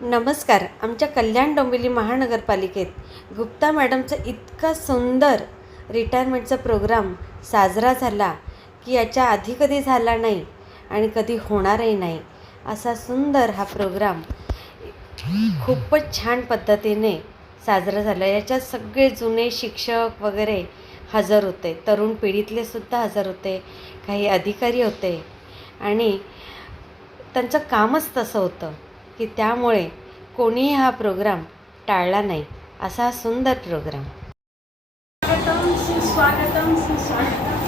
नमस्कार. आमच्या कल्याण डोंबिवली महानगरपालिकेत गुप्ता मॅडमचा इतका सुंदर रिटायरमेंटचा प्रोग्राम साजरा झाला की याच्या आधी कधी झाला नाही आणि कधी होणारही नाही. असा सुंदर हा प्रोग्राम खूपच छान पद्धतीने साजरा झाला. याच्यात सगळे जुने शिक्षक वगैरे हजर होते, तरुण पिढीतले सुद्धा हजर होते, काही अधिकारी होते आणि त्यांचं कामच तसं होतं की त्यामुळे कोणीही हा प्रोग्राम टाळला नाही. असा हा सुंदर प्रोग्राम. सुस्वागतम सुस्वागतम।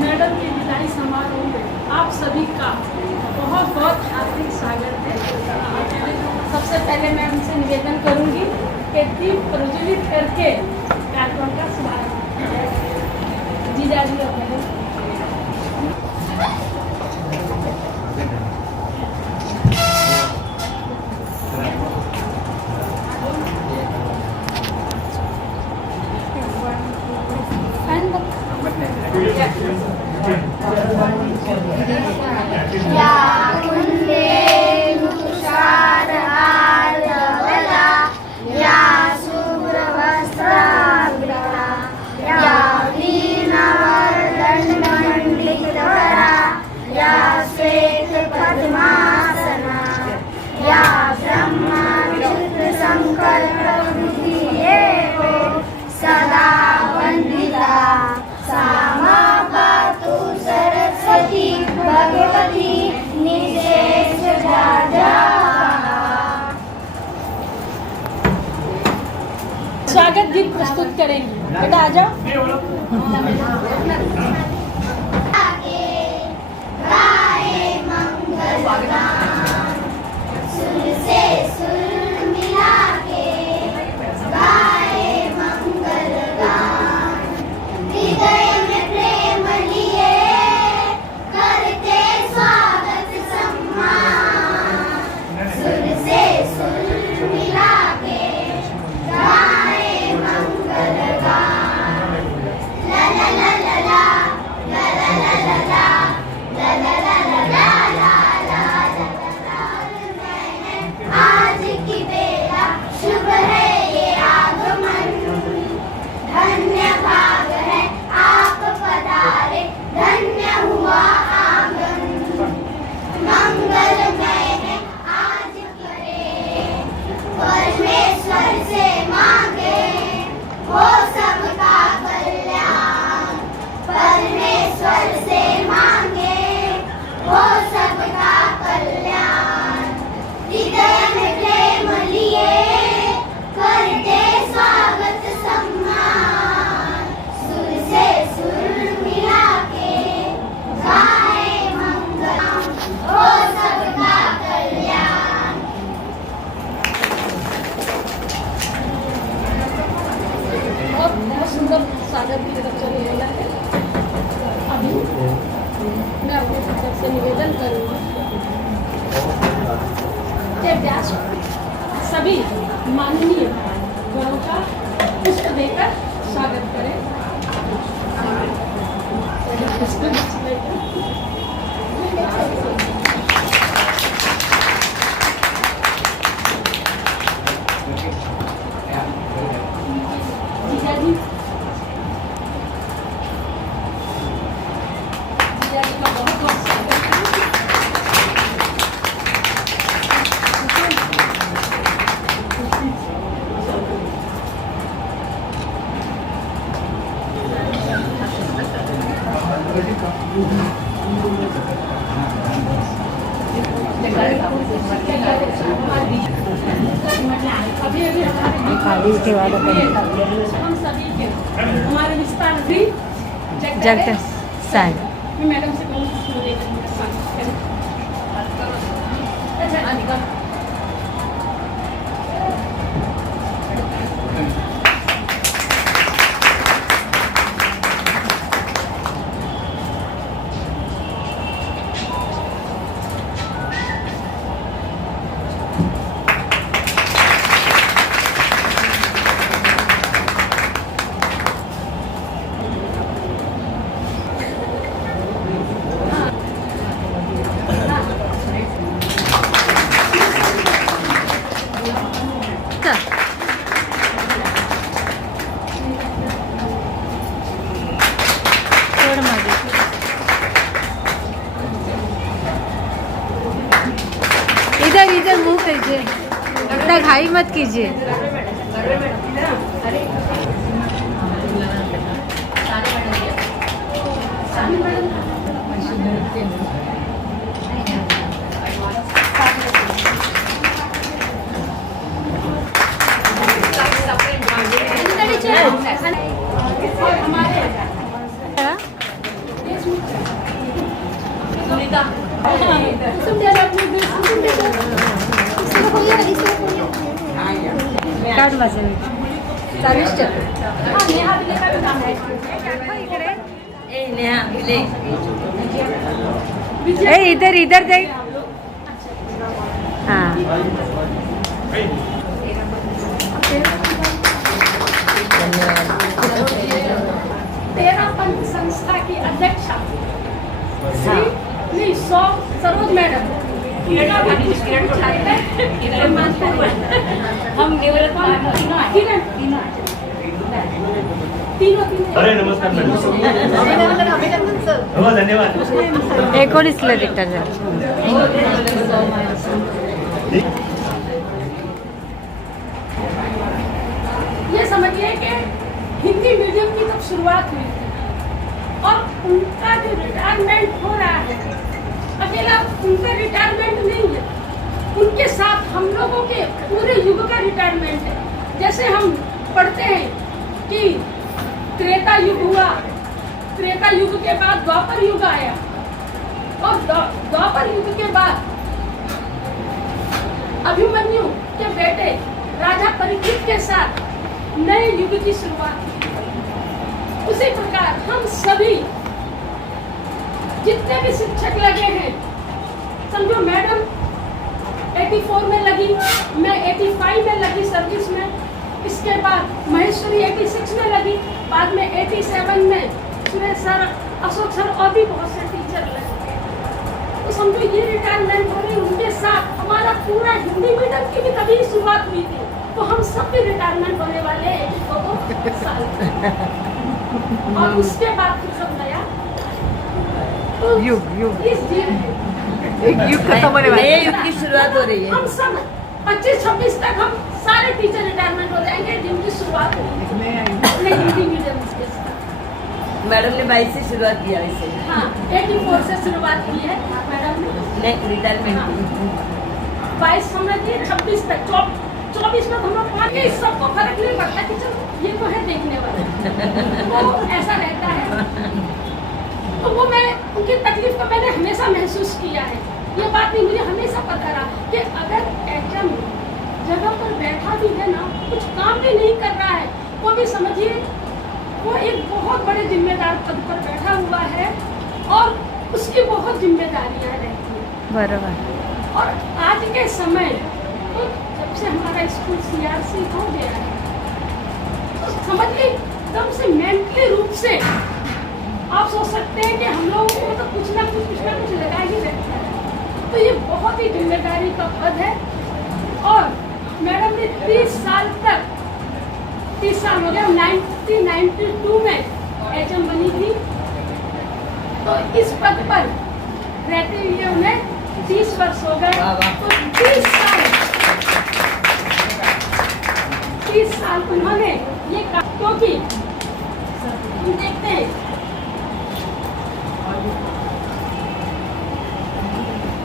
मैडम के विदाई समारोह में आप सभी का बहुत बहुत हार्दिक स्वागत है। सबसे पहले मैं उनसे निवेदन करूंगी कि दीप प्रज्वलित करके कार्यक्रम का शुभारंभ करें। जीजा जी और बहन सदा वंदिता सामा पातु सरस्वती भगवती निशेष राजा। स्वागत गीत प्रस्तुत करेंगी। बेटा आ जाओ। स्वागत की तरफ से निवेदन है। अभी मैं अपनी तरफ से निवेदन करूँगी कि व्यास सभी माननीय गणों का पुष्प देकर स्वागत करें। जीजा जी हम सभी के हमारे विस्तार भी जगदीश साहेब. मैं मैडम से कहूँ इधर मुंह कीजिए, इतना घाई मत कीजिए। और हमारे काढ माझं चालीस नेहा विले का भी नाम है। ए इधर इधर देख। हाँ तेरा पंथ संस्था की अध्यक्षा श्री सरोज मैडम, हम तीनों अरे नमस्कार मॅडम. हो धन्यवाद. 19ला रिटायर झालं. ये समझिए कि हिंदी मीडियम की जब शुरुआत हुई थी और उनका जो रिटायरमेंट हो रहा है, अकेला उनका रिटायरमेंट नहीं है, उनके साथ हम लोगों के पूरे युग का रिटायरमेंट है। जैसे हम पढ़ते हैं कि त्रेता युग हुआ, त्रेता युग के बाद द्वापर युग आया और द्वापर युग के बाद अभिमन्यु के बेटे राजा परीक्षित के साथ नए युग की शुरुआत हुई। उसी प्रकार हम सभी जितने भी शिक्षक लगे हैं, समझो मैडम 84 में लगी, मैं 85 में लगी सर्विस में, इसके बाद महेश्वरी 86 में लगी, बाद में 87 में सुरेश सर, अशोक सर और भी बहुत से टीचर लगे। तो समझो ये रिटायरमेंट हो रही, उनके साथ हमारा पूरा हिंदी मीडियम की भी तभी शुरुआत हुई थी, तो हम सब भी रिटायरमेंट होने वाले हैं 1-2 साल और उसके बाद फिर सब नया तो युग इस युग खत्म होने वाला है। युग की शुरुआत हो रही है। हम सब 25-26 तक हम सारे टीचर रिटायरमेंट हो जाएंगे जिनकी शुरुआत हुई अपने हिंदी मीडियम के साथ। मैडम ने 22 से शुरुआत किया इसे। हाँ 84 से शुरुआत की है मैडम ने। रिटायरमेंट 22 समझिए 26 तक 24 में हम लोग पहुँच गए, सबको फर्क नहीं पड़ता कि चलो ये तो है देखने वाला, वो ऐसा रहता है। तो वो मैं उनकी तकलीफ को मैंने हमेशा महसूस किया है। ये बात नहीं, मुझे हमेशा पता रहा कि अगर एचएम जगह पर बैठा भी है ना, कुछ काम भी नहीं कर रहा है, वो भी समझिए वो एक बहुत बड़े जिम्मेदार पद पर बैठा हुआ है और उसकी बहुत जिम्मेदारियां रहती हैं। बरोबर। और आज के समय तो जब से हमारा स्कूल सीआरसी हो गया है, तो समझिए एकदम से मेंटली रूप से आप सोच सकते हैं कि हम लोगों को तो कुछ ना कुछ लगा ही रहता है। तो ये बहुत ही जिम्मेदारी का पद है और मैडम ने 30 साल तक, 30 साल हो गया, 1992 में एचएम बनी थी, तो इस पद पर रहते हुए उन्हें 30 वर्ष हो गए। तो 30 साल उन्होंने ये काम, क्योंकि हम देखते हैं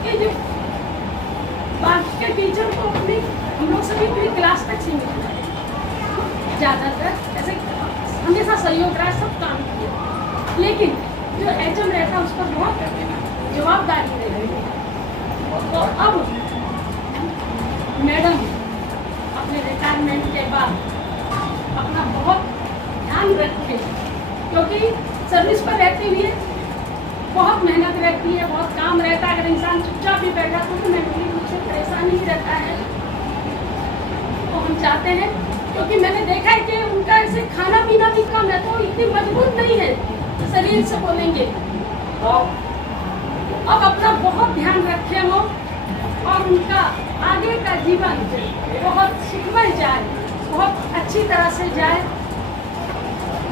कि जो बाकी के टीचर को अपनी हम लोग सभी पूरी क्लास तक सीमित है, ज़्यादातर ऐसे हमेशा सहयोग रहा, सब काम किया, लेकिन जो एचएम रहता है उस पर बहुत जवाबदारी रहती है। तो अब मैडम अपने रिटायरमेंट के बाद अपना बहुत ध्यान रखें, क्योंकि सर्विस पर रहते हुए बहुत मेहनत रहती है, बहुत काम रहता है। अगर इंसान चुपचाप भी बैठा तो मेंटली रूप से परेशान ही रहता है। तो हम चाहते हैं, क्योंकि मैंने देखा है कि उनका ऐसे खाना पीना भी कम है, तो इतनी मजबूत नहीं है शरीर से बोलेंगे, तो अब अपना बहुत ध्यान रखें वो, और उनका आगे का जीवन बहुत सुखमय जाए, बहुत अच्छी तरह से जाए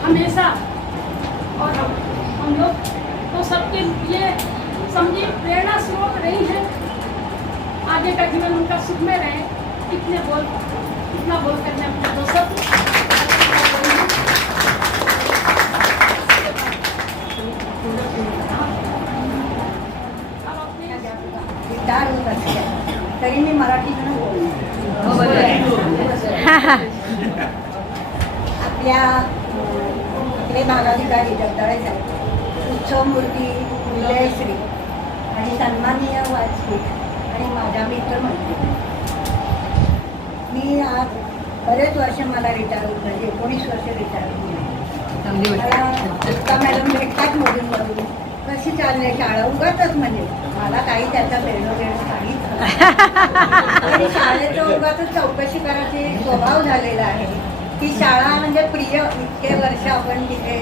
हमेशा। और हम लोग तो सबके लिए समझिए प्रेरणा स्रोत रही है, आगे का जीवन उनका सुख में रहे। कितना बोल करने अपने दोस्तों डाळ होत असते तरी मी मराठीतून बोलते. आपले भागाधिकारी जगदाळे साहेब, उत्सवमूर्ती विजयश्री आणि सन्माननीय व्यासपीठ आणि माझ्या मित्रमंडळी, मी आज बरेच वर्ष मला रिटायर होत म्हणजे 19 वर्ष रिटायर होत मला मॅडम भेटतात मधून कशी चालली शाळा उगाच म्हणजे मला काही त्याचा प्रेरणा देणं काहीच आणि शाळेचं उगाच चौकशी करायची स्वभाव झालेला आहे. ती शाळा म्हणजे प्रिय, इतके वर्ष आपण तिथे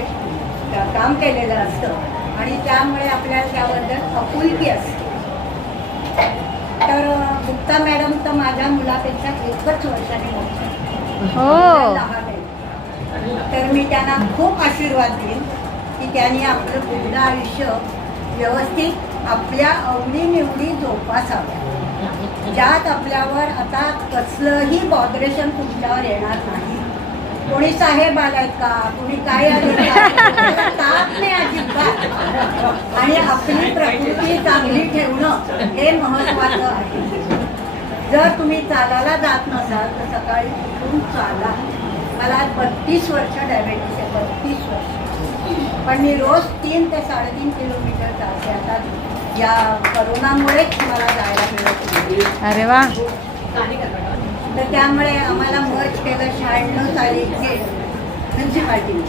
काम केलेलं असतं आणि त्यामुळे आपल्याला त्याबद्दल आपुलकी असते. तर गुप्ता मॅडम तर माझ्या मुलापेक्षा 1च वर्षाने मोठी लहान आहे. तर मी त्यांना खूप आशीर्वाद देईन की त्यांनी आपलं पुढलं आयुष्य व्यवस्थित आपल्या आवडीनिवडी जोपासावं, ज्यात आपल्यावर आता कसलंही बॉदरेशन तुमच्यावर येणार नाही. कोणी साहेब आलाय का, कोणी काय आले का, ताप नाही अजिबात. आणि आपली प्रकृती चांगली ठेवणं हे महत्त्वाचं आहे. जर तुम्ही चालायला जात नसाल तर सकाळी उठून चाला. मला 32 वर्ष डायबेटीस आहे, 32 वर्ष, पण मी रोज 3 ते 3.5 किलोमीटर चालते. आता या करोनामुळेच मला जायला मिळत नाही. अरे वा. तर त्यामुळे आम्हाला मर्ज केलं 96 साली म्युन्सिपाल्टीने.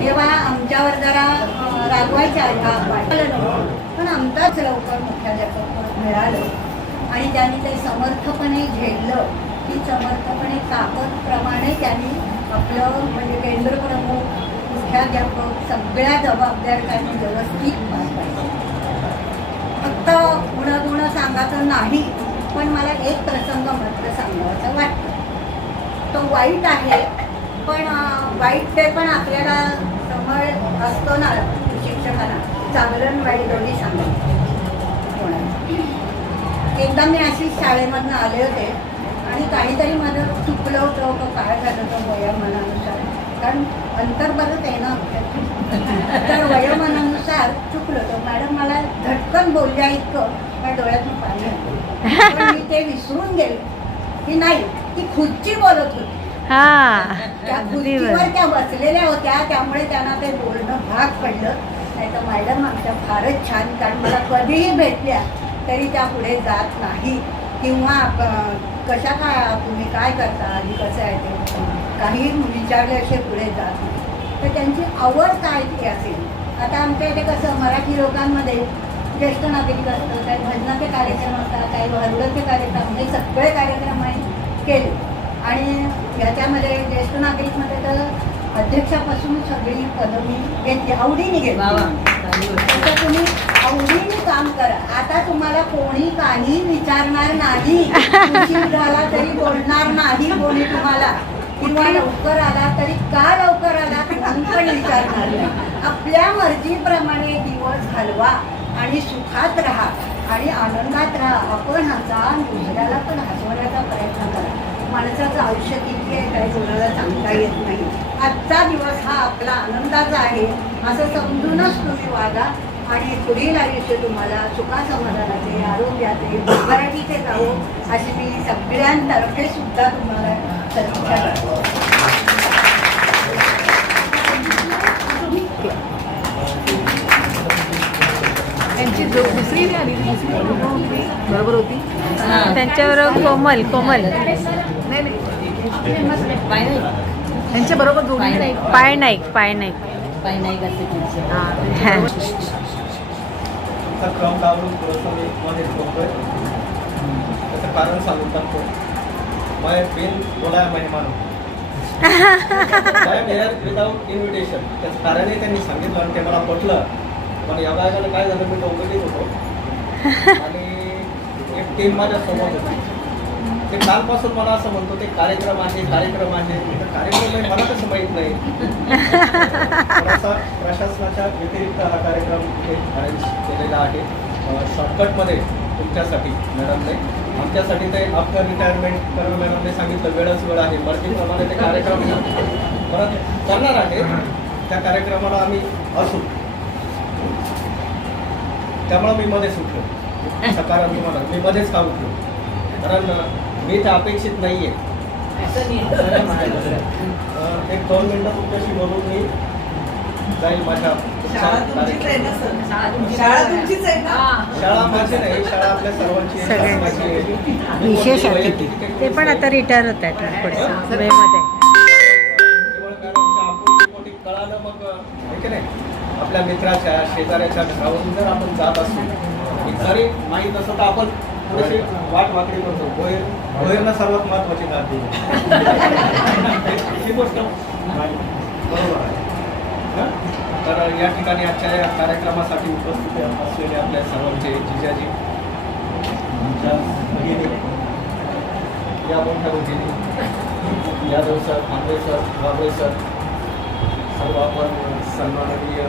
तेव्हा आमच्यावर जरा रागवायच्या वाटलं, पण आमचाच लवकर मुख्याध्यापक मिळालं आणि त्यांनी ते समर्थपणे झेललं. ती समर्थपणे ताकदप्रमाणे त्यांनी आपलं म्हणजे केंद्रप्रमुख, मुख्याध्यापक सगळ्या जबाबदाऱ्या त्यांनी व्यवस्थित पार पाडल्या. फक्त गुणं सांगायचं नाही, पण मला एक प्रसंग मात्र सांगायचा वाटतं. तो वाईट आहे, पण वाईट ते पण आपल्याला समज असतो ना शिक्षकांना, चांगलं आणि वाईट दोन्ही सांगायचं. एकदा मी अशी शाळेमधनं आले होते आणि काहीतरी माझं चुकलं होतं का काय झालं होतं वयोमानानुसार, कारण अंतर बरंच आहे ना, तर वयोमानानुसार चुकलं होतं. मॅडम मला झटकन बोलल्या इतकं माझ्या डोळ्यातून पाणी आलं. पण मी ते विसरून गेले की नाही, ती खुर्ची बोलत होती. त्या खुर्चीवर त्या बसलेल्या होत्या, त्यामुळे त्यांना ते बोलणं भाग पडलं. नाही तर मॅडम आमच्या फारच छान, कारण मला कधीही भेटल्या तरी त्या पुढे जात नाही किंवा कशा काय तुम्ही काय करता आधी कसं आहे ते काही विचारल्याशिवाय पुढे जात नाही. तर त्यांची आवड काय ती असेल. आता आमच्या इथे कसं मराठी लोकांमध्ये ज्येष्ठ नागरिक असतं, काही भजनाचे कार्यक्रम असतात, काही वर्गाचे कार्यक्रम, हे सगळे कार्यक्रम आम्ही केले. आणि याच्यामध्ये ज्येष्ठ नागरिकमध्ये तर अध्यक्षापासून सगळी पदं मी घेतली, आवडीने घेतली. तर तुम्ही आवडीने काम करा. आता तुम्हाला कोणी काही विचारणार नाही, उशीर झाला तरी बोलणार नाही कोणी तुम्हाला, किंवा लवकर आला तरी का लवकर आला म्हणून पण विचारणार नाही. आपल्या मर्जीप्रमाणे दिवस घालवा आणि सुखात राहा आणि आनंदात राहा. आपण हसा, दुसऱ्याला पण हसवण्याचा प्रयत्न करा. माणसाचं आयुष्य किती आहे काही कोणाला सांगता येत नाही. आजचा दिवस हा आपला आनंदाचा आहे असं समजूनच तुम्ही वागा आणि पुढील आयुष्य तुम्हाला सुखासमाधानाचे, आरोग्याचे, भरभराटीचे जावो अशी मी सगळ्यांतर्फे सुद्धा तुम्हाला सदिच्छा करतो. त्यांची जो दुसरी नाही आली, दुसरी बरोबर होती. त्यांच्याबरोबर कोमल नाही त्यांच्या बरोबर दोघी नाही. पाय नाईक पाय नाही करते क्रम लावून थोडंसं मी मध्ये ठेवतोय. त्याचं कारण सांगून टाकतो. मैं बिन बोला मेहमान विदाउट इन्व्हिटेशन. त्याचं कारणही त्यांनी सांगितलं आणि ते मला पटलं. पण या बायकाला काय झालं, मी चौकटीत होतो आणि एक टीम माझ्या समोर होती. ते कालपासून मला असं म्हणतो ते कार्यक्रम आहे. कार्यक्रम नाही, मला कसं माहीत नाही. थोडासा प्रशासनाच्या व्यतिरिक्त हा कार्यक्रम इथे अरेंज केलेला आहे. शॉर्टकटमध्ये तुमच्यासाठी मॅडमने, आमच्यासाठी ते आफ्टर रिटायरमेंट करणं मॅडमने सांगितलं वेळच वेळ आहे, मर्जीप्रमाणे ते कार्यक्रम परत करणार आहे. त्या कार्यक्रमाला आम्ही असू, त्यामुळं मी मध्येच उठलो. सकारात्मक मला मी मध्येच का उठलो, कारण मी ते अपेक्षित नाही आहे. एक 2 मिनटं तुमच्याशी बोलून मी जाईल माझ्या शाळा तुमचीच आहे ना सर? शाळा तुमचीच आहे ना? शाळा माझी नाही, शाळा आपल्या सर्वांची आहे, सगळ्यांची. माझी आहे. विशेष अतिथी ते पण आता रिटायर होत आहेत ना पुढे मेमध्ये. केवळ मॅडमच्या आपुलकीपोटी कळालं मग आहे की नाही, आपल्या मित्राच्या शेजाऱ्याच्या घरावरून जर आपण जात असू, जरी माहीत असं तर आपण थोडीशी वाट वाकडी करतो. भोयरनं सर्वात महत्वाची दाद दिली ही गोष्ट बरोबर आहे. हं? तर या ठिकाणी आजच्या या कार्यक्रमासाठी उपस्थित असलेले आपल्या सर्वांचे जिजाजी, आमच्या भगिनी, या मोठ्या भगिनी, यादव सर, आंबे सर, बाबळे सर, सर्व आपण सन्माननीय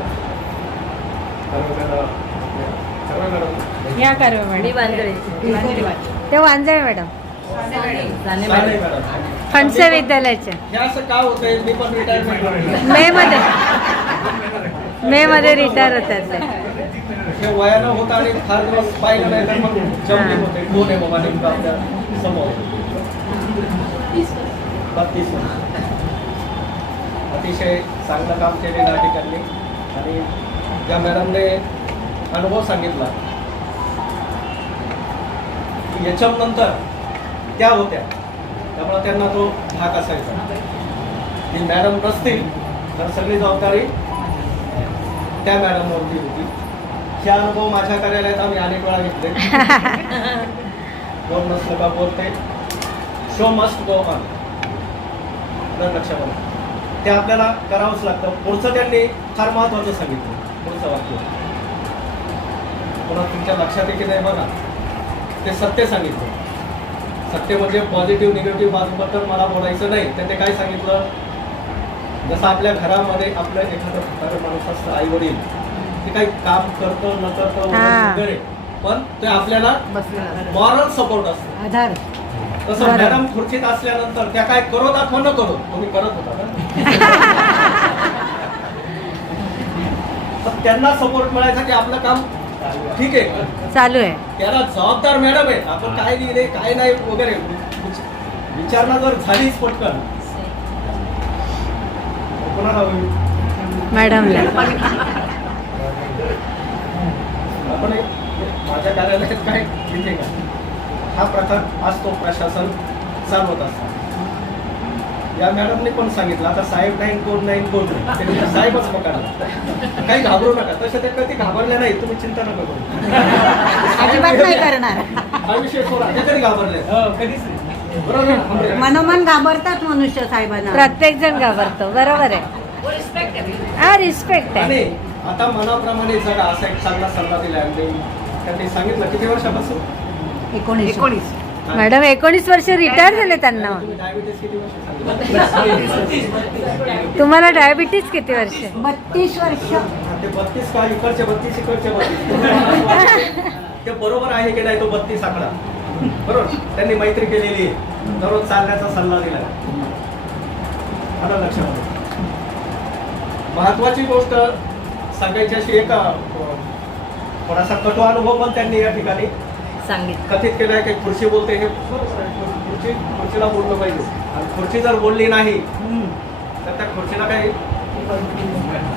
या कर्वे मॅडम, ते वांजळे मॅडम, मॅडम. फणसे विद्यालयाच्या हे असं का होतंय, मी पण रिटायरमेंट मे मध्ये रिटायर होतात ते. हे वयानं होतं आणि फार दिवस पाहिलं नाही तर मग जमले होते. कोण आहे बाबा नेमकं आपल्या समोर? 32 वर्ष. अतिशय चांगलं काम केलेलं आहे त्यांनी, आणि त्या मॅडमने अनुभव सांगितला की याच्यानंतर त्या होत्या, त्यामुळे त्यांना तो धाक असायचा. ती मॅडम नसतील तर सगळी जबाबदारी त्या मॅडमवरती होती. हे अनुभव माझ्या कार्यालयात आम्ही अनेक वेळा घेतले. कोण नसलं का बोलते, शो मस्ट गो ऑन. लक्षात आलं, ते आपल्याला करावंच लागतं. पुढचं त्यांनी फार महत्त्वाचं सांगितलं, पुढचं वाक्य पुन्हा तुमच्या लक्षात आहे की नाही बघा, ते सत्य सांगितलं. सत्य म्हणजे पॉझिटिव्ह निगेटिव्ह बाजूबद्दल मला बोलायचं नाही. त्यांनी काय सांगितलं, जसं आपल्या घरामध्ये आपलं एखादं म्हातारं माणूस असतं, आई वडील, ते काही काम करतं न करतं वगैरे, पण ते आपल्याला मॉरल सपोर्ट असतो, आधार. तसं मॅडम खुर्चीत असल्यानंतर त्या काय करो दाखवा न करो, तुम्ही करत होता ना. पण त्यांना सपोर्ट मिळायचा की आपलं काम ठीक आहे, चालू आहे. त्याला जबाबदार मॅडम आहे. आपण काय लिहिले काय नाही वगैरे विचारणा जर झालीच पटकन कोणाला होईल, मॅडमला. आपण माझ्या कार्यालयात काय तिथे का हा प्रकार आज तो प्रशासन चालवत असतात. या मॅडमने पण सांगितलं, आता साहेब नाही कोण नाही कोण नाही, त्यांनी साहेबच पकडला. काही घाबरू नका. तसे ते कधी घाबरले नाही, तुम्ही चिंता नका करू. अजिबात नाही करणार. हा विषय सोडा, ते कधी घाबरले कधीच नाही. बरोबर आहे? मनोमन घाबरतात मनुष्य साहेबांना. प्रत्येक जण घाबरतो, बरोबर आहे. हा, रिस्पेक्ट आणि आहे. आता मनाप्रमाणे जगा असा एक चांगला सल्ला दिला आणि त्यांनी सांगितलं किती वर्षापासून 19 मॅडम 19 वर्ष रिटायर झाले त्यांना. तुम्ही डायबिटीस किती वर्ष सांगितलं? तुम्हाला डायबिटीज किती वर्ष? 32 वर्ष. ते 32 का इकडचे 32 इकडचे 32 ते बरोबर आहे की नाही तो 32 आकडा बरोबर. त्यांनी मैत्री केलेली आहे, दररोज चालण्याचा सल्ला दिला. आलं लक्षात. महत्वाची गोष्ट सांगायची अशी एक थोडासा कटू अनुभव पण त्यांनी या ठिकाणी कथित केला आहे की खुर्ची बोलते. हे खुर्चीला बोललं पाहिजे, आणि खुर्ची जर बोलली नाही तर त्या खुर्चीला काही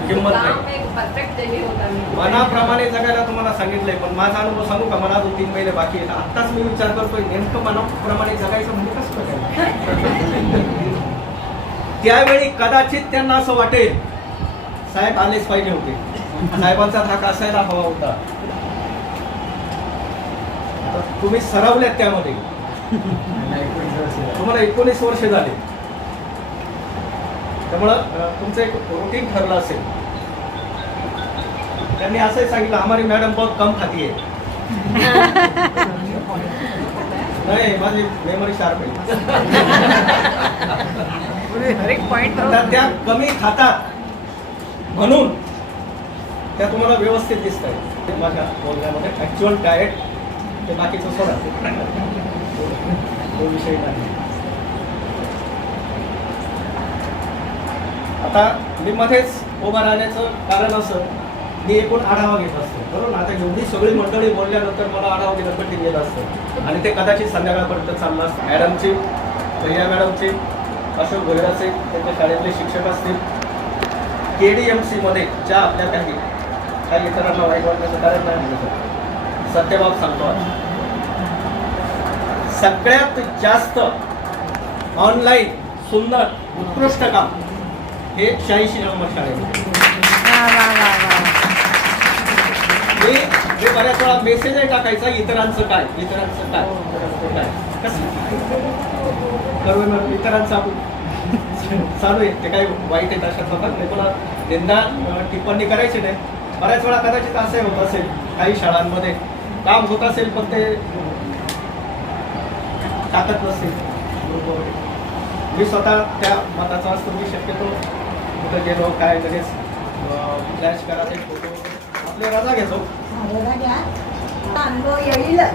किंमत नाही. मनाप्रमाणे जगायला तुम्हाला सांगितलंय, पण माझा अनुभव सांगू का, मला अजून 3 महिने बाकी आहेत. आत्ताच मी विचार करतोय नेमकं मनाप्रमाणे जगायचं म्हणजे कसं करायचं. त्यावेळी कदाचित त्यांना असं वाटेल साहेब आलेच पाहिजे होते, साहेबांचा धाक असायला हवा होता. तुम्ही सरावल्यात त्यामध्ये, तुम्हाला 19 वर्ष झाले, त्यामुळं तुमचं एक रुटीन ठरलं असेल. त्यांनी असंही सांगितलं, हमारी मॅडम बहुत कम खाती है. नाही, माझी मेमरी शार्प आहे. हर एक पॉइंट तर त्या कमी खातात म्हणून त्या तुम्हाला व्यवस्थित दिसत आहे. माझ्या बोलण्यामध्ये ॲक्च्युअल डाएट ते बाकीचं सोडा, तो विषय नाही. आता मी मध्येच उभं राहण्याचं कारण असं, मी एकूण आढावा घेत असतो बरोबर ना. आता एवढी सगळी मंडळी बोलल्यानंतर मला आढावा घेणं कठीण गेलं असतं आणि ते कदाचित संध्याकाळपर्यंत चाललं असतं. मॅडमची, भैया मॅडमची, अशोक भोयराचे, त्यांच्या शाळेतले शिक्षक असतील, KDMC मध्ये ज्या आपल्या काही इतरांना वाईट वाटण्याचं कारण नाही म्हणलं, सत्यबाब सांगतो आज. सगळ्यात जास्त ऑनलाईन सुंदर उत्कृष्ट काम हे 86 नंबर शाळेत. मी बऱ्याच वेळा मेसेजही टाकायचा, इतरांचं काय कसं करू, इतरांचं आपण चालू आहे, ते काही वाईट आहे अशा प्रकार नाही, पण निंदा टिप्पणी करायची नाही. बऱ्याच वेळा कदाचित असे होत असेल, काही शाळांमध्ये काम होत असेल पण ते टाकत नसेल ग्रुपवर. मी स्वतः त्या मताचा असतो, मी शक्यतो कुठं गेलो काय लगेच फ्लॅश करा ते फोटो आपले रजा घेतो. अनुभव येईलच.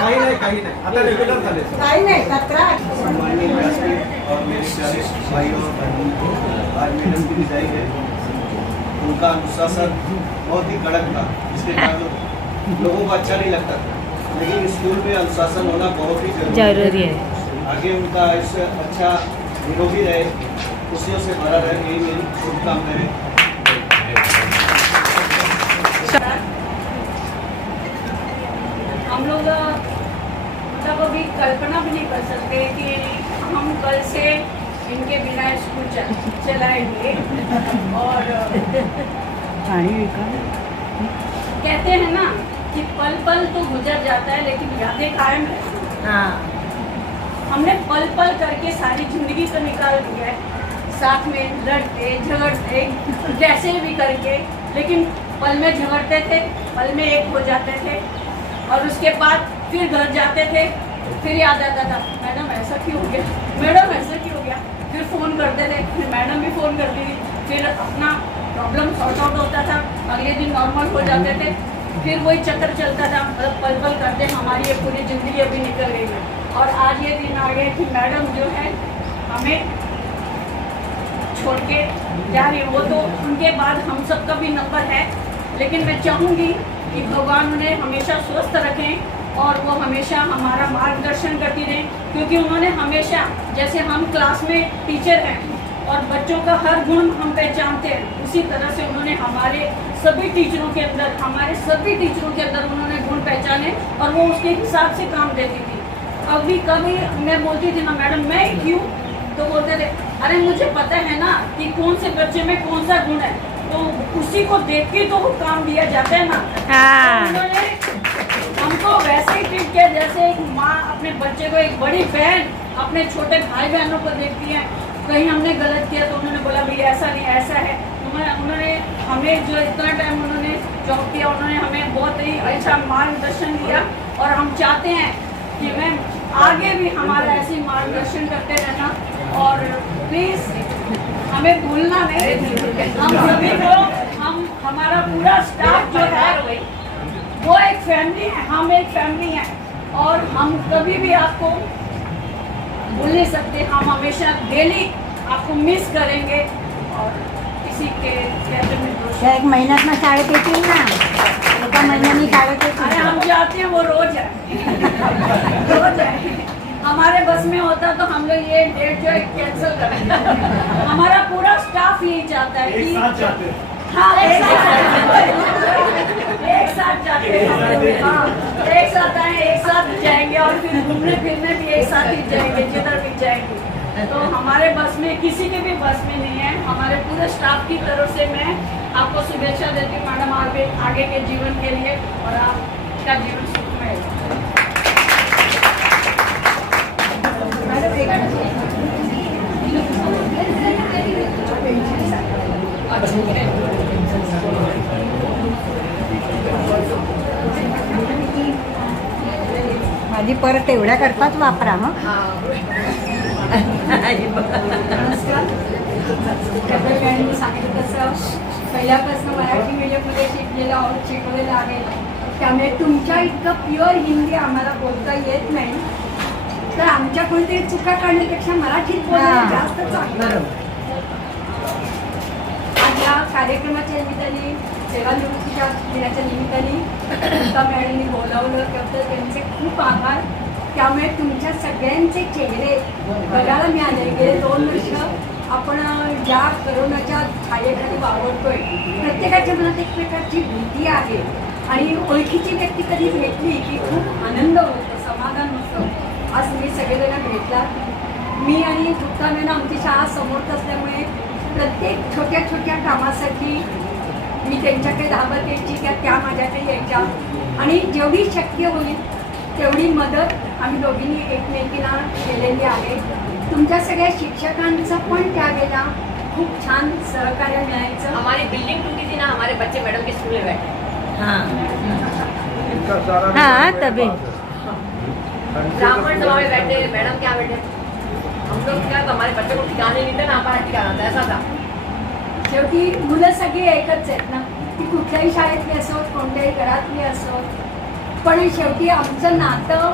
काही नाही आता रेग्युलर झाले. काही नाही, 17 सम्माननीय व्यासपीठ और मेरे प्यारे भाइयों और बहनों, आज मैडम की विदाई है. उनका अनुशासन बहुत ही कड़क था, इसके कारण लोगों को अच्छा नहीं लगता था, लेकिन स्कूल में अनुशासन होना बहुत ही जरूरी है. आगे उनका आयुष्य अच्छा निरोगी रहे, खुशियों से भरा रहे, यही मेरी शुभकामनाएं हैं. हम लोग मतलब अभी कल्पना भी नहीं कर सकते कि हम कल से इनके बिना स्कूल चलाएंगे. और कहते हैं ना कि पल पल तो गुजर जाता है लेकिन यादें कायम रहती हैं. हमने पल पल करके सारी जिंदगी तो निकाल दी है, साथ में लड़ते झगड़ते जैसे भी करके, लेकिन पल में झगड़ते थे, पल में एक हो जाते थे, और उसके बाद फिर घर जाते थे, फिर याद आता था मैडम ऐसा क्यों हो गया, मैडम ऐसा क्यों हो गया. फिर फ़ोन करते थे, फिर मैडम भी फ़ोन करती थी, फिर अपना प्रॉब्लम सॉर्ट आउट होता था, अगले दिन नॉर्मल हो जाते थे, फिर वही चक्कर चलता था. मतलब पल पल करते हमारी ये पूरी ज़िंदगी अभी निकल गई है. और आज ये दिन आ गए कि मैडम जो है हमें छोड़ के जा रही है. वो तो उनके बाद हम सब का भी नंबर है, लेकिन मैं चाहूँगी कि भगवान उन्हें हमेशा स्वस्थ रखें और वो हमेशा हमारा मार्गदर्शन करती रहें, क्योंकि उन्होंने हमेशा, जैसे हम क्लास में टीचर हैं और बच्चों का हर गुण हम पहचानते हैं, उसी तरह से उन्होंने हमारे सभी टीचरों के अंदर उन्होंने गुण पहचाने और वो उसके हिसाब से काम देती थी. अभी कभी मैं बोलती थी ना मैडम मैं क्यों, तो बोलते थे अरे मुझे पता है ना कि कौन से बच्चे में कौन सा गुण है, तो उसी को देख के तो वो काम दिया जाता है ना. तो उन्होंने हमको वैसे ही ट्रीट किया जैसे एक माँ अपने बच्चे को, एक बड़ी बहन अपने छोटे भाई बहनों को देखती है. कहीं हमने गलत किया तो उन्होंने बोला भाई ऐसा नहीं ऐसा है. उन्होंने हमें जो इतना टाइम उन्होंने जॉब किया, उन्होंने हमें बहुत ही अच्छा मार्गदर्शन दिया और हम चाहते हैं कि मैम आगे भी हमारा ऐसे मार्गदर्शन करते रहना. और प्लीज़ हमें भूलना नहीं, हम सभी को, हमारा पूरा स्टाफ जो है वो एक फैमिली है, हम एक फैमिली हैं और हम कभी भी आपको भूल नहीं सकते. हम हमेशा डेली आपको मिस करेंगे. और किसी के कहते में त्या एक महिन्यात ना शाळेत येतील ना, एका महिन्यानी शाळेत अरे येतील. हम जाते हैं वो रोज है, रोज है. हमारे बस में होता तो हम लोग ये डेट जो है कैंसिल करेंगे. हमारा पूरा स्टाफ यही चाहता है कि हाँ एक साथ जाते हैं, हाँ एक साथ आए, एक साथ जाएंगे और फिर घूमने फिरने भी एक साथ ही जाएंगे जिधर भी जाएंगे. तो हमारे बस में किसी के भी बस में नहीं है. हमारे पूरे स्टाफ की तरफ से मैं आपको शुभेच्छा देती हूँ मैडम आगे के जीवन के लिए, और आपका जीवन सुखमय हो. माझी परत एवढ्या करताच वापरा मग. सांगितलं तसं पहिल्यापासून मराठी मीडियममध्ये शिकलेलं आहोत, शिकवलेलं आहे. त्यामुळे तुमच्या इतकं प्युअर हिंदी आम्हाला बोलता येत नाही, तर आमच्या कोणतरी चुका काढण्यापेक्षा मराठीत बोलणं जास्त चांगलं. आज या कार्यक्रमाच्या निमित्ताने, सेवानिवृत्तीच्या दिनाच्या निमित्ताने गीता मॅडमनी बोलावलं त्याबद्दल त्यांचे खूप आभार. त्यामुळे तुमच्या सगळ्यांचे चेहरे बघायला मिळाले. गेले 2 वर्ष आपण ज्या करोनाच्या छायेखाली वावरतोय, प्रत्येकाच्या मनात एक प्रकारची भीती आहे आणि ओळखीची व्यक्ती कधी भेटली की खूप आनंद होतो, समाधान होतं. आज तुम्ही सगळेजण भेटलात. मी आणि गुप्ता मॅडम आमची शाळा समोरच असल्यामुळे प्रत्येक छोट्या छोट्या कामासाठी मी त्यांच्याकडे धावत यायची किंवा त्या माझ्याकडे यायच्या आणि जेवढी शक्य होईल तेवढी मदत आम्ही दोघींनी एकमेकींना केलेली आहे. तुमच्या सगळ्या शिक्षकांचं पण त्यावेळेला खूप छान सहकार्य मिळायचं. हमारी बिल्डिंग टूटी थी ना, हमारे बच्चे मैडम के स्कूल में बैठे. हाँ तभी ब्राह्मण सभा में बैठे, मैडम क्या बैठे. हम लोग क्या, हमारे बच्चे को ठिकाने नहीं थे ना, हमारा ठिकाना था, ऐसा था. शेवटी मुलं सगळी एकच आहेत ना, ती कुठल्याही शाळेतली असो, कोणत्याही घरातली असो, पण शेवटी आमचं नातं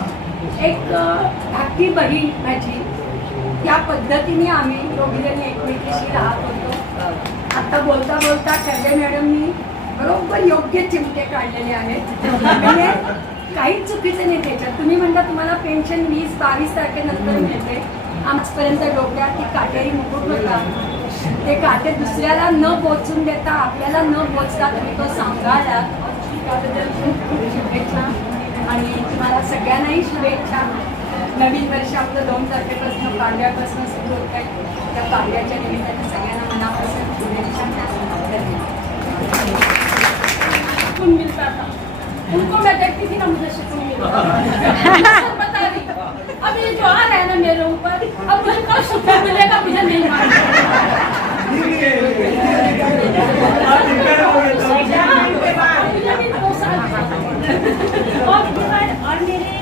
एक धाकटी बहीण माझी, त्या पद्धतीने आम्ही दोघीजणी एकमेकीशी राहत होतो. आता बोलता बोलता कर्वे मॅडमनी बरोबर योग्य चिमटे काढलेले आहेत. म्हणजे काहीच चुकीचं नाही त्याच्यात. तुम्ही म्हणता तुम्हाला पेन्शन 20-22 तारखेनंतर मिळते, आजपर्यंत डोक्यात ती काटेरी मुकुट होता. ते काटे दुसऱ्याला न पोचून देता, आपल्याला न पोचता तुम्ही तो सांभाळलात, त्याबद्दल खूप खूप शुभेच्छा. आणि तुम्हाला सगळ्यांनाही शुभेच्छा. नवीन वर्ष आपलं 2 तारखेपासून पाडव्यापासून सुरू होत आहे. त्या पाडव्याच्या निमित्ताने सगळ्यांना मनापासून शुभेच्छा. सुकून मिलता था उनको. मैं देखती थी ना, मुझे सुकून मिलता था. बता रही अब ये जो आ रहा है ना मेरे ऊपर, अब मुझे कब सुकून मिलेगा मुझे नहीं मालूम. और मेरे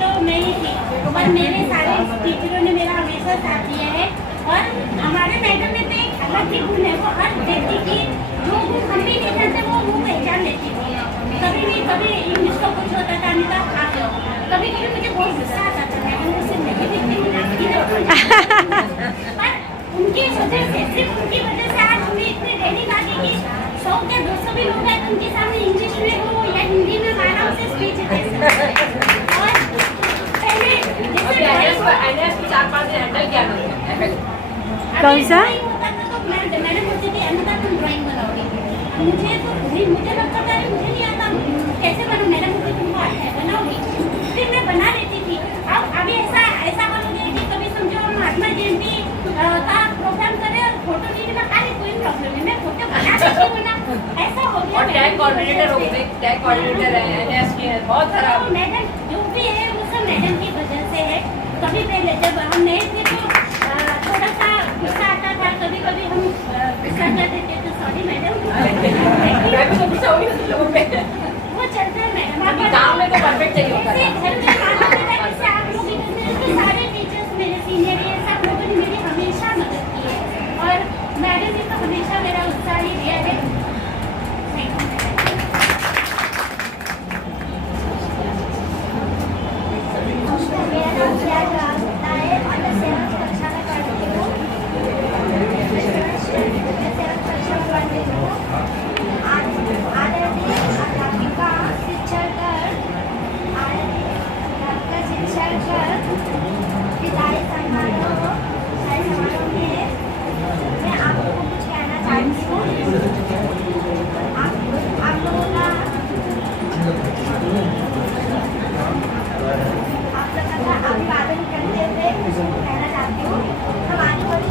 तो मैं ही थी, और मेरे सारे टीचरों ने मेरा हमेशा साथ दिया है. और हमारे मैडम में तो एक अलग ही गुण है, वो हर व्यक्ति की जो गुण हम भी नहीं जानते वो पहचान लेती थी. कभी इंग्लिश का कुछ होता था, अनिता खा लो. कभी मुझे बहुत गुस्सा आता था, मैडम मुझसे नहीं पर उनकी वजह से, सिर्फ उनकी वजह से आज हमें इतनी ट्रेनिंग आ गई कि 100 या 200 भी लोग हैं तो उनके सामने इंग्लिश में हो या हिंदी में आराम से स्पीच दे सकते हैं. और पहले NS की 4-5 दिन हैंडल किया मैंने. कौन सा? होता था तो मैडम बोलती थी अनिता तुम ड्राइंग बनाओगी. मुझे लगता था मुझे नहीं आता कैसे बनाऊं. मैडम बोलती तुमको आता है बनाओगी, फिर मैं बना लेती थी. अब अभी ऐसा करोगे कि कभी समझो हम महात्मा जयंती का प्रोग्राम करें और फोटो नहीं बना, अरे कोई प्रॉब्लम नहीं, मैं फोटो बना देती हूँ ना. ऐसा हो गया. और टैग कोऑर्डिनेटर हो गए, टैग कोऑर्डिनेटर है, NS की है, बहुत सारा. तो मैडम जो भी है वो सब मैडम की वजह से है. कभी पहले जब हम नए थे तो थोड़ा सा गुस्सा आता था, कभी कभी हम गुस्सा कर देते थे, सॉरी मैडम. मैं भी तो गुस्सा हो गई थी लोगों पे. वो चलता है मैडम. अभी काम में तो परफेक्ट चाहिए होता है. घर में काम होता है, जैसे आप लोग इधर सारे टीचर्स मेरे सीनियर ये सब लोगों ने मेरी हमेशा मदद की है. और मैडम ने तो हमेशा मेरा उत्साह ही दिया है. मेरा नाम त्याग राज होता है और मैं 7th कक्षा में पढ़ती हूँ. मैं 7th कक्षा में पढ़ती हूँ. आदरणीय अध्यापिका शिक्षाकर विदाई समारोह में मैं आपको कुछ कहना चाहती हूँ. आप लोगों का अभिवादन करते हुए कहना चाहती हूँ. हमारी बड़ी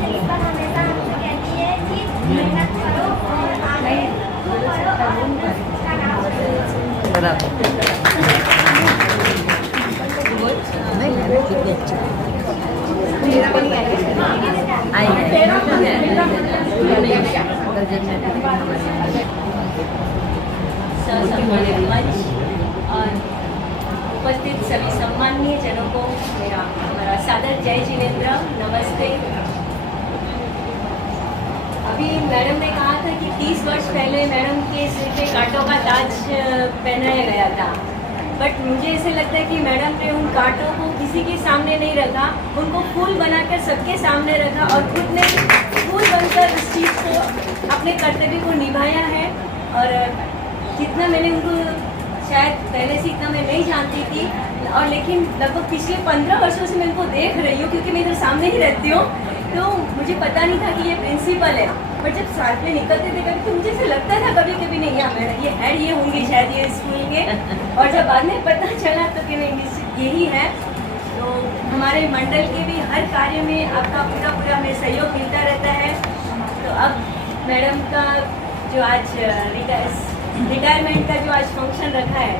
से इस बार हमेशा हमसे कहती है कि मेहनत करो और आगे पढ़ो और उसका नाम और उपस्थित सभी सम्माननीय जनों को हमारा सादर जय जिनेंद्र, नमस्ते. अभी मैडम ने कहा था कि 30 वर्ष पहले मैडम के सिर पे कांटों का ताज पहनाया गया था, बट मुझे ऐसे लगता है कि मैडम ने उन कांटों को किसी के सामने नहीं रखा, उनको फूल बनाकर सबके सामने रखा और खुद ने फूल बनकर इस चीज़ को, अपने कर्तव्य को निभाया है। और जितना मैंने उनको, शायद पहले से इतना मैं नहीं जानती थी, और लेकिन लगभग पिछले 15 वर्षों से मैं उनको देख रही हूँ, क्योंकि मैं इधर सामने ही रहती हूँ, तो मुझे पता नहीं था कि ये प्रिंसिपल है। बट जब साथ में निकलते थे कभी, तो मुझे ऐसा लगता था कभी कभी नहीं यार मैडम ये हेड ये होंगी शायद ये स्कूल के, और जब बाद में पता चला तो कि नहीं निश्चित यही है। तो हमारे मंडल के भी हर कार्य में आपका पूरा हमें सहयोग मिलता रहता है। तो अब मैडम का जो आज रिटायरमेंट का जो आज फंक्शन रखा है,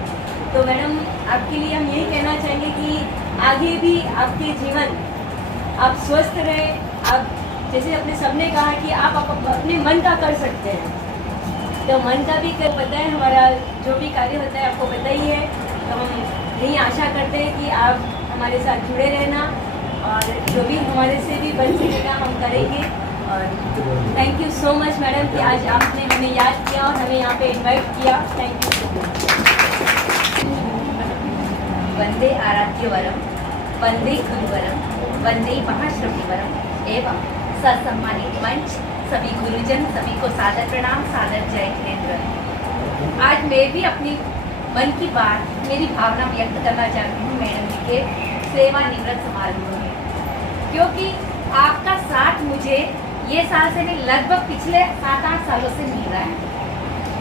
तो मैडम आपके लिए हम यही कहना चाहेंगे कि आगे भी आपके जीवन आप स्वस्थ रहें। आप जैसे अपने सबने कहा कि आप अपने मन का कर सकते हैं, तो मन का भी कर पता है, हमारा जो भी कार्य होता है आपको पता ही है। तो हम यही आशा करते हैं कि आप हमारे साथ जुड़े रहना, और जो भी हमारे से भी बन सकेगा हम करेंगे। और thank you so much madam कि आज आपने हमें याद किया और हमें यहाँ पे इनवाइट किया। Thank you so much. वंदे आराध्यवरम, वंदे गुरुवरम, वंदे महाश्रमीवरम एवं सत्सम्मानित मंच, सभी गुरुजन, सभी को सादर प्रणाम, सादर जय हिंद। आज मैं भी अपनी मन की बात, मेरी भावना व्यक्त करना चाहती हूँ मैडम जी के सेवानिवृत्त समारोह में, क्योंकि आपका साथ मुझे ये साल से नहीं लगभग पिछले 7-8 सालों से मिल रहा है।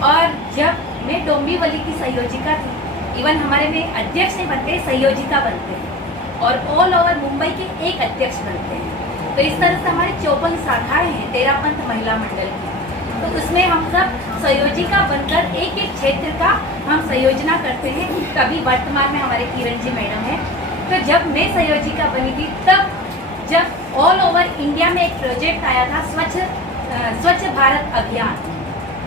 और जब मैं डोंबिवली की संयोजिका थी, इवन हमारे में अध्यक्ष नहीं बनते, संयोजिका बनते हैं, और ऑल ओवर मुंबई के एक अध्यक्ष बनते हैं। तो इस तरह से हमारे 54 शाखाएं हैं तेरापंथ महिला मंडल की। तो उसमें हम सब संयोजिका बनकर एक एक क्षेत्र का हम संयोजना करते हैं। कभी वर्तमान में हमारे किरण जी मैडम हैं। तो जब मैं संयोजिका बनी थी, तब जब ऑल ओवर इंडिया में एक प्रोजेक्ट आया था स्वच्छ भारत अभियान,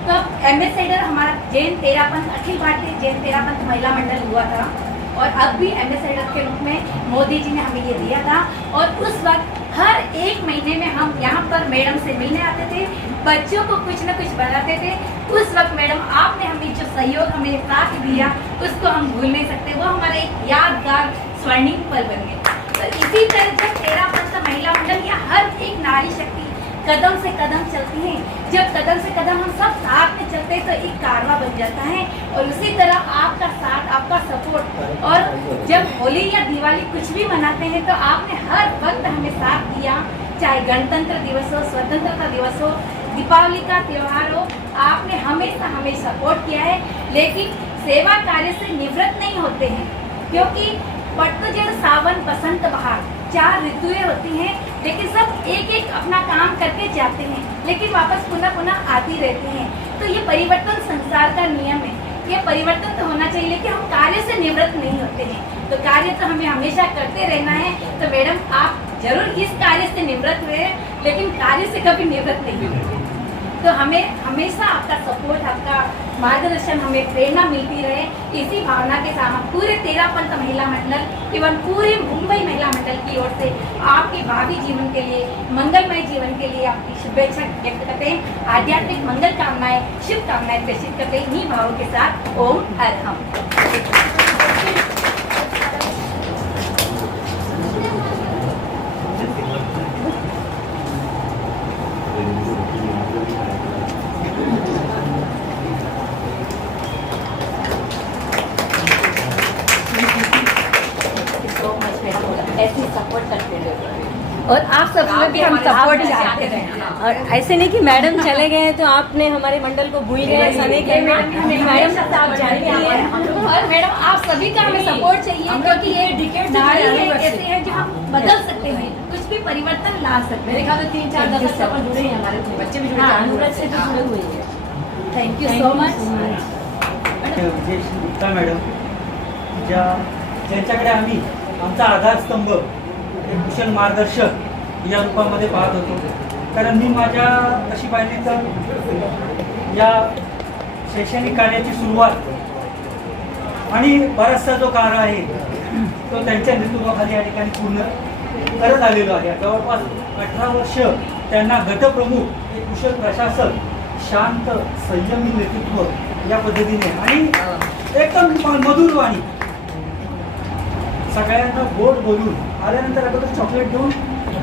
तो एम्बेसडर हमारा जैन तेरापंथ, अखिल भारतीय जैन तेरापंथ महिला मंडल हुआ था, और अब भी एम्बेसडर के रूप में मोदी जी ने हमें ये दिया था। और उस वक्त हर एक महीने में हम यहाँ पर मैडम से मिलने आते थे, बच्चों को कुछ न कुछ बनाते थे। उस वक्त मैडम आपने हमें जो सहयोग हमें प्राप्त दिया, उसको हम भूल नहीं सकते। वो हमारा एक यादगार स्वर्णिम पल बन गया। तो इसी तरह जब तेरापंथ महिला मंडल या हर एक नारी शक्ति कदम से कदम चलती हैं, जब कदम से कदम हम सब साथ में चलते हैं तो एक कारवा बन जाता है। और उसी तरह आपका साथ, आपका सपोर्ट, और जब होली या दिवाली कुछ भी मनाते हैं तो आपने हर वक्त हमें साथ दिया, चाहे गणतंत्र दिवस हो, स्वतंत्रता दिवस हो, दीपावली का त्यौहार हो, आपने हमेशा हमें सपोर्ट किया है। लेकिन सेवा कार्य से निवृत्त नहीं होते हैं, क्योंकि पटझड़, सावन, बसंत, बहार 4 ऋतुएं होती हैं, लेकिन सब एक एक अपना काम करके जाते हैं, लेकिन वापस पुनः आती रहती हैं। तो ये परिवर्तन संसार का नियम है, ये परिवर्तन तो होना चाहिए, लेकिन हम कार्य से निवृत्त नहीं होते हैं। तो कार्य तो हमें हमेशा करते रहना है। तो मैडम आप जरूर इस कार्य से निवृत्त हुए, लेकिन कार्य से कभी निवृत्त नहीं हुए। तो हमें हमेशा आपका सपोर्ट, आपका मार्गदर्शन, हमें प्रेरणा मिलती रहे। इसी भावना के साथ हम पूरे तेरापंथ महिला मंडल एवं पूरे मुंबई महिला मंडल की ओर से आपके भावी जीवन के लिए, मंगलमय जीवन के लिए आपकी शुभेच्छा व्यक्त करते हैं। आध्यात्मिक मंगल कामनाएं, शुभकामनाएं प्रेषित करते हैं इन्हीं भावों के साथ। ओम अर्हम। ऐसे सपोर्ट करते रहे, और आप सब में भी हम सपोर्ट चाहते हैं। और ऐसे नहीं कि मैडम चले गए तो आपने हमारे मंडल को भूल गए, ऐसा नहीं कहना। मैडम सब आप जानती हैं, और मैडम आप सभी का हमें सपोर्ट चाहिए, क्योंकि ये नारी है, ऐसे हैं जो हम बदल सकते हैं, कुछ भी परिवर्तन ला सकते हैं। मेरे ख्याल से 3-4 से अपन जुड़े हैं, हमारे बच्चे भी जुड़े हैं, अनुव्रत से तो जुड़े हुए हैं। Thank you so much. Vijay Gupta madam, ज्यांच्याकडे आम्ही आमचा आधारस्तंभ, एक कुशल मार्गदर्शक या रूपामध्ये पाहत होतो. कारण मी माझ्या तशी पाहिली तर या शैक्षणिक कार्याची सुरुवात आणि बराचसा जो काळ आहे तो त्यांच्या नेतृत्वाखाली या ठिकाणी पूर्ण करत आलेलो आहे. जवळपास 18 वर्ष त्यांना गटप्रमुख, एक कुशल प्रशासक, शांत संयमी नेतृत्व या पद्धतीने आणि एकदम मधुर वाणी, सगळ्यांना गोड बोलून आल्यानंतर अगोदर चॉकलेट देऊन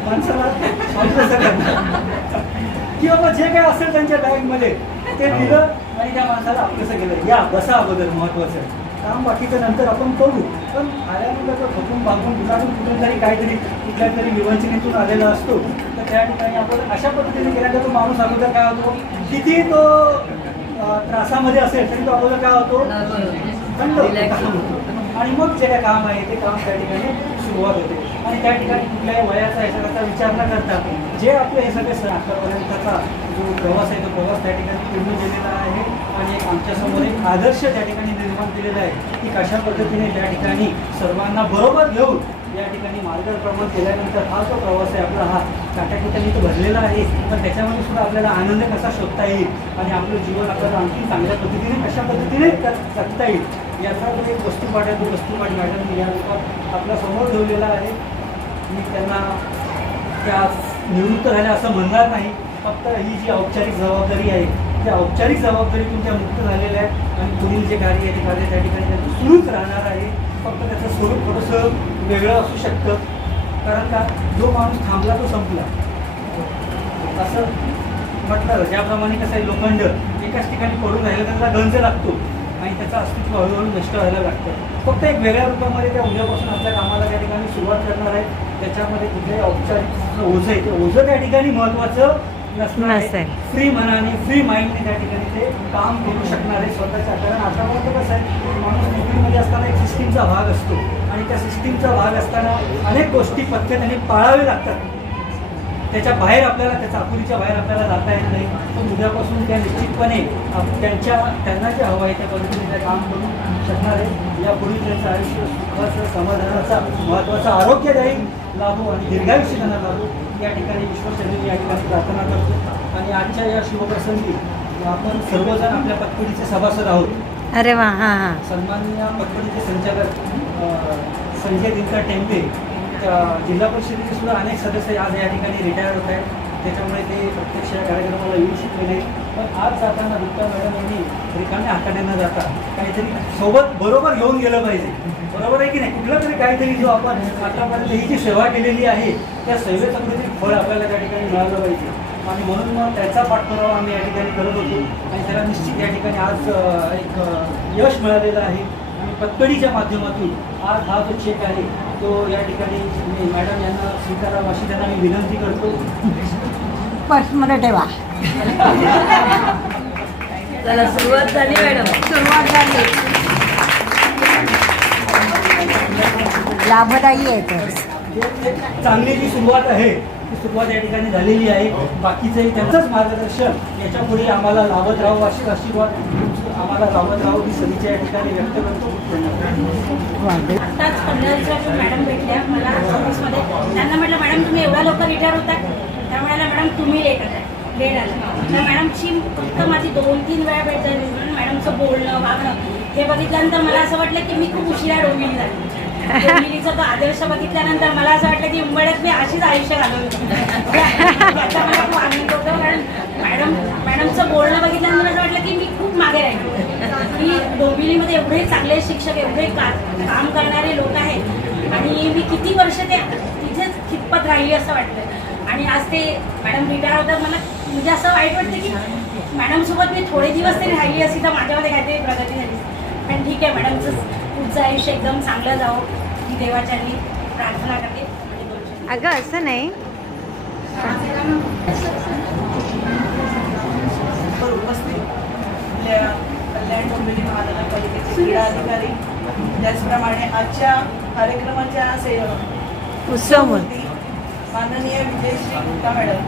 माणसाला स्वागत करणार की बाबा जे काय असेल त्यांच्या बॅगमध्ये ते दिलं आणि त्या माणसाला आपलंसं केलं. या बसा अगोदर महत्त्वाचं आहे, काम बाकीचं नंतर आपण करू. पण आल्यानंतर तो ठोकून बागून दुकानून कुठून तरी काहीतरी कुठल्या तरी विवंचनेतून आलेला असतो, तर त्या ठिकाणी आपण अशा पद्धतीने केल्यानंतर तो माणूस अगोदर काय होतो, किती तो त्रासामध्ये असेल तरी तो अगोदर काय होतो, थंड होतो. आणि मग जे काय काम आहे ते काम त्या ठिकाणी सुरुवात होते. आणि त्या ठिकाणी कुठल्याही वयाचा ह्याचा विचार न करता जे आपले हे सगळे आतापर्यंतचा जो प्रवास आहे तो प्रवास त्या ठिकाणी पूर्ण केलेला आहे. आणि एक आमच्यासमोर एक आदर्श त्या ठिकाणी निर्माण केलेला आहे की कशा पद्धतीने त्या ठिकाणी सर्वांना बरोबर घेऊन या ठिकाणी मार्गक्रमण केल्यानंतर हा जो प्रवास आहे आपला हा काट्याकुट्याने तो भरलेला आहे, पण त्याच्यामध्ये सुद्धा आपल्याला आनंद कसा शोधता येईल आणि आपलं जीवन आपल्याला आणखी चांगल्या पद्धतीने कशा पद्धतीने जगता येईल याचा जो एक वस्तुपाठ आहे तो वस्तुपाठ मॅडम या रूपात आपल्या समोर ठेवलेला आहे. मी त्यांना त्या निवृत्त झाल्या असं म्हणणार नाही, फक्त ही जी औपचारिक जबाबदारी आहे त्या औपचारिक जबाबदारी तुमच्या मुक्त झालेल्या आहे आणि पुढील जे कार्य आहे ते कार्य त्या ठिकाणी त्यांचं सुरूच राहणार आहे. फक्त त्याचं स्वरूप थोडंसं वेगळं असू शकतं, कारण का जो माणूस थांबला तो संपला असं म्हटलं. ज्याप्रमाणे कसं आहे, लोखंड एकाच ठिकाणी पडून राहिलं तर त्याला गंज लागतो आणि त्याचं अस्तित्व हळूहळू नष्ट व्हायला लागतं. फक्त एक वेगळ्या रूपामध्ये त्या उद्यापासून आपल्या कामाला त्या ठिकाणी सुरुवात करणार आहे. त्याच्यामध्ये कुठल्याही औपचारिक ओझं आहे ते ओझं त्या ठिकाणी महत्त्वाचं नसणार. फ्री मनाने फ्री माइंडने त्या ठिकाणी ते काम करू शकणार आहे स्वतःच्या. कारण आतापर्यंत कसं आहे, माणूस नोकरीमध्ये असताना एक सिस्टीमचा भाग असतो आणि त्या सिस्टीमचा भाग असताना अनेक गोष्टी पद्धतीने पाळावे लागतात. त्याच्या बाहेर आपल्याला त्या चाकुरीच्या बाहेर आपल्याला जाता येत नाही. पण उद्यापासून त्या निश्चितपणे त्यांना जे हवं आहे त्या पद्धतीने ते काम करू शकणार आहे. यापुढे त्यांचं आयुष्य सुखाचं समाधानाचा महत्त्वाचा आरोग्यदायी लाभो आणि दीर्घायुष्य त्यांना लाभो या ठिकाणी विश्वचंद्री या ठिकाणी प्रार्थना करतो. आणि आजच्या या शुभप्रसंगी आपण सर्वजण आपल्या पतपेढीचे सभासद आहोत. अरे वा, हां हां. सन्माननीय पतपेढीचे संचालक संजय दिनकर टेंबे, जिल्हा परिषदेचे सुद्धा अनेक सदस्य आज या ठिकाणी रिटायर होत आहेत, त्याच्यामुळे ते प्रत्यक्ष या कार्यक्रमाला येऊ शकले नाही. पण आज जाताना गुप्ता मॅडम यांनी रिकाम्या हाताने न जाता काहीतरी सोबत बरोबर घेऊन गेलं पाहिजे. बरोबर आहे की नाही? कुठलं तरी काहीतरी जो आपण आतापर्यंत ही जी सेवा केलेली आहे त्या सेवेचं कुठेतरी फळ आपल्याला त्या ठिकाणी मिळालं पाहिजे. आणि म्हणून मग त्याचा पाठपुरावा आम्ही या ठिकाणी करत होतो आणि त्याला निश्चित या ठिकाणी आज एक यश मिळालेलं आहे. आणि पतपेढीच्या माध्यमातून आज हा जो चेक आहे तो या ठिकाणी मी मॅडम यांना स्वीकारावा अशी त्यांना मी विनंती करतो. पर्समध्ये ठेवा. चला सुरुवात झाली मॅडम. सुरुवात झाली, लाभदायी आहे तर. चांगली जी सुरुवात आहे ती सुरुवात या ठिकाणी झालेली आहे. बाकीचंही त्यांचंच मार्गदर्शन याच्या पुढे आम्हाला लाभत राहावं अशी आशीर्वाद आम्हाला लाभत राहावं ही सदिच्छा या ठिकाणी व्यक्त करतो. आत्ताच 15 दिवसापूर्वी मॅडम भेटल्या मला ऑफिसमध्ये. त्यांना म्हटलं मॅडम तुम्ही एवढा लवकर रिटायर होता? त्या म्हणाल्या मॅडम तुम्ही लेट आला. तर मॅडमची फक्त माझी 2-3 वेळा भेट झाली म्हणून मॅडमचं बोलणं वागणं हे बघितल्यानंतर मला असं वाटलं की मी खूप उशिरा डोंबिवली झाली. डोंबिवलीचा तो आदर्श बघितल्यानंतर मला असं वाटलं की उंबरठ्यात मी अशीच आयुष्य घालवलं. त्याचा मला खूप आनंद होतो, कारण मॅडमचं बोलणं बघितल्यानंतर असं वाटलं की मी खूप मागे राहिलो. की डोंबिवलीमध्ये एवढे चांगले शिक्षक, एवढे काम करणारे लोक आहेत आणि मी किती वर्ष ते तिथेच खितपत राहिली असं वाटतं. आणि आज ते मॅडम रिटायर होतात, मला म्हणजे असं वाईट वाटतं की मॅडमसोबत मी थोडे दिवस तरी राहिली असती तर माझ्यामध्ये काहीतरी प्रगती झाली. पण ठीक आहे, मॅडमचं पुढचं आयुष्य एकदम चांगलं जावं ही देवाच्यांनी प्रार्थना करते. अगं असं नाही. उपस्थित आपल्या कल्याण डोंबिवली महानगरपालिकेचे क्रीडा अधिकारी, त्याचप्रमाणे आजच्या कार्यक्रमाच्या उत्सवमूर्ती माननीय विजयश्री गुप्ता मॅडम,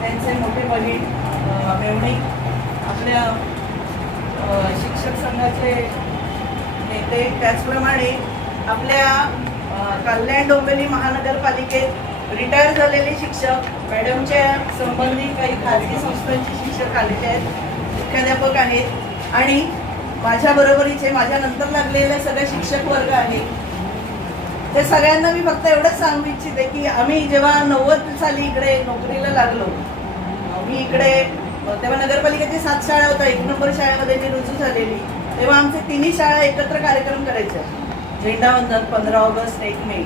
त्यांचे मोठे बहीण मेवणी, आपल्या शिक्षक संघाचे नेते, त्याचप्रमाणे आपल्या कल्याण डोंबिवली महानगरपालिकेत रिटायर झालेले शिक्षक, मॅडमच्या संबंधित काही खाजगी संस्थांचे शिक्षक आलेले आहेत, मुख्याध्यापक आहेत आणि माझ्या बरोबरीचे माझ्या नंतर लागलेले सगळे शिक्षक वर्ग आहेत. ते सगळ्यांना मी फक्त एवढंच सांगू इच्छिते की आम्ही जेव्हा 90 साली इकडे नोकरीला लागलो, मी इकडे तेव्हा नगरपालिकेची 7 शाळा होत्या, 1 नंबर शाळेमध्ये मी रुजू झालेली. तेव्हा आमचे तिन्ही शाळा एकत्र कार्यक्रम करायच्या. झेंडावंदन 15 ऑगस्ट 1 मे.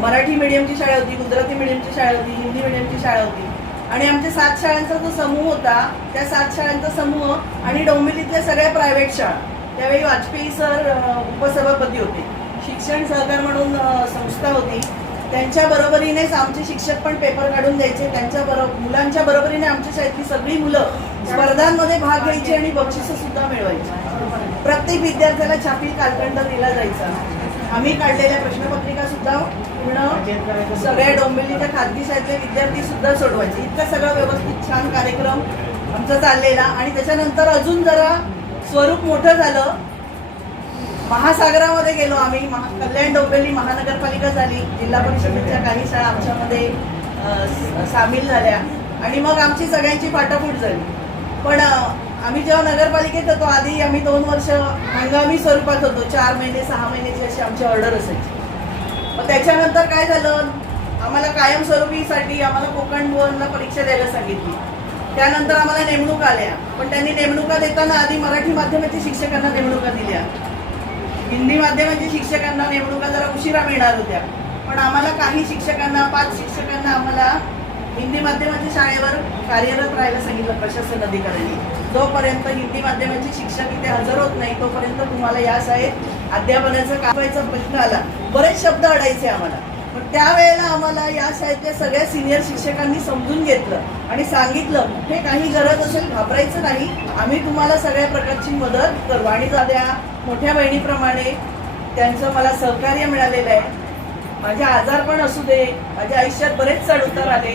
मराठी मीडियमची शाळा होती, गुजराती मीडियमची शाळा होती, हिंदी मीडियमची शाळा होती. आणि आमच्या 7 शाळांचा जो समूह होता, त्या 7 शाळांचा समूह आणि डोंबिवलीतल्या सगळ्या प्रायव्हेट शाळा. त्यावेळी वाजपेयी सर उपसभापती होते. शिक्षण सहकार म्हणून संस्था होती, त्यांच्या बरोबरीनेच आमचे शिक्षक पण पेपर काढून द्यायचे. मुलांच्या बरोबरीने आमच्या शाळेतली सगळी मुलं स्पर्धांमध्ये भाग घ्यायची आणि बक्षिसं सुद्धा मिळवायची. प्रत्येक विद्यार्थ्याला छापील कालखंड दिला जायचा. आम्ही काढलेल्या प्रश्नपत्रिका सुद्धा पूर्ण सगळ्या डोंबिवलीच्या खाजगी शाळेतले विद्यार्थी सुद्धा सोडवायचे. इतकं सगळं व्यवस्थित छान कार्यक्रम आमचा चाललेला. आणि त्याच्यानंतर अजून जरा स्वरूप मोठं झालं. महासागरामध्ये गेलो आम्ही. कल्याण डोंबिवली महानगरपालिका झाली, जिल्हा परिषदेच्या काही शाळा आमच्यामध्ये सामील झाल्या आणि मग आमची सगळ्यांची फाटाफूट झाली. पण आम्ही जेव्हा नगरपालिकेत होतो, आधी आम्ही 2 वर्ष हंगामी स्वरूपात होतो. 4 महिने 6 महिन्याची अशी आमची ऑर्डर असायची. मग त्याच्यानंतर काय झालं, आम्हाला कायमस्वरूपीसाठी आम्हाला कोकण भवनला परीक्षा द्यायला सांगितली. त्यानंतर आम्हाला नेमणुका आल्या. पण त्यांनी नेमणुका देताना आधी मराठी माध्यमाच्या शिक्षकांना नेमणुका दिल्या, हिंदी माध्यमाच्या शिक्षकांना नेमणुका जरा उशिरा मिळणार होत्या. पण आम्हाला काही शिक्षकांना 5 शिक्षकांना आम्हाला हिंदी माध्यमाच्या शाळेवर कार्यरत राहायला सांगितलं प्रशासन अधिकाऱ्यांनी. जोपर्यंत हिंदी माध्यमाचे शिक्षक इथे हजर होत नाही तोपर्यंत तुम्हाला या शाळेत अध्यापनाचं कामाचा प्रश्न आला. बरेच शब्द अडायचे आम्हाला. पण त्यावेळेला आम्हाला या शाळेतल्या सगळ्या सिनियर शिक्षकांनी समजून घेतलं आणि सांगितलं, हे काही गरज असेल घाबरायचं नाही, आम्ही तुम्हाला सगळ्या प्रकारची मदत करू. आणि त्या मोठ्या बहिणीप्रमाणे त्यांचं मला सहकार्य मिळालेलं आहे. माझे आजारपण असू दे, माझ्या आयुष्यात बरेच चढ उतार आले,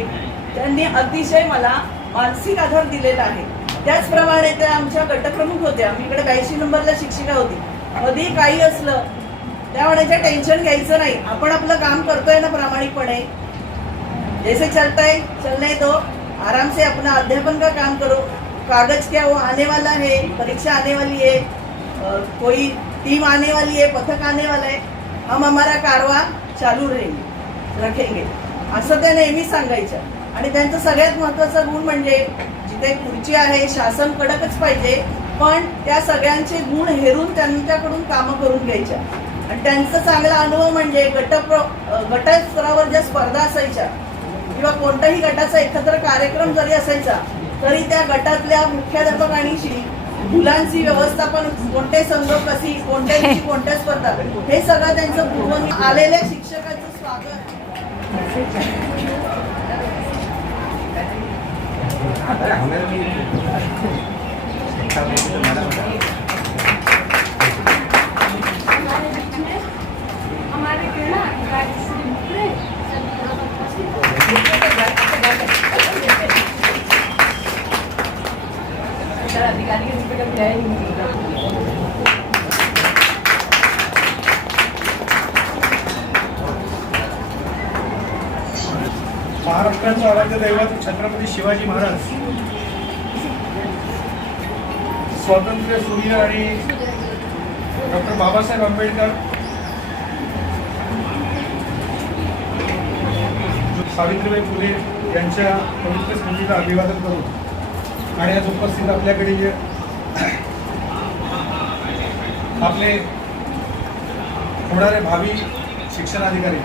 त्यांनी अतिशय मला मानसिक आधार दिलेला आहे. त्याचप्रमाणे त्या आमच्या गटप्रमुख होत्या. मी इकडे 82 नंबरला शिक्षिका होती. कधी काही असलं त्या म्हणायच्या, टेन्शन घ्यायचं नाही, आपण आपलं काम करतोय ना प्रामाणिकपणे, जैसे चलता है चलने दो, आराम से अपना अध्यापन का काम करो. कागज क्या वो आने वाला है, परीक्षा आने वाली है, कोई टीम आने वाली है, पथक आने वाला है, हम हमारा कारवा चालू रखेंगे असं त्या नेहमी सांगायच्या. आणि त्यांचं सगळ्यात महत्त्वाचा गुण म्हणजे जिथे खुर्ची आहे शासन कडकच पाहिजे, पण त्या सगळ्यांचे गुण हेरून त्यांच्याकडून कामं करून घ्यायच्या. आणि त्यांचा चांगला अनुभव म्हणजे गटस्तरावर ज्या स्पर्धा असायच्या किंवा कोणत्याही गटाचा एकत्र कार्यक्रम जरी असायचा तरी त्या गटातल्या मुख्याध्यापकांशी मुलांची व्यवस्थापन, कोणते संघ कशी, कोणत्या दिवशी कोणत्या स्पर्धा, हे सगळं त्यांचं पूर्व आलेल्या शिक्षकांचं स्वागत. हमारे किरणा अधिकारी श्री मुखरे अधिकारी के रूप में कभी गए नहीं. महाराष्ट्राचं आराध्य दैवत छत्रपती शिवाजी महाराज, स्वातंत्र्य सूर्य आणि डॉक्टर बाबासाहेब आंबेडकर, सावित्रीबाई फुले यांच्या पवित्र स्मृतीला अभिवादन करून आणि आज उपस्थित आपल्याकडे जे आपले होणारे भावी शिक्षणाधिकारी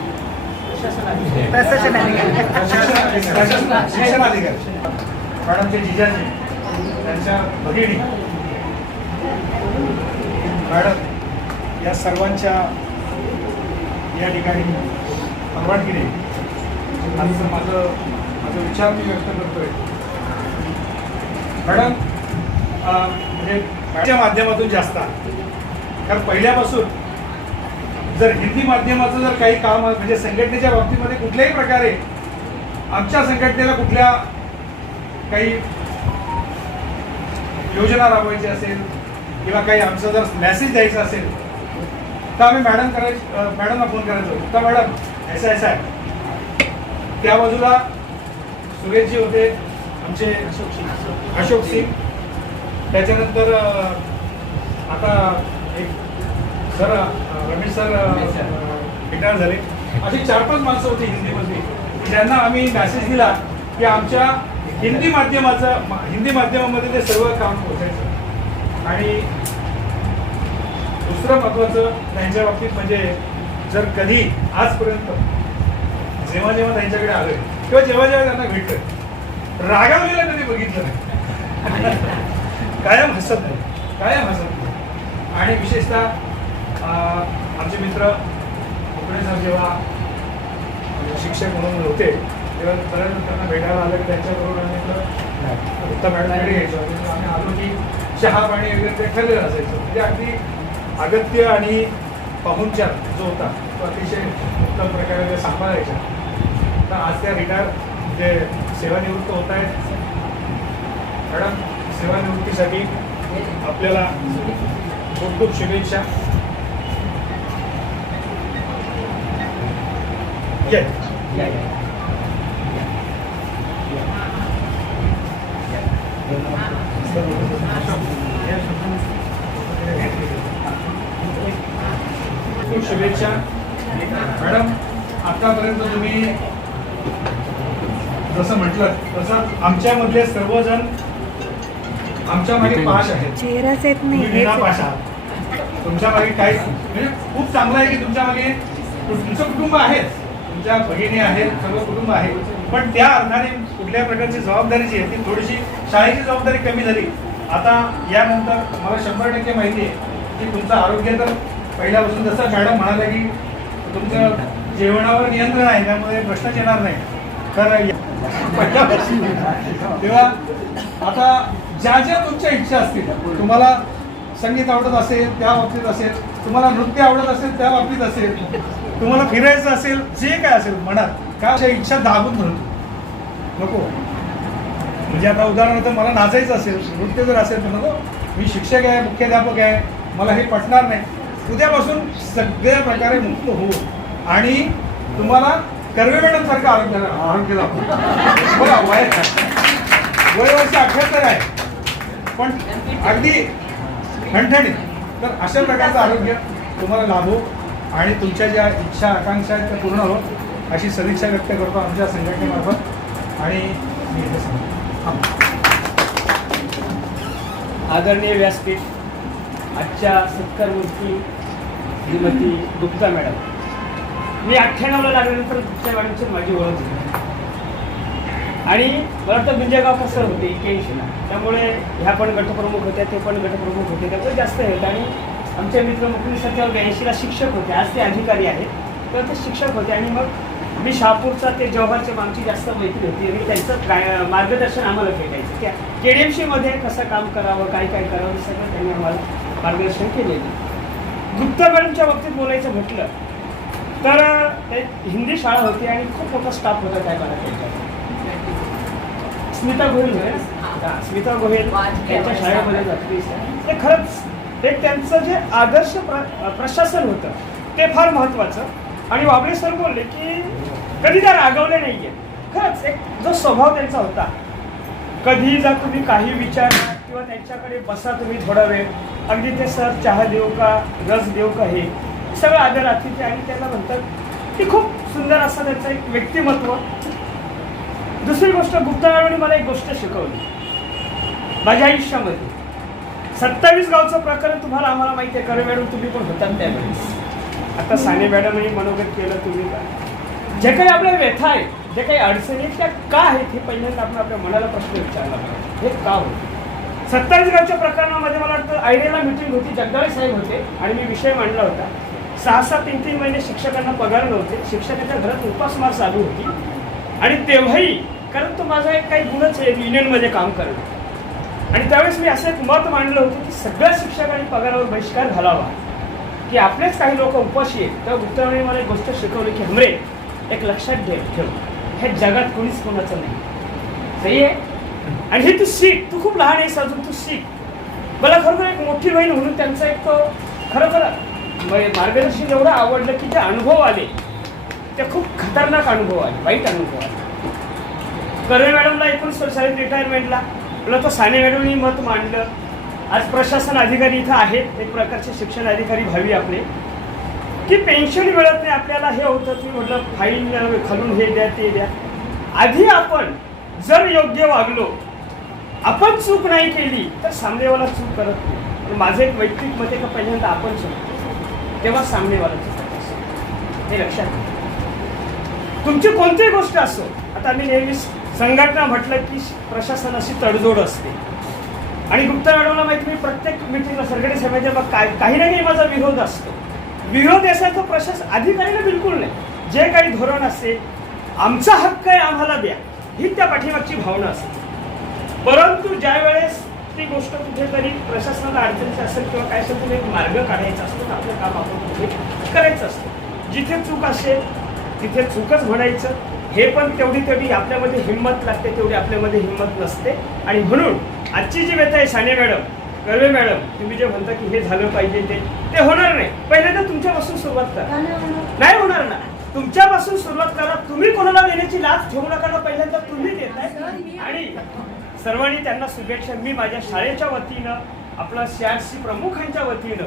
मॅडमचे जिजाजी, त्यांच्या भगिनी मॅडम, या सर्वांच्या या ठिकाणी परवानगीने आज माझं विचार मी व्यक्त करतोय. मॅडम म्हणजे मॅडमच्या माध्यमातून जास्त कारण पहिल्यापासून जर हिंदी माध्यमाचं जर काही काम म्हणजे संघटनेच्या बाबतीमध्ये कुठल्याही प्रकारे आमच्या संघटनेला कुठल्या काही योजना राबवायची असेल किंवा काही आमचा जर मेसेज द्यायचा असेल तर आम्ही मॅडमला फोन करायचो. तर मॅडम ऐसा आहे. त्या बाजूला सुरेशजी होते आमचे, अशोक सिंग, त्याच्यानंतर आता एक सर रमेश सर रिटायर झाले. अशी 4-5 माणसं होती हिंदीमध्ये, ज्यांना आम्ही मेसेज दिला की आमच्या हिंदी माध्यमामध्ये ते सर्व काम पोचायचं. आणि दुसरं महत्त्वाचं त्यांच्या बाबतीत म्हणजे जर कधी आजपर्यंत जेव्हा त्यांच्याकडे आलोय किंवा जेव्हा त्यांना भेटतोय रागावलेलं कधी बघितलं नाही. कायम हसत नाही. आणि विशेषतः आमचे मित्र कोकणे सर जेव्हा शिक्षक म्हणून होते तेव्हा परत त्यांना भेटायला आलं की त्यांच्याबरोबर आम्ही उत्तम मॅडमकडे घ्यायचो. आम्ही आलो की चहा पाणी वगैरे ते ठरलेलं असायचं. म्हणजे अगदी अगत्य आणि पाहुणचार जो होता तो अतिशय उत्तम प्रकारे ते सांभाळायचा. तर आज त्या रिटायर जे सेवानिवृत्त होत आहेत मॅडम, सेवानिवृत्तीसाठी आपल्याला खूप खूप शुभेच्छा. खूप शुभेच्छा मॅडम. आतापर्यंत तुम्ही जसं म्हटलं तसं आमच्यामधले सर्वजण आमच्या मागे पाश आहेत. चेहराच येत नाही. तुम्ही बिना पाश आहात. तुमच्या मागे काही म्हणजे खूप चांगलं आहे की तुमच्या मागे तुमचं कुटुंब आहेच, तुमच्या भगिनी आहेत, सर्व कुटुंब आहे. पण त्या अर्थाने कुठल्या प्रकारची जबाबदारी जी आहे ती थोडीशी शाळेची जबाबदारी कमी झाली. आता यानंतर मला 100% माहिती आहे की तुमचं आरोग्य तर पहिल्यापासून जसं मॅडम म्हणाल्या की तुमचं जेवणावर नियंत्रण आहे, त्यामुळे प्रश्नच येणार नाही. तर तेव्हा आता ज्या ज्या तुमच्या इच्छा असतील, तुम्हाला संगीत आवडत असेल त्या बाबतीत असेल, तुम्हाला नृत्य आवडत असेल त्या बाबतीत असेल, तुम्हाला फिरायचं असेल, जे काय असेल मनात काय अशा इच्छा दाबून धरतो नको. म्हणजे आता उदाहरणार्थ मला नाचायचं असेल, नृत्य जर असेल तर नको, मी शिक्षक आहे, मुख्याध्यापक आहे, मला हे पटणार नाही. उद्यापासून सगळ्या प्रकारे मुक्त होऊ आणि तुम्हाला कर्वे मॅडम सारखं आरोग्य लाभू. बघा वय वर्ष 78 आहे पण अगदी ठणठणीत. तर अशा प्रकारचं आरोग्य तुम्हाला लाभो आणि तुमच्या ज्या इच्छा आकांक्षा आहेत त्या पूर्ण हो अशी सदिच्छा व्यक्त करतो आमच्या संघटनेमार्फत. आणि मी इथे सांगतो आदरणीय व्यासपीठ, आजच्या सत्कारमूर्ती श्रीमती गुप्ता मॅडम. मी 98ला लागल्यानंतर गुप्ता मॅडमची माझी ओळख झाली आणि मला वाटतं गुंजेगाव कसं होते 81ला, त्यामुळे ह्या पण गटप्रमुख होत्या, ते पण गटप्रमुख होते, त्यामुळे जास्त होतं. आणि आमचे मित्र मुकुंद सर 82ला शिक्षक होते, आज ते अधिकारी आहेत, तेव्हा ते शिक्षक होते. आणि मग मी शहापूरचा ते जव्हारच्या आमची जास्त मैत्री होती आणि त्यांचं मार्गदर्शन आम्हाला भेटायचं की KDMCमध्ये कसं काम करावं, काय काय करावं, हे सगळं त्यांनी आम्हाला मार्गदर्शन केलेलं. गुप्ता मॅडमच्या बाबतीत बोलायचं म्हटलं तर हिंदी शाळा होती आणि खूप मोठा स्टाफ होता त्या काळात. त्यांच्या स्मिता गोहेल होते ना, स्मिता गोहेल त्यांच्या शाळेमध्ये जाते. ते खरंच एक त्यांचं जे आदर्श प्रशासन होतं ते फार महत्त्वाचं. आणि वाबळे सर बोलले की कधी त्या रागवले नाही आहे. खरंच एक जो स्वभाव त्यांचा होता, कधी जर तुम्ही काही विचारला किंवा त्यांच्याकडे बसा तुम्ही थोडा वेळ, अगदी ते सर चहा देऊ का, रस देऊ का, हे सगळं आदर अतिथी. आणि त्यांना म्हणतात की खूप सुंदर असं त्यांचं एक व्यक्तिमत्व. दुसरी गोष्ट, गुप्ता मॅडमने मला एक गोष्ट शिकवली माझ्या आयुष्यामध्ये. 27 गावचं प्रकरण तुम्हाला आम्हाला माहिती आहे, करे मॅडम तुम्ही पण होतात त्यावेळेस. आता साने मॅडमनी मनोगत केलं, तुम्ही काय जे काही आपल्या व्यथा आहेत, जे काही अडचणी आहेत त्या का आहेत हे पहिल्यांदा आपण आपल्या मनाला प्रश्न विचारला पाहिजे. हे का होतं? 27 गावच्या प्रकरणामध्ये मला वाटतं आयडियाला मिटिंग होती, जगदाळे साहेब होते आणि मी विषय मांडला होता. 6-6, 3-3 महिने शिक्षकांना पगार नव्हते, शिक्षकाच्या घरात उपासमार चालू होती. आणि तेव्हाही, कारण तो माझा एक काही गुणच आहे युनियनमध्ये काम करणं, आणि त्यावेळेस मी असं एक मत मांडलं होतं की सगळ्या शिक्षकांनी पगारावर बहिष्कार घालावा, की आपलेच काही लोक उपाशी आहेत. तेव्हा गुप्ताने मला एक गोष्ट शिकवली की हमरे एक लक्षात ठेव, हे जगात कोणीच कोणाचं नाही. सही आहे. आणि हे तू शिक, तू खूप लहान आहेस अजून, तू शिक. मला खरोखर एक मोठी बहीण म्हणून त्यांचा एक तो खरोखर मार्गदर्शन एवढं आवडलं की जे अनुभव आले ते खूप खतरनाक अनुभव आले, वाईट अनुभव आले. कर्वे मॅडमला 19 वर्षात रिटायरमेंटला मला तो साने मॅडमनी मत मांडलं. आज प्रशासन अधिकारी इथं आहेत, एक प्रकारचे शिक्षण अधिकारी भावी आपले, की पेन्शन मिळत नाही आपल्याला. हे होतं की म्हटलं फाईल खालून हे द्या ते द्या. आधी आपण जर योग्य वागलो, आपण चूक नाही केली तर सामनेवाला चूक करत नाही. पण माझं एक वैयक्तिक मत आहे का पहिल्यांदा आपण चूक तेव्हा सामनेवाला चूक करत असतो. हे लक्षात घ्या. तुमची कोणतीही गोष्ट असो, आता आम्ही नेहमी संघटना म्हटलं की प्रशासनाशी तडजोड असते आणि गुप्ता मॅडमला माहिती, मी प्रत्येक मिटिंगला सरकारी सभेच्या मग काही ना काही माझा विरोध असतो. विरोध याचा प्रशासन अधिकाऱ्याला बिलकुल नाही. जे काही धोरण असेल, आमचा हक्क आहे आम्हाला द्या, ही त्या पाठीमागची भावना असते. परंतु ज्या वेळेस ती गोष्ट कुठेतरी प्रशासनाला अडचणीची असेल किंवा काय असेल तर एक मार्ग काढायचा असतो, आपलं काम आपण कुठे करायचं असतं. जिथे चूक असेल तिथे चूकच म्हणायचं. हे पण तेवढी आपल्यामध्ये हिंमत लागते, तेवढी आपल्यामध्ये हिंमत नसते. आणि म्हणून आजची जी व्यथा आहे साने मॅडम, कर्वे मॅडम, तुम्ही जे म्हणता की हे झालं पाहिजे ते होणार नाही. पहिल्यांदा तुमच्यापासून सुरुवात करा. नाही होणार ना, तुमच्यापासून सुरुवात करा. तुम्ही कोणाला देण्याची लाच ठेवू नका ना, पहिल्यांदा तुम्ही देताय. आणि सर्वांनी त्यांना शुभेच्छा. मी माझ्या शाळेच्या वतीनं, आपलं CRC प्रमुखांच्या वतीनं,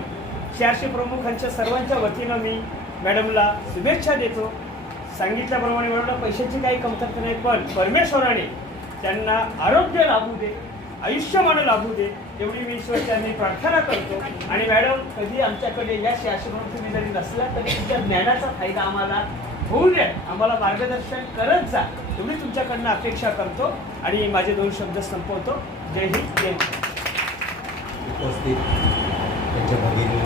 CRC प्रमुखांच्या सर्वांच्या वतीनं मी मॅडमला शुभेच्छा देतो. सांगितल्याप्रमाणे मॅडमला पैशाची काही कमतरता नाही, पण परमेश्वराने त्यांना आरोग्य लाभू दे, आयुष्यमान लाभू दे, एवढी मी ईश्वरच्यांनी प्रार्थना करतो. आणि मॅडम कधी आमच्याकडे या CRC प्रमुख तुम्ही जरी नसला तरी तुमच्या ज्ञानाचा फायदा आम्हाला होऊ द्या, आम्हाला मार्गदर्शन करत जा, एवढी तुमच्याकडनं अपेक्षा करतो. आणि माझे 2 शब्द संपवतो. जय हिंद, जय उपस्थित त्यांच्या भगिनी,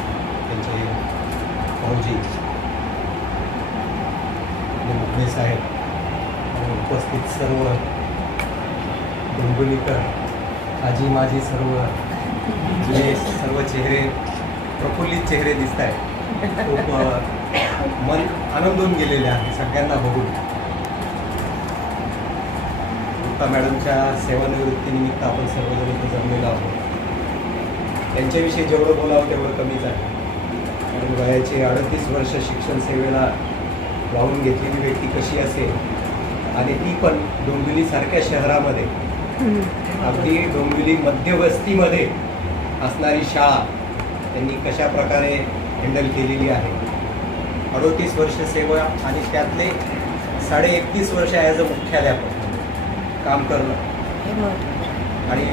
त्यांचे भाऊजी, मुखमे साहेब आणि उपस्थित सर्व डोंबिवलीकर, आजी माझी सर्व जुने सर्व चेहरे, प्रफुल्लित चेहरे दिसत आहेत. खूप मन आनंदून गेलेले आहे सगळ्यांना बघून. गुप्ता मॅडमच्या सेवानिवृत्तीनिमित्त आपण सर्वजण इथे जमलेलो आहोत. त्यांच्याविषयी जेवढं बोलावं तेवढं कमीच आहे. आणि वयाची 38 वर्ष शिक्षण सेवेला लावून घेतलेली व्यक्ती कशी असेल, आणि ती पण डोंबिवलीसारख्या शहरामध्ये, अगदी डोंबिवली मध्यवस्तीमध्ये असणारी शाळा त्यांनी कशा प्रकारे हँडल केलेली आहे. 38 वर्ष सेवा आणि त्यातले 31.5 वर्ष ॲज अ मुख्याध्यापक काम करणं. आणि